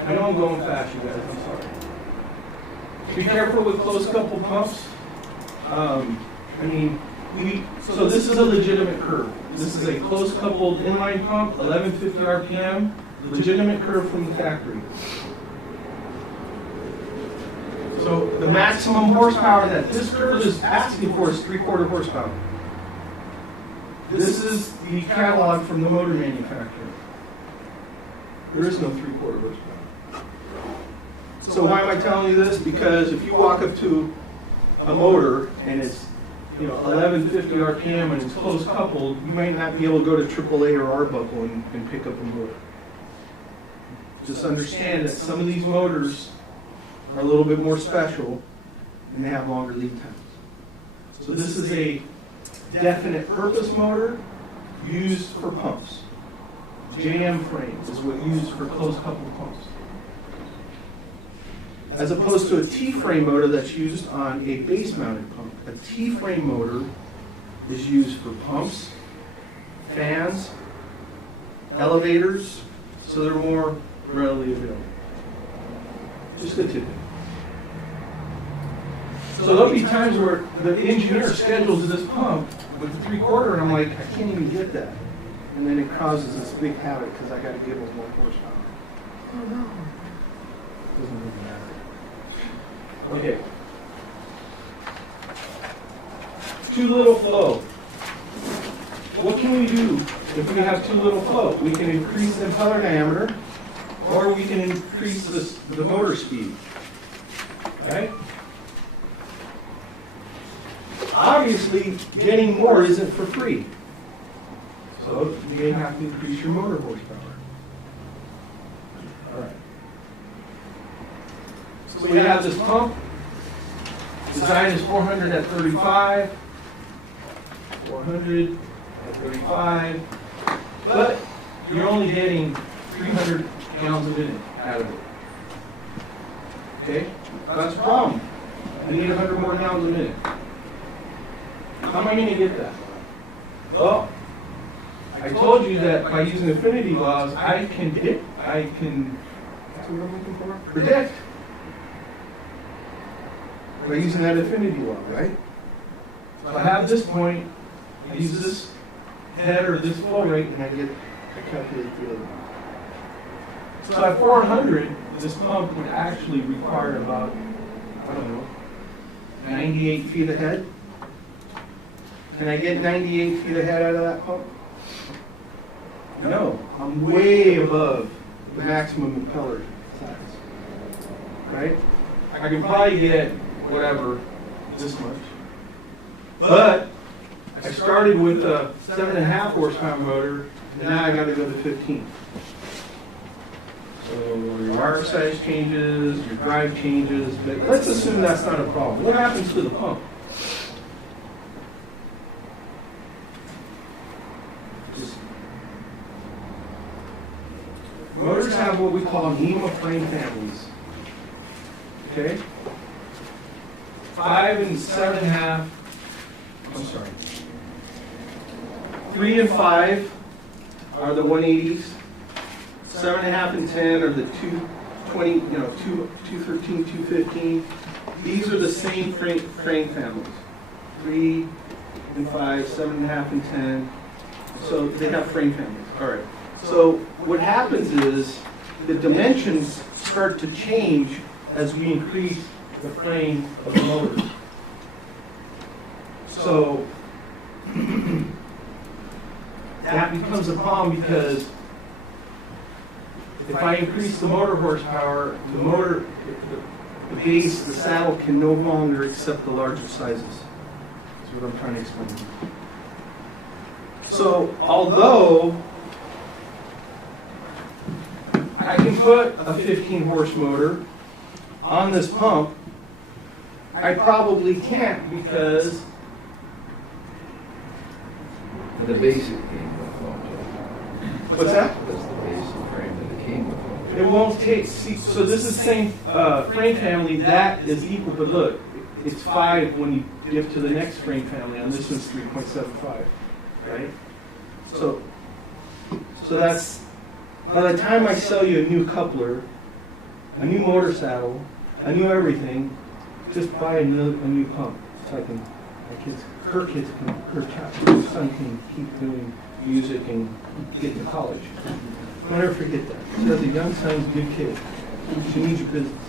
I know I'm going fast, you guys. I'm sorry. Be careful with close coupled pumps. So this is a legitimate curve. This is a close coupled inline pump, 1150 RPM, legitimate curve from the factory. So the maximum horsepower that this curve is asking for is 3/4 horsepower. This is the catalog from the motor manufacturer. There is no 3/4 horsepower. So why am I telling you this? Because if you walk up to a motor and it's 1150 RPM and it's close coupled, you might not be able to go to AAA or Arbuckle and pick up a motor. Just understand that some of these motors are a little bit more special and they have longer lead times. So this is a definite purpose motor used for pumps. JM frames is what used for close coupled pumps. As opposed to a T-frame motor that's used on a base-mounted pump. A T-frame motor is used for pumps, fans, elevators, so they're more readily available. Just a tidbit. So there'll be times where the engineer schedules this pump with the 3/4, and I'm like, I can't even get that. And then it causes this big havoc because I got to give them more horsepower. Oh no. Doesn't really matter. Okay. Too little flow. What can we do if we have too little flow? We can increase the impeller diameter, or we can increase the motor speed. Right? Obviously, getting more isn't for free. So you're going to have to increase your motor horsepower. All right. So we have this pump. Design is 400 at 35. 400 at 35. But you're only getting 300 gallons a minute out of it. Okay? That's a problem. I need 100 more gallons a minute. How am I going to get that? Well, I told you that by using affinity laws, I can that's what I'm looking for? Predict. By using that affinity law, right? So I have this point, I use this head or this flow rate, and I calculate the other one. So at 400, this pump would actually require about I don't know, 98 feet ahead? Can I get 98 feet ahead out of that pump? No, I'm way above the maximum impeller size. Right? I can probably get whatever, this much. But I started with a 7.5 horsepower motor, and now I gotta go to 15. So your wire size changes, your drive changes, but let's assume that's not a problem. What happens to the pump? Motors have what we call NEMA frame families. Okay? 5 and 7.5, I'm sorry. 3 and 5 are the 180s. 7.5 and 10 are the 220, 213, 215. These are the same frame families. 3 and 5, 7.5 and 10. So they have frame families. All right. So what happens is the dimensions start to change as we increase the frame of the motors. So that becomes a problem because if I increase the motor horsepower, the base, the saddle can no longer accept the larger sizes. That's what I'm trying to explain. So although I can put a 15 horse motor on this pump, I probably can't because The basic came with phone. what's that? That's the basic frame that it came with. It won't take, see, so this is the same frame family, that is equal, but look, it's 5 when you give to the next frame family, and this one's 3.75, right? So that's, by the time I sell you a new coupler, a new motor saddle, a new everything, just buy a new pump, so I can, her son can keep doing music and get to college. Don't ever forget that. She has a young son's good kid. She needs your business.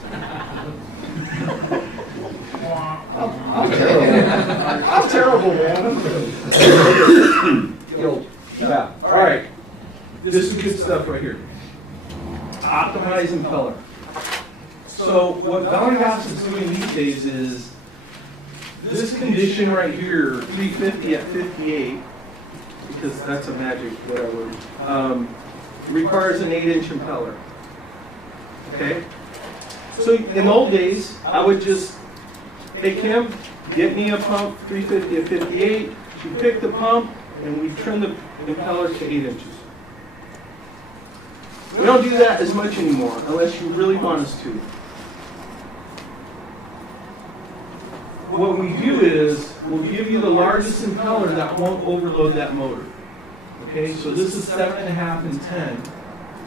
I'm terrible. I'm terrible, man. I'm terrible. Yeah. All right. This is good stuff right here. Optimize impeller. So what Dawson is doing these days is this condition right here, 350 at 58, because that's a magic whatever. Requires an 8-inch impeller. Okay? So in the old days, I would just, hey Kim, get me a pump, 350 at 58. She'd pick the pump, and we trim the impeller to 8 inches. We don't do that as much anymore, unless you really want us to. What we do is, we'll give you the largest impeller that won't overload that motor. Okay, so this is 7.5 and 10.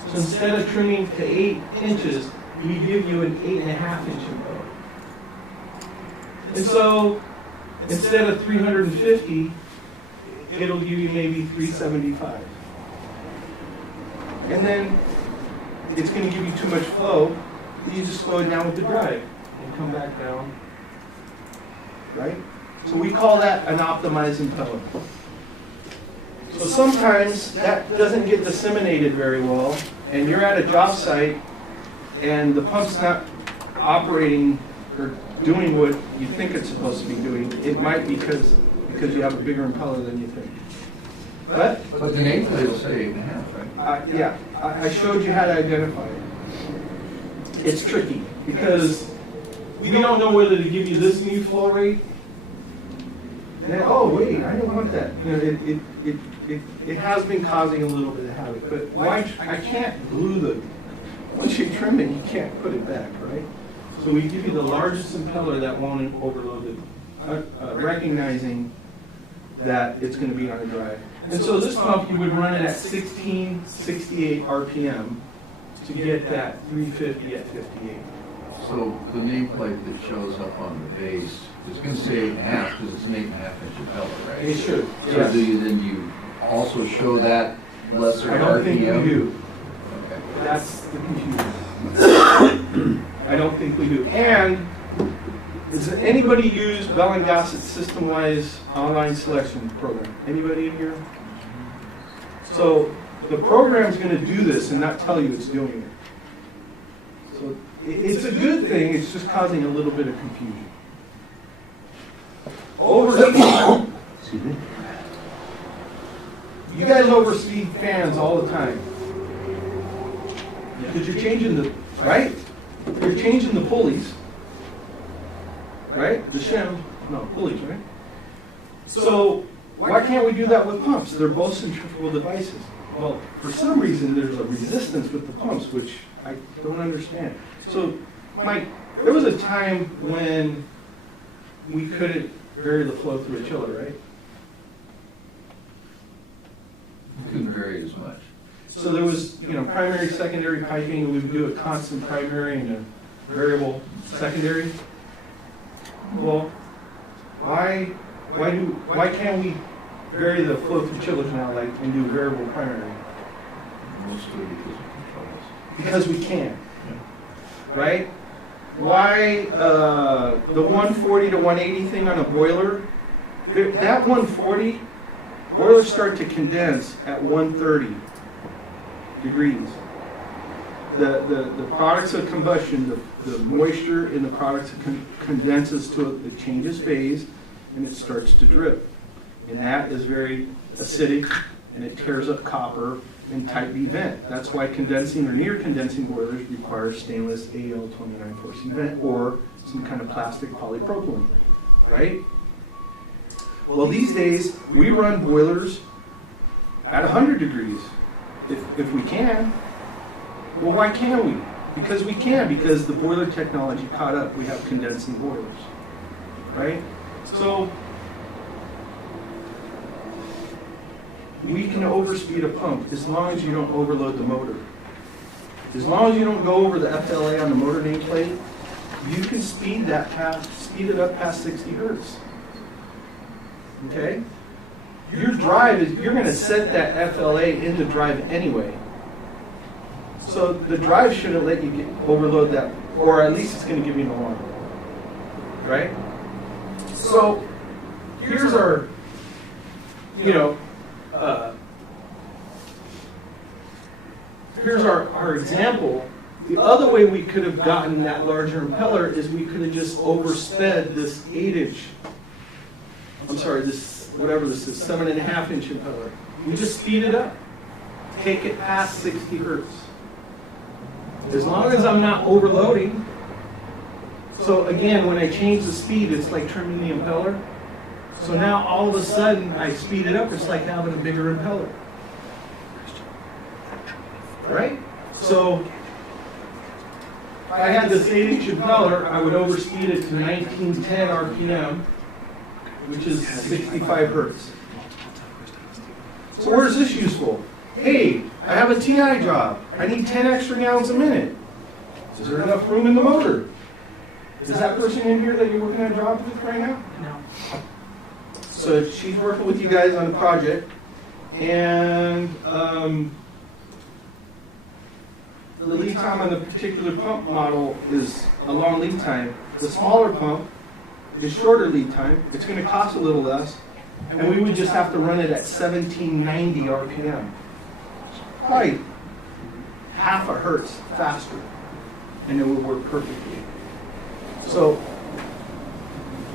So instead of trimming to 8 inches, we give you an 8.5 inch impeller. And so instead of 350, it'll give you maybe 375. And then it's going to give you too much flow. You just slow it down with the drive and come back down. Right? So we call that an optimized impeller. So sometimes that doesn't get disseminated very well, and you're at a job site, and the pump's not operating or doing what you think it's supposed to be doing. It might be because you have a bigger impeller than you think. But But the nameplate will say 8.5, right? yeah, I showed you how to identify it. It's tricky because we don't know whether to give you this new flow rate. And then, oh wait, I don't want that. You know, it has been causing a little bit of havoc, but why? I can't glue the. Once you trim it, you can't put it back, right? So we give you the largest impeller that won't overload it, recognizing that it's going to be on a drive. And so this pump, you would run it at 1668 RPM to get that 350 at 58. So the nameplate that shows up on the base is going to say 8.5 because it's an 8.5 inch impeller, right? It should. So Yes. do you also show that lesser I don't think we RPM? do. Okay. That's the confusion. I don't think we do. And Does anybody use Bell and Gossett's system-wise online selection program? Anybody in here? So the program's going to do this and not tell you it's doing it. So it's a good thing, it's just causing a little bit of confusion. Overspeed. Excuse me? You guys overspeed fans all the time. Because you're changing the, right? You're changing the pulleys. Right? The shim, no, pulleys, right? So why can't we do that with pumps? They're both centrifugal devices. Well, for some reason, there's a resistance with the pumps, which I don't understand. So, Mike, there was a time when we couldn't vary the flow through a chiller, right? Couldn't vary as much. So there was, primary, secondary piping, and we would do a constant primary and a variable secondary. Well, why can't we vary the flow through chillers now, like, and do variable primary? Mostly because of controls. Because we can, right? Why the 140 to 180 thing on a boiler? That 140, boilers start to condense at 130 degrees. The products of combustion, the moisture in the products condenses to it changes phase, and it starts to drip. And that is very acidic, and it tears up copper in type B vent. That's why condensing or near condensing boilers require stainless AL29 forcing vent or some kind of plastic polypropylene, right? Well, these days, we run boilers at 100 degrees, if we can. Well, why can't we? Because we can, because the boiler technology caught up. We have condensing boilers, right? So we can overspeed a pump as long as you don't overload the motor. As long as you don't go over the FLA on the motor nameplate, you can speed it up past 60 hertz. Okay? Your drive is, you're going to set that FLA into drive anyway. So the drive shouldn't let you overload that, or at least it's going to give you an alarm. Right? So here's our, here's our example. The other way we could have gotten that larger impeller is we could have just oversped this 8-inch, I'm sorry, this, whatever this is, 7.5-inch impeller. We just speed it up. Take it past 60 hertz. As long as I'm not overloading. So again, when I change the speed, it's like trimming the impeller. So now all of a sudden I speed it up, it's like having a bigger impeller. Right? So if I had this 8-inch impeller, I would overspeed it to 1910 RPM, which is 65 hertz. So where's this useful? Hey, I have a TI job. I need 10 extra gallons a minute. Is there enough room in the motor? Is that person in here that you're working on a job with right now? No. So she's working with you guys on a project, and the lead time on the particular pump model is a long lead time. The smaller pump is shorter lead time. It's going to cost a little less, and we would just have to run it at 1790 RPM. Probably half a hertz faster, and it would work perfectly. So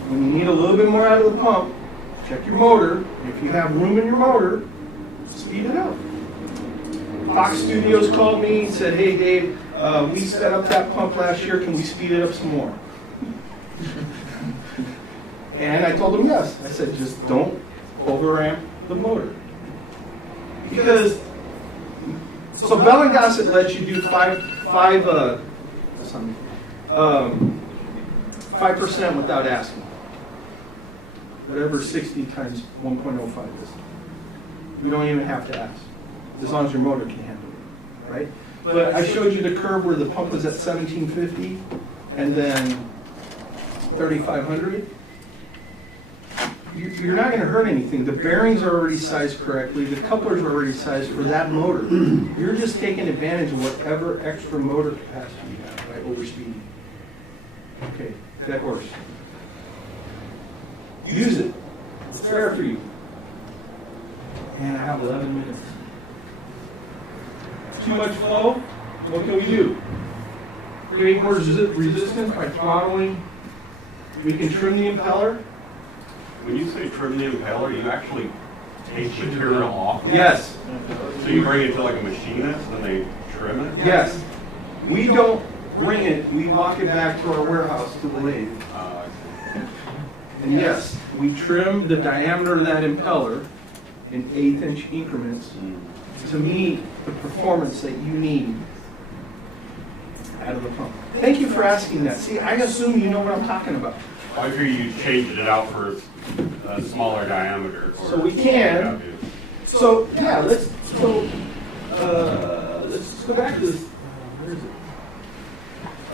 when you need a little bit more out of the pump, check your motor. If you have room in your motor, speed it up. Fox Studios called me and said, hey Dave, we sped up that pump last year, can we speed it up some more? And I told them yes. I said, just don't overamp the motor. Because, so Bell and Gossett lets you do 5% without asking. Whatever 60 times 1.05 is. You don't even have to ask, as long as your motor can handle it, right? But I showed you the curve where the pump was at 1750 and then 3500. You're not going to hurt anything. The bearings are already sized correctly. The couplers are already sized for that motor. You're just taking advantage of whatever extra motor capacity you have by overspeeding. Okay, that works. Use it. It's fair for you. And I have 11 minutes. Too much flow? What can we do? Create more resistance by throttling. We can trim the impeller. When you say trim the impeller, you actually take material off? Yes. So you bring it to like a machinist and they trim it? Yes. We don't bring it, we walk it back to our warehouse to the lathe. And yes, we trim the diameter of that impeller in 1/8 increments to meet the performance that you need out of the pump. Thank you for asking that. See, I assume you know what I'm talking about. I figure you changed it out for a smaller diameter. So we can. So yeah, let's go back to this. Where is it?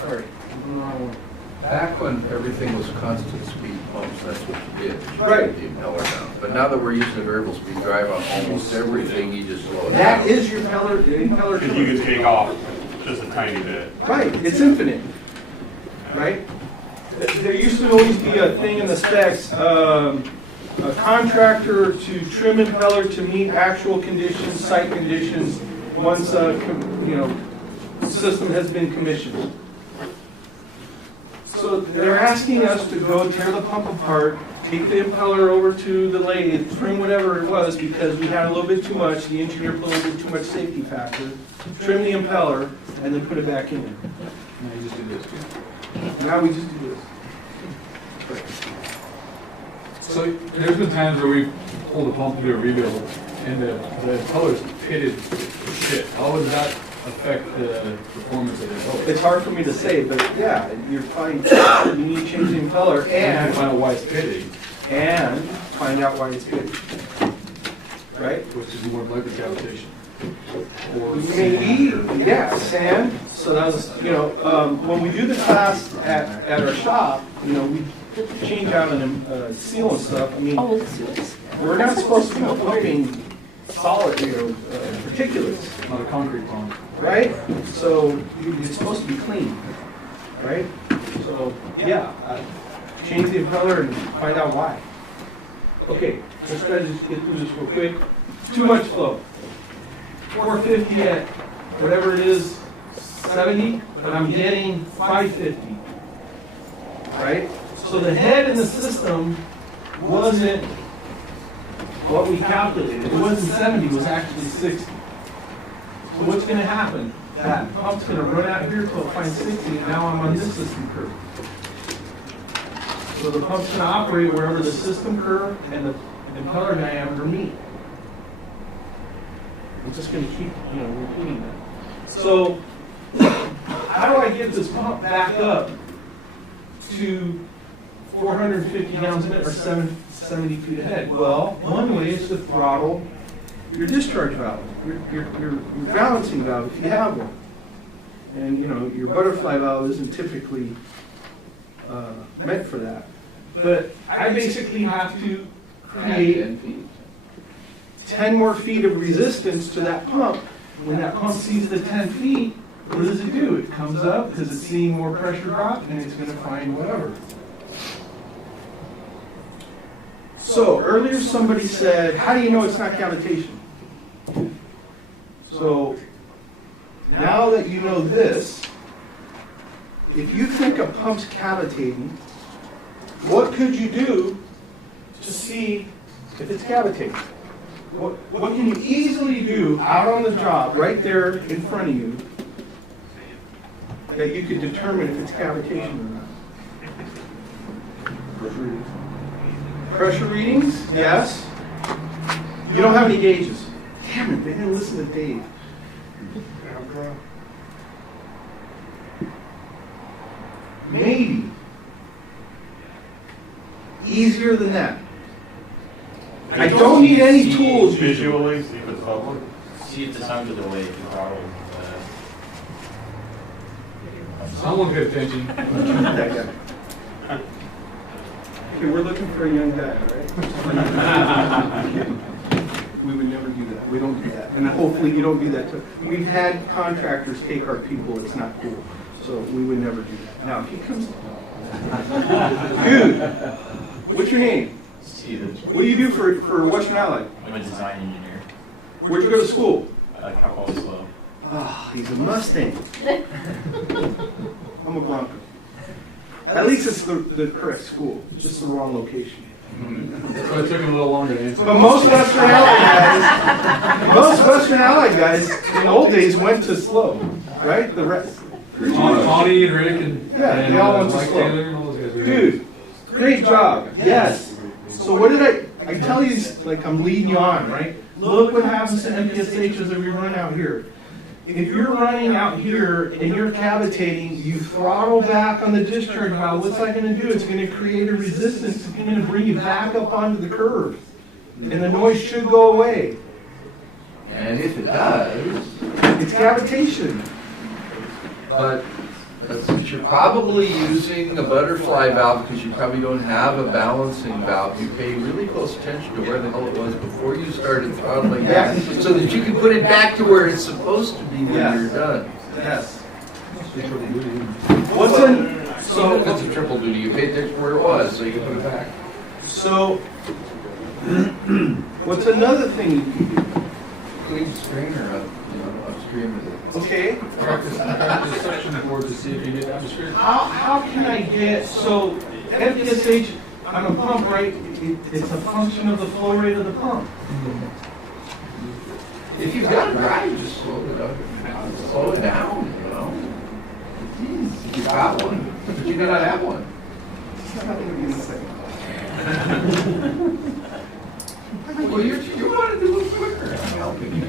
Sorry, I'm on the wrong one. Back when everything was constant speed pumps, that's what you did. You Right. put the impeller down. But now that we're using a variable speed drive on almost everything, you just slow it down. That is your impeller Because you trimmer. can take off just a tiny bit. Right, it's infinite, right? There used to always be a thing in the specs, a contractor to trim impeller to meet actual conditions, site conditions, once system has been commissioned. So they're asking us to go tear the pump apart, take the impeller over to the lathe, trim whatever it was because we had a little bit too much, the engineer put a little bit too much safety factor, trim the impeller, and then put it back in. Now you just do this too. Now we just do this. So there's been times where we've pulled a pump to do a rebuild and the impeller's pitted to shit. How does that affect the performance of the impeller? It's hard for me to say, but yeah, you're probably, you need to change the impeller And find out why it's pitted, and find out why it's good. Right? which is more likely cavitation. Or Maybe, yeah, sand. So that was, when we do the class at our shop, we change out a seal and stuff. I mean, we're not supposed to be pumping solid, particulates, not a concrete pump. right? So it's supposed to be clean, right? So, yeah, change the impeller and find out why. Okay, let's try to just get through this real quick. Too much flow. 450 at whatever it is, 70, but I'm getting 550, right? So the head in the system wasn't what we calculated. It wasn't 70, it was actually 60. So what's going to happen? That pump's going to run out here till it finds 60, and now I'm on this system curve. So the pump's going to operate wherever the system curve and the impeller diameter meet. I'm just going to keep, repeating that. So, how do I get this pump back up to 450 gallons a minute or 70 feet ahead? Well, one way is to throttle your discharge valve, your balancing valve if you have one. And your butterfly valve isn't typically meant for that. But I basically have to create 10 more feet of resistance to that pump. When that pump sees the 10 feet, what does it do? It comes up because it's seeing more pressure drop and it's going to find whatever. So earlier somebody said, how do you know it's not cavitation? So now that you know this, if you think a pump's cavitating, what could you do to see if it's cavitating? What can you easily do out on the job, right there in front of you, that you could determine if it's cavitation or not? Pressure readings, yes. You don't have any gauges. Damn it, they didn't listen to Dave. Maybe. Easier than that. I don't need any tools. Visually, see if it's bubbling. See if the sound of the way the throttle. Someone pay attention. Okay, we're looking for a young guy, all right? We would never do that. We don't do that. And hopefully you don't do that too. We've had contractors take our people. It's not cool. So we would never do that. Now, if he comes... Dude, what's your name? What do you do for Western Allied? I'm a design engineer. Where'd you go to school? Cal Slow. Ah, he's a Mustang. I'm a Bronco. At least it's the correct school, just the wrong location. So it took him a little longer to answer. But most Western Allied guys in the old days went to SLO, right? The rest. Connie and Rick and Yeah, they all went to Mike SLO. Taylor and all those guys. Dude, great job. Yes. So what did I tell you, like I'm leading you on, right? Look what happens to MPSHs as we run out here. If you're running out here and you're cavitating, you throttle back on the discharge valve, what's that going to do? It's going to create a resistance. It's going to bring you back up onto the curve. And the noise should go away. And if it does, It's cavitation. but you're probably using a butterfly valve because you probably don't have a balancing valve. You pay really close attention to where the hell it was before you started throttling back, Yes. so that you can put it back to where it's supposed to be when Yes. you're done. Yes. What's in? So if it's a triple duty, you pay attention where it was, so you can put it back. So, what's another thing you can do? Clean strainer up, upstream of it. Okay. Practice suction board to see if you get atmosphere. How can I get, so FDSH on a pump, right, it's a function of the flow rate of the pump. If you've got a drive, just slow it up. Slow it down, If you've got one, but you may not have one. Well, you want to do it quicker. I'm helping you.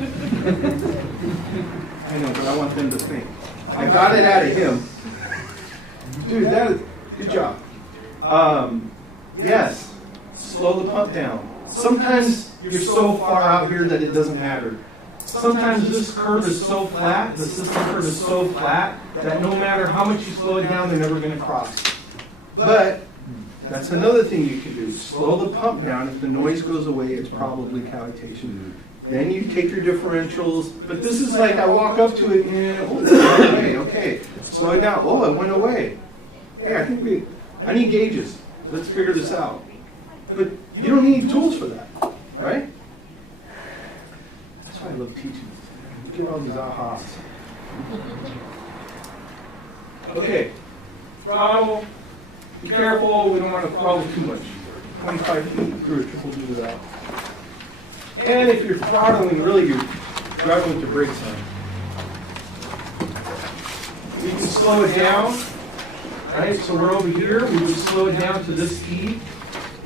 I know, but I want them to think. I got it out of him. Dude, that is, good job. Yes, slow the pump down. Sometimes you're so far out here that it doesn't matter. Sometimes this curve is so flat, the system curve is so flat, that no matter how much you slow it down, they're never going to cross. But that's another thing you can do. Slow the pump down. If the noise goes away, it's probably cavitation. Then you take your differentials. But this is like I walk up to it and oh, it went away. Okay, slow it down. Oh, it went away. Hey, I need gauges. Let's figure this out. But you don't need tools for that, right? That's why I love teaching. Get all these ahas. Okay, throttle. Be careful, we don't want to throttle too much. 25 feet through a triple duty valve. And if you're throttling, really you're driving with the brakes on. We can slow it down, right? So we're over here, we would slow it down to this speed.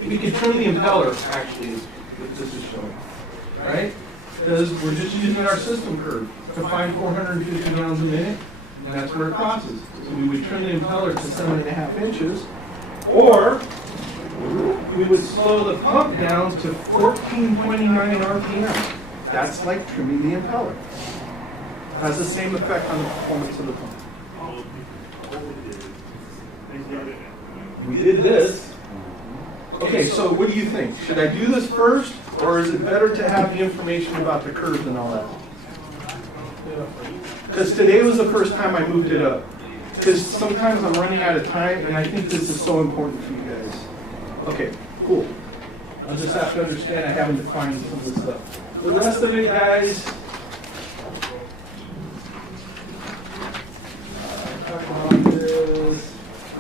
We can trim the impeller, actually, is what this is showing, right? Because we're just using our system curve to find 450 gallons a minute, and that's where it crosses. So we would trim the impeller to 7.5 inches, or we would slow the pump down to 1429 RPM. That's like trimming the impeller. It has the same effect on the performance of the pump. We did this. Okay, so what do you think? Should I do this first, or is it better to have the information about the curves and all that? Because today was the first time I moved it up. Because sometimes I'm running out of time, and I think this is so important for you guys. Okay, cool. I'll just have to understand I haven't defined some of this stuff. The rest of it, guys,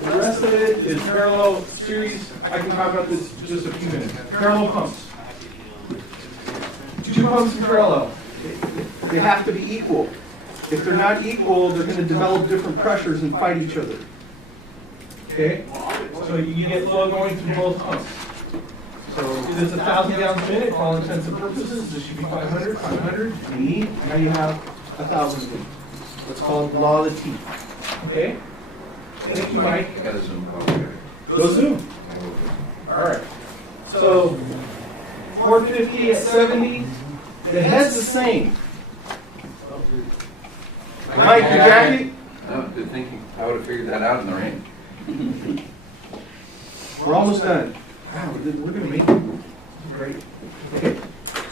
the rest of it is parallel series. I can talk about this in just a few minutes. Parallel pumps. Two pumps in parallel. They have to be equal. If they're not equal, they're going to develop different pressures and fight each other. Okay? So you get flow going through both pumps. So if it's 1,000 gallons a minute, for all intents and purposes, this should be 500, 500, and now you have 1,000 feet. What's called the law of the T. Okay? Thank you, Mike. Got a zoom over. Go zoom. All right. So 450 at 70. The head's the same. Mike, your jacket? Oh, good thinking. I would have figured that out in the rain. We're almost done. Wow, we're going to make it. Great. Okay.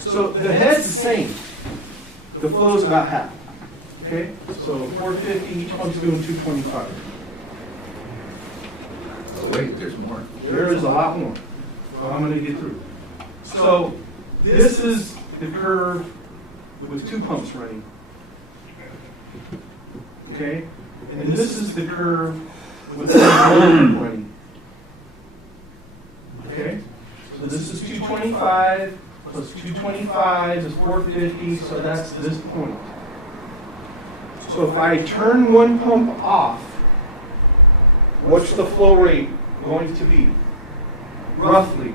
So the head's the same. The flow's about half. Okay? So 450, each pump's doing 225. Oh, wait, there's more. There is a lot more. So I'm gonna get through. So this is the curve with 2 pumps running. Okay? And this is the curve with 1 pump running. Okay? So this is 225 plus 225 is 450, so that's this point. So if I turn 1 pump off, what's the flow rate going to be? Roughly.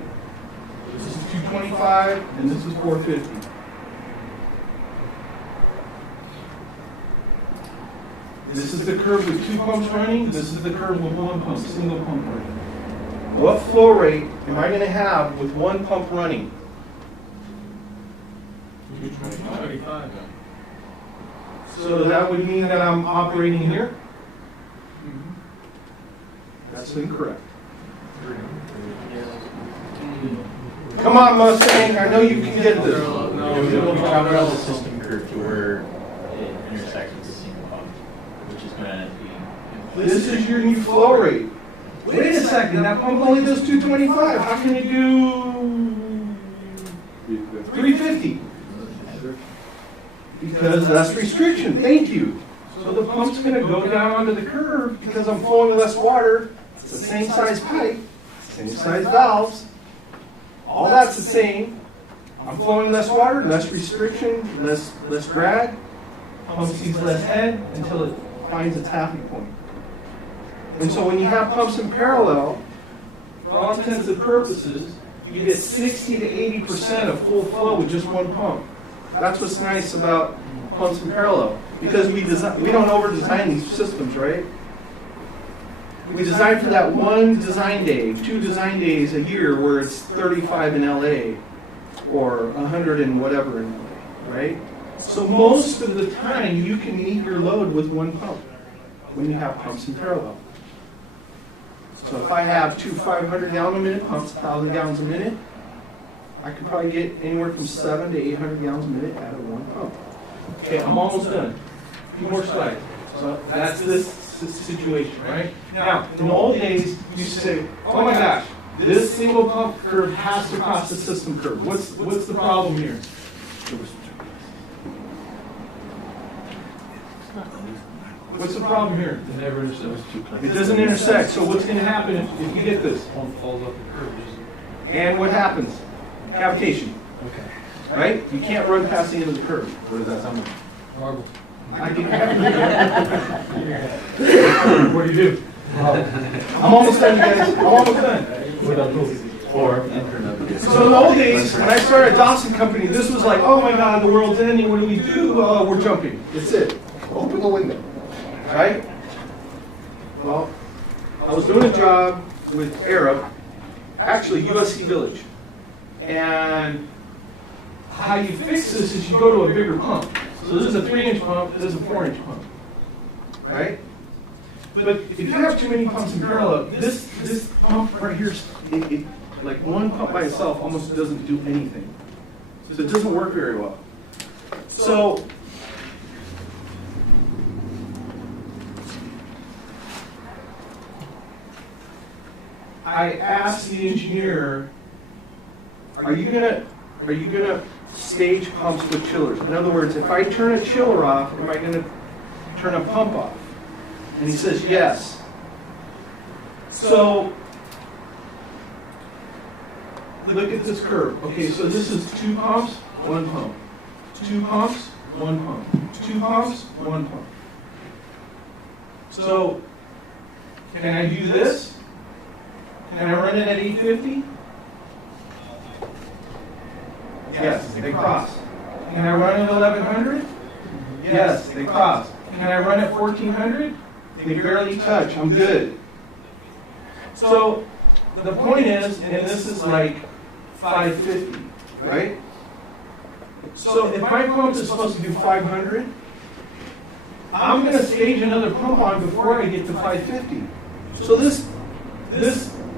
This is 225 and this is 450. This is the curve with 2 pumps running. This is the curve with 1 pump, single pump running. What flow rate am I going to have with 1 pump running? 225. So that would mean that I'm operating here? That's incorrect. Come on, Mustang, I know you can get this. It'll parallel the system curve to where it intersects with the single pump, which is going to end up being. This is your new flow rate. Wait a second, that pump only does 225. How can you do 350? Because that's restriction. Thank you. So the pump's going to go down onto the curve because I'm flowing less water. It's the same size pipe, same size valves. All that's the same. I'm flowing less water, less restriction, less drag. Pump sees less head until it finds its happy point. And so when you have pumps in parallel, for all intents and purposes, you get 60 to 80% of full flow with just 1 pump. That's what's nice about pumps in parallel, because we don't over-design these systems, right? We design for that 1 design day, 2 design days a year where it's 35 in LA or 100 and whatever in LA, right? So most of the time you can meet your load with 1 pump when you have pumps in parallel. So if I have 2 500-gallon a minute pumps, 1,000 gallons a minute, I could probably get anywhere from 700 to 800 gallons a minute out of 1 pump. Okay, I'm almost done. A few more slides. So that's this situation, right? Now, in the old days, you used to say, oh my gosh, this single pump curve has to cross the system curve. What's the problem here? What's the problem here? It never intersects. It doesn't intersect, so what's going to happen if you get this? One falls off the curve. And what happens? Cavitation, Okay. right? You can't run past the end of the curve. What does that sound like? Marble. I can What do you do? I'm almost done, guys. I'm almost done. So in the old days, when I started Dawson Company, this was like, oh my God, the world's ending. What do we do? We're jumping. That's it. Open the window. Right? Well, I was doing a job with Arab, actually USC Village. And how you fix this is you go to a bigger pump. So this is a 3-inch pump, this is a 4-inch pump. Right? But if you have too many pumps in parallel, this pump right here, like 1 pump by itself almost doesn't do anything. So it doesn't work very well. So I asked the engineer, are you gonna stage pumps with chillers? In other words, if I turn a chiller off, am I gonna turn a pump off? And he says yes. So look at this curve. Okay, so this is 2 pumps, 1 pump. 2 pumps, 1 pump. 2 pumps, 1 pump. So can I do this? Can I run it at 850? Yes, they cross. Can I run it at 1100? Yes, they cross. Can I run at 1400? They barely touch. I'm good. So the point is, and this is like 550, right? So if my pump is supposed to do 500, I'm going to stage another pump on before I get to 550. So this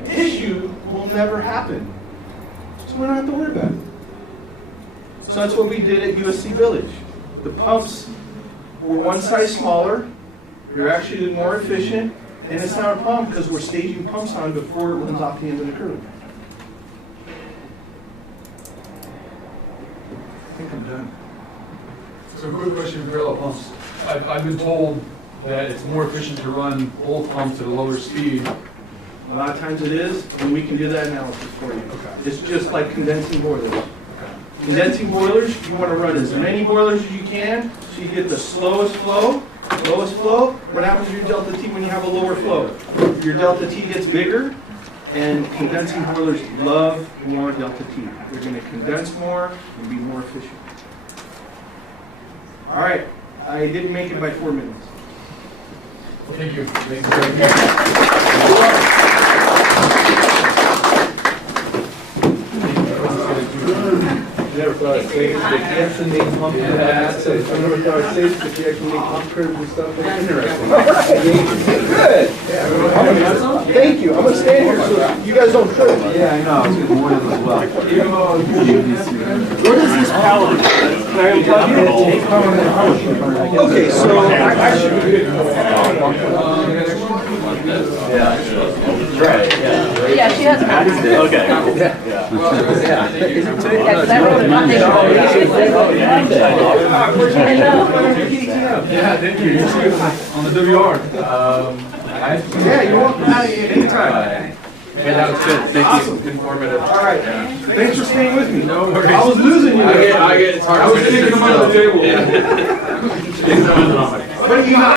issue will never happen. So we don't have to worry about it. So that's what we did at USC Village. The pumps were 1 size smaller. They're actually more efficient. And it's not a problem because we're staging pumps on before it runs off the end of the curve. done. So a quick question for parallel pumps. I've been told that it's more efficient to run both pumps at a lower speed. A lot of times it is, and we can do that analysis for you. Okay. It's just like condensing boilers. Condensing boilers, you want to run as many boilers as you can, so you get the slowest flow. Lowest flow, what happens to your delta T when you have a lower flow? Your delta T gets bigger, and condensing boilers love more delta T. They're going to condense more and be more efficient. All right, I didn't make it by 4 minutes. Thank you. Thank Never thought I'd say this, but you actually make pump curves. I never thought I'd say this, but you actually make pump curves and stuff. That's interesting. Good. Thank you. I'm gonna stand here so you guys don't trip. Yeah, I know, I was getting one of them as well. What is this power? Okay, so I should be good. Right, yeah. Yeah, she has. Okay. Yeah, 'cause I wrote it on there. Yeah, thank you. You see it on the WR. Yeah, you're welcome. Anytime. Yeah, that was good. Thank Awesome. you. Informative. All right. Thanks for staying with me. No worries. I was losing you. I get it's hard. I was thinking them under the table. Yeah. But you know,